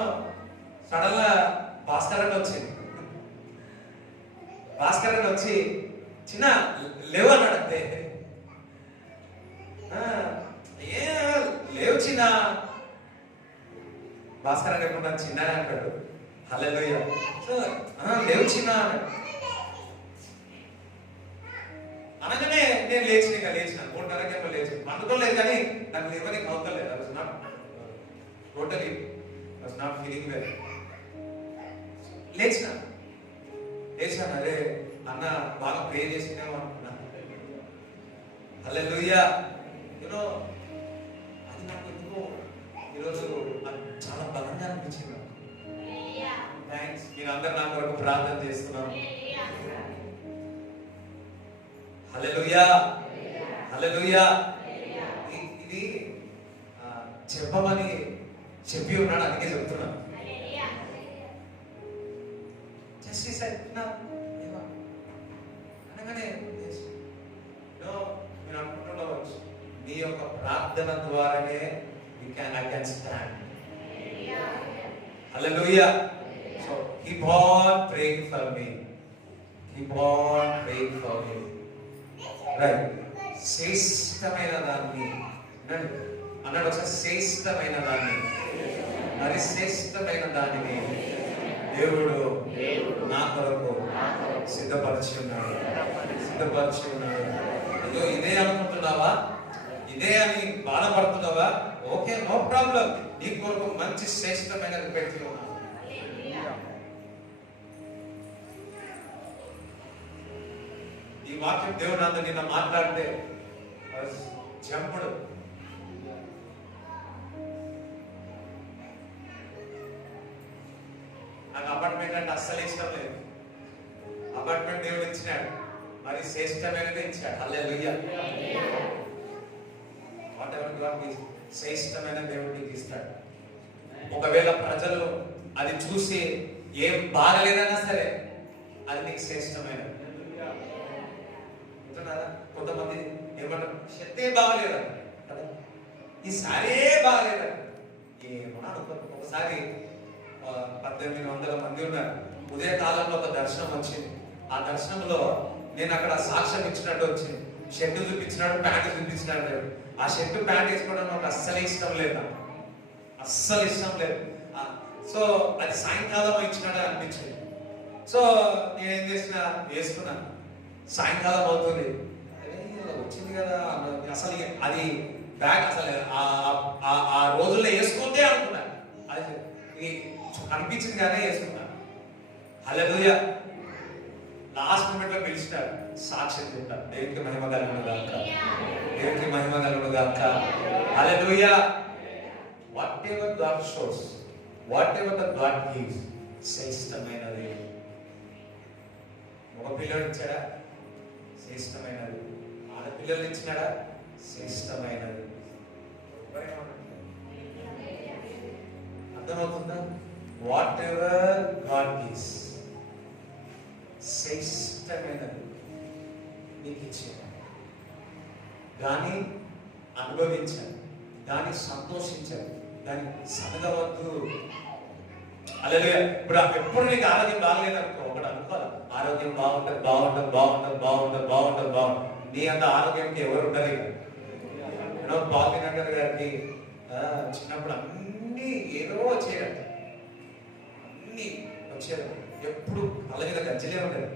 సడన్ గా భాస్కర్ అని వచ్చింది. భాస్కర్ అని వచ్చి చిన్న లేవు అన్నాడు. అంతే, ఏ లేవు చిన్న. భాస్కర్ అని ఎప్పుడు చిన్న అంటాడు. హల్లెలూయా. సో లేవు చిన్న అన్నాడు. అనగానే నేను లేచిన 3:30 లేచి అందుకోలేదు, కానీ నాకు లేవనికి అవుతలేదు. I was not totally not feeling well. లేచాను, అరే అన్న బాగా ప్రే చేసినేమో అనుకున్నా. హల్లెలూయా. యూనో అది నాకు ఎందుకో ఈరోజు చాలా బలంగా అనిపించింది. థ్యాంక్స్. మీరు అందరు నా కొరకు ప్రార్థన చేస్తున్నాను. హల్లెలూయా, హల్లెలూయా. ఇది చెప్పమని చెప్పి ఉన్నాడు, అందుకే చెప్తున్నాను. అనగానే మీరు అనుకుంటుండవచ్చు, మీ యొక్క ప్రార్థన ద్వారానే I can stand. Hallelujah. So keep on praying for me. Keep on praying for me. Right. శ్రేష్టమైన దాన్ని అన్నాడు. ఒకసారి శ్రేష్టమైన దాన్ని, మరి శ్రేష్టమైన దానిని దేవుడు నా కొరకు సిద్ధపరిచి ఉన్నాడు. అయ్యో ఇదే అనుకుంటున్నావా? ఇదే అని బాధపడుతున్నావా? Okay, no problem. నీ కొరకు మంచి శ్రేష్టమైనది పెట్టి ఉన్నావు. ఈ వాక్యం దేవుడు నాతో నిన్న మాట్లాడితే జంపుడు. నాకు అపార్ట్మెంట్ అంటే అస్సలు ఇష్టం లేదు. అపార్ట్మెంట్ దేవుడు ఇచ్చినాడు, మరి శ్రేష్టమైనది ఇచ్చాడు. హల్లెలూయా. వాట్ ఎవర్ గాడ్ గివ్స్, శ్రేష్టమైన దేవుడు నీకు ఇస్తాడు. ఒకవేళ ప్రజలు అది చూసి ఏం బాగలేదన్నా సరే, అది నీకు శ్రేష్టమైనది. వింటున్నారా? కొంతమంది ఏమంటారు, షర్టే బాగలేదా కదా, ఈ సారే బాగలేదా, ఏమన్నా అనుకోరు. ఒకసారి 1800 మంది ఉన్నారు. ఉదయకాలంలో ఒక దర్శనం వచ్చింది. ఆ దర్శనంలో నేను అక్కడ సాక్ష్యం ఇచ్చినట్టు వచ్చింది. షర్టు చూపించినాడు, ప్యాంటు చూపించినాడు. ఆ షర్టు ప్యాంట్ వేసుకోవడం నాకు అస్సలు ఇష్టం లేదు, అస్సలు ఇష్టం లేదు. సో అది సాయంకాలం ఇచ్చినట్టు అనిపించింది. సో నేనేం చేసిన, వేసుకున్నాను. సాయంకాలం అవుతుంది, వచ్చింది కదా అసలు అది బ్యాగ్ అసలు ఆ రోజుల్లో వేసుకుంటే అనుకున్నాను. అది అనిపించింది కానీ వేసుకున్నాను. హల్లెలూయా. లాస్ట్ మూమెంట్ లో పిలిచినాడు, సాక్ష్యం చెప్తాను. దేవునికి మహిమ కలుగును గాక, దేవునికి మహిమ కలుగును గాక. హల్లెలూయా. Whatever God shows, whatever the God gives, శ్రేష్టమైనది. ఒక పిల్లలు ఇచ్చాడా, శ్రేష్టమైనది. ఆడపిల్లలు ఇచ్చినాడా, శ్రేష్టమైనది. అర్థమవుతుందా? వాట్ ఎవర్ గాడ్ గివ్స్, శ్రేష్టమైనది నీకు ఇచ్చాడు. దాన్ని అనుభవించాలి, దాన్ని సంతోషించాలి, దాన్ని సనగవద్దు. అలాగే ఇప్పుడు ఎప్పుడు నీకు ఆరోగ్యం బాగలేదు అనుకో, ఒకటి అనుకోవాలి, ఆరోగ్యం బాగుంటుంది బాగుంటుంది బాగుంటుంది బాగుంటుంది బాగుంటుంది బాగుంటుంది. నీ అంత ఆరోగ్యంకి ఎవరు ఉండదు. ఇక బాగుంది గారికి చిన్నప్పుడు అన్ని ఏదో వచ్చేయట, అన్ని వచ్చేది, ఎప్పుడు అలాగే గజ్జలే ఉండేది.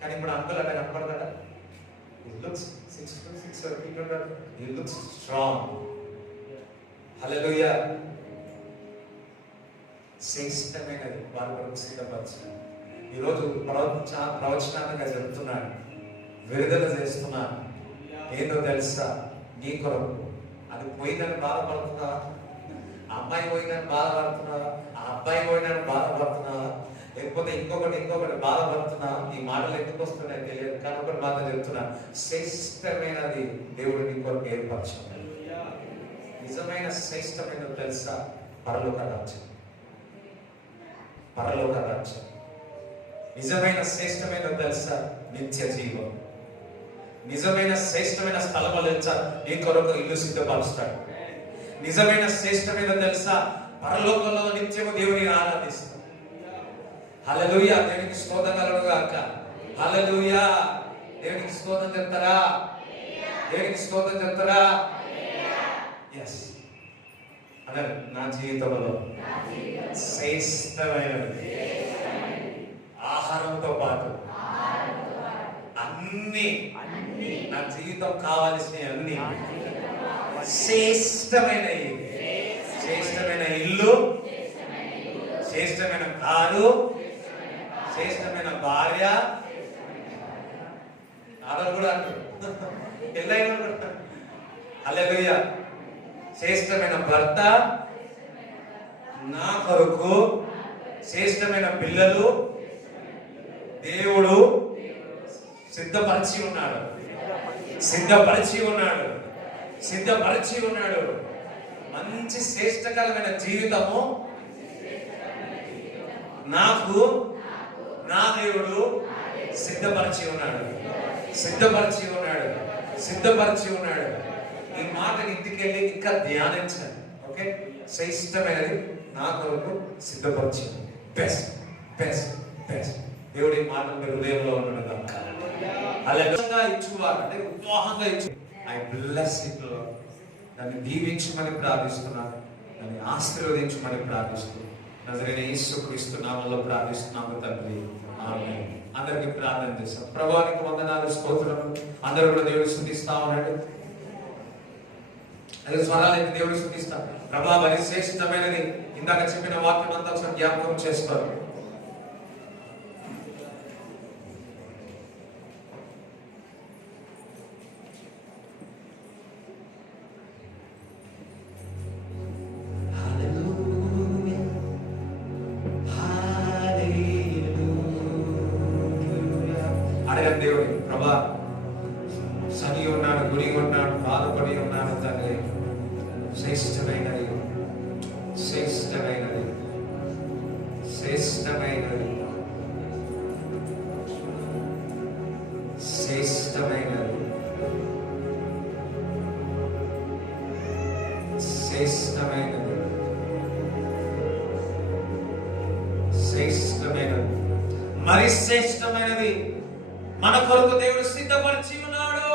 కానీ ఇప్పుడు అంకుల్ అట్లా కనపడతాడా? He looks 6'6" feet ఉంటాడు. He looks strong. హల్లెలూయా. శ్రేష్టమైనది వారి కొరకు సిద్ధపరచాలి. ఈరోజు ప్రవచనాత్మకంగా చెప్తున్నాడు, విడుదల చేస్తున్నాను. ఏందో తెలుసా? నీ కొరకు. అది పోయిందని బాధపడుతున్నావా? అమ్మాయి పోయిందని బాధపడుతున్నావా? ఆ అబ్బాయి పోయిందని బాధపడుతున్నావా? లేకపోతే ఇంకొకటి బాధపడుతున్నావా? ఈ మాటలు ఎందుకు వస్తున్నాయి తెలియదు, కానీ ఒకటి మాట చెప్తున్నా, శ్రేష్టమైనది దేవుడు నీ కొరకు ఏర్పరచాడు. నిజమైన శ్రేష్టమైనది తెలుసా? పరలోక రాజ్యం. పరలోక రాజ్యం. నిజమైన శ్రేష్టమైనది తెలుసా? నిత్య జీవం. నిజమైన శ్రేష్టమైన స్థలము తెలుసా? నీ కొరకు ఇల్లు సిద్ధపరుస్తాడు. నిజమైన శ్రేష్టమైన తెలుసా? పరలోకంలో నిత్యము దేవుని ఆరాధిస్తాడు. హల్లెలూయా. దేవునికి స్తోత్రం కలుగును గాక. హల్లెలూయా. దేవునికి స్తోత్రం చెప్తారా? దేవునికి స్తోత్రం చెప్తారా? ఎస్ అన్నారు. నా జీవితంలో శ్రేష్టమైనది ఆహారంతో పాటు అన్ని, నా జీవితం కావాల్సిన అన్ని శ్రేష్టమైనవి. శ్రేష్టమైన ఇల్లు, శ్రేష్టమైన కారు, శ్రేష్టమైన భార్య. ఆడలు కూడా అంటారు, పెళ్ళైన కూడా. హల్లెలూయా. శ్రేష్టమైన భర్త నా కొరకు, శ్రేష్టమైన పిల్లలు దేవుడు సిద్ధపరిచి ఉన్నాడు. సిద్ధపరిచి ఉన్నాడు. సిద్ధపరిచి ఉన్నాడు. మంచి శ్రేష్టకరమైన జీవితము నాకు నా దేవుడు సిద్ధపరిచి ఉన్నాడు. సిద్ధపరిచి ఉన్నాడు. సిద్ధపరిచి ఉన్నాడు. ఈ మాటని ఇంటికెళ్ళి ఇంకా ధ్యానించాలి. ఓకే, శ్రేష్టమైనది నా కొరకు సిద్ధపరిచి. Best best best. దేవుడి మాటలు మీ హృదయంలో ఉండడం కనుక అలా ఇచ్చువారు అంటే ఉత్సాహంగా ఇచ్చు. I bless it lord. దాన్ని దీవించమని ప్రార్థిస్తున్నాను, దాన్ని ఆశీర్వదించమని ప్రార్థిస్తున్నాను. నజరైన యేసుక్రీస్తు నామములో ప్రార్థిస్తున్నాము తండ్రి, ఆమేన్. అందరికీ ప్రార్థన చేస్తాం. ప్రభువానికి వందనాలు, స్తోత్రము. అందరూ కూడా దేవుడిని స్తుతిస్తా ఉన్నాడు. అదే స్వరాలైతే దేవుడిని స్తుతిస్తాం. ప్రభా మరి శ్రేష్టమైనది ఇందాక చెప్పిన వాక్యం అంతా ఒకసారి జ్ఞాపకం చేస్తారు. అడగండి దేవుని, ప్రభా సని ఉన్నాడు, గుడి ఉన్నాడు, బాధపడి ఉన్నాడు తండ్రి. శ్రేష్టమైనది, శ్రేష్టమైనది, శ్రేష్టమైనది శ్రేష్టమైనది, శ్రేష్టమైనది, మరి శ్రేష్టమైనది మన కొరకు దేవుడు సిద్ధపరిచి ఉన్నాడు.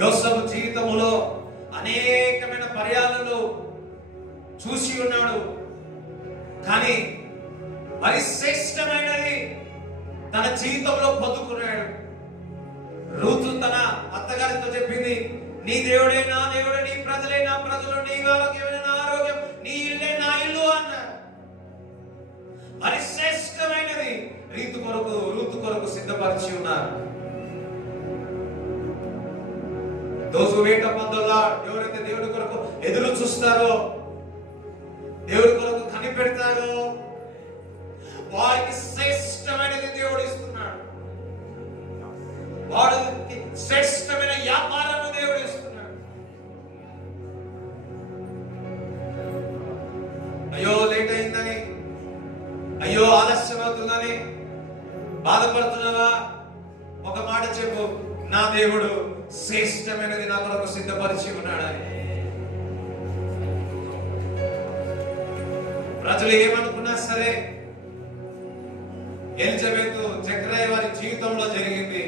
యోసేపు జీవితంలో అనేకమైన పర్యాలను చూసి ఉన్నాడు, కానీ మరి శ్రేష్టమైనది తన జీవితంలో పొందుకున్నాడు. రూతు తన అత్తగారితో చెప్పింది, నీ దేవుడే నా దేవుడే, నీ ప్రజలే నా ప్రజలు, నీ ఆరోగ్యమైన నా ఆరోగ్యం, నీ ఇల్లే నా ఇల్లు అన్నాడు. మరి శ్రేష్టమైనది రూతు కొరకు సిద్ధపరిచి ఉన్నారు. Those who wait upon the Lord, ఎవరైతే దేవుడి కొరకు ఎదురు చూస్తారో, దేవుడి కొరకు కనిపెడతారో, వారికి శ్రేష్టమైనది దేవుడు ఇస్తున్నాడు. వాడికి శ్రేష్టమైన వ్యాపారము దేవుడు ఇస్తున్నాడు. అయ్యో లేట్ అయిందని, అయ్యో ఆలస్యం అవుతుందని బాధపడుతున్నావా? ఒక మాట చెప్పు, నా దేవుడు శ్రేష్టమైనది నా కొరకు సిద్ధపరిచి ఉన్నాడని. ప్రజలు ఏమనుకున్నా సరే, ఎలిజబెత్ జకరియా వారి జీవితంలో జరిగింది.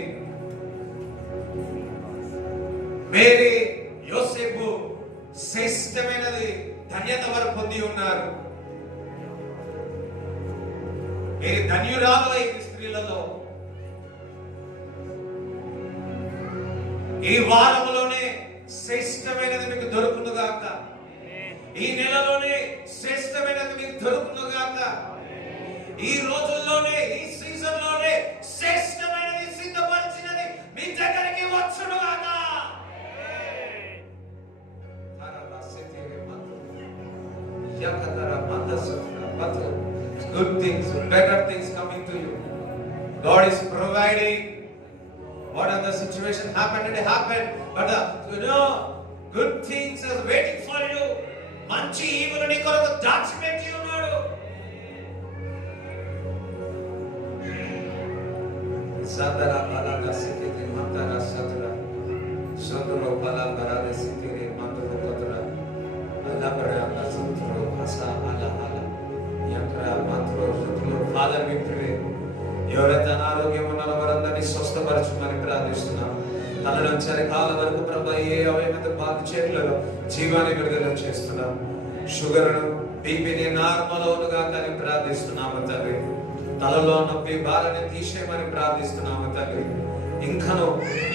మేరీ యోసేపు శ్రేష్టమైనది ధన్యత వారు పొంది ఉన్నారు. మేరీ ధన్యురాలు అయింది స్త్రీలలో. ఈ వారంలోనే శ్రేష్టమైనది మీకు దొరుకును గాక, ఈ నెలలోనే శ్రేష్టమైనది మీకు దొరుకును గాక, ఈ రోజుల్లోనే, ఈ సీజన్ లోనే శ్రేష్టమైనది సిద్ధపరిచినది మీ దగ్గరికి వచ్చును గాక. Good things, better things coming to you. God is providing. Whatever the situation happened, it happened. But good things are waiting for you. మంచి ఈవులు నీ కొరకు దాచిపెట్టి ఉన్నాడు. సదరా బలాగా సిద్ధికి మంతరా సదరా సదరో బలాగా సిద్ధికి మంతరో కదరా అలబరా సదరో హసా అలా అలా యంత్రా మంత్రో సదరో ఫాదర్ వి ప్రే. ఎవరైతే అనారోగ్యం ఉన్నారో వారందరినీ స్వస్థపరచమని ప్రార్థిస్తున్నాం. తల నుంచి అరికాల వరకు ప్రభు ఏ అవయవత బాగు చేయట్లేదు, జీవాన్ని విడుదల చేస్తున్నాం. షుగర్ను, బీపీని నార్మల్ అవునుగా కానీ ప్రార్థిస్తున్నాము తండ్రి. తలలో నొప్పి బాధని తీసేయమని ప్రార్థిస్తున్నాము తండ్రి. ఇంకను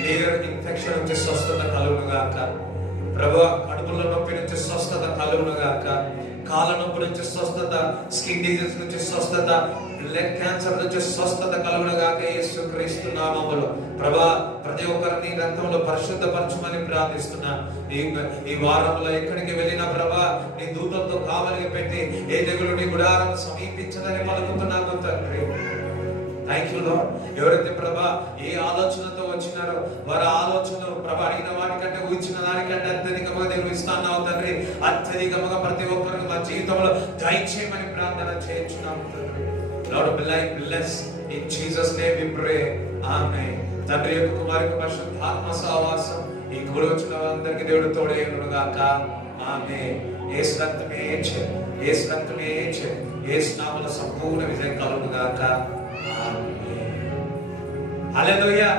లివర్ ఇన్ఫెక్షన్ నుంచి స్వస్థత కలుగును గాక ప్రభు. కడుపులో నొప్పి నుంచి స్వస్థత కలుగును గాక. కాళ్ళ నొప్పి నుంచి స్వస్థత, స్కిన్ డిజీజ్ నుంచి స్వస్థత, బ్లడ్ క్యాన్సర్ నుంచి స్వస్థత కలుగును గాక యేసుక్రీస్తు నామములో. ప్రభా ప్రతి ఒక్కరిని రక్తంలో పరిశుద్ధపరచమని ప్రార్థిస్తున్నా. ఈ వారంలో ఎక్కడికి వెళ్ళినా ప్రభా నీ దూతలతో కావలికి పెట్టి ఏ తెగులు నీ గుడారం సమీపించదని పలుకుతున్నాము తండ్రి. Thank you lord. ఎవరైతే ప్రభా ఏ ఆలోచనతో వచ్చినారో వారి ఆలోచనలు ప్రభా అడిగిన వాటికంటే ఊహించిన దానికంటే అత్యధికంగా నేను ఇస్తాను తండ్రి. అత్యధికంగా ప్రతి ఒక్కరికి మా జీవితంలో దయచేయమని ప్రార్థన చేయించున్నాము తండ్రి. Lord bless in Jesus name we pray. Amen. తండ్రి యొక్క కుమారుని పరిశుద్ధాత్మ సహవాసం ఈ కూడి వచ్చిన వారందరికీ దేవుడు తోడే ఉండును గాక. ఆమేన్. యేసు రక్తమే జయం, యేసు రక్తమే జయం, యేసు నామములో సంపూర్ణ విజయం కలుగును గాక. ఆమేన్. హల్లెలూయా.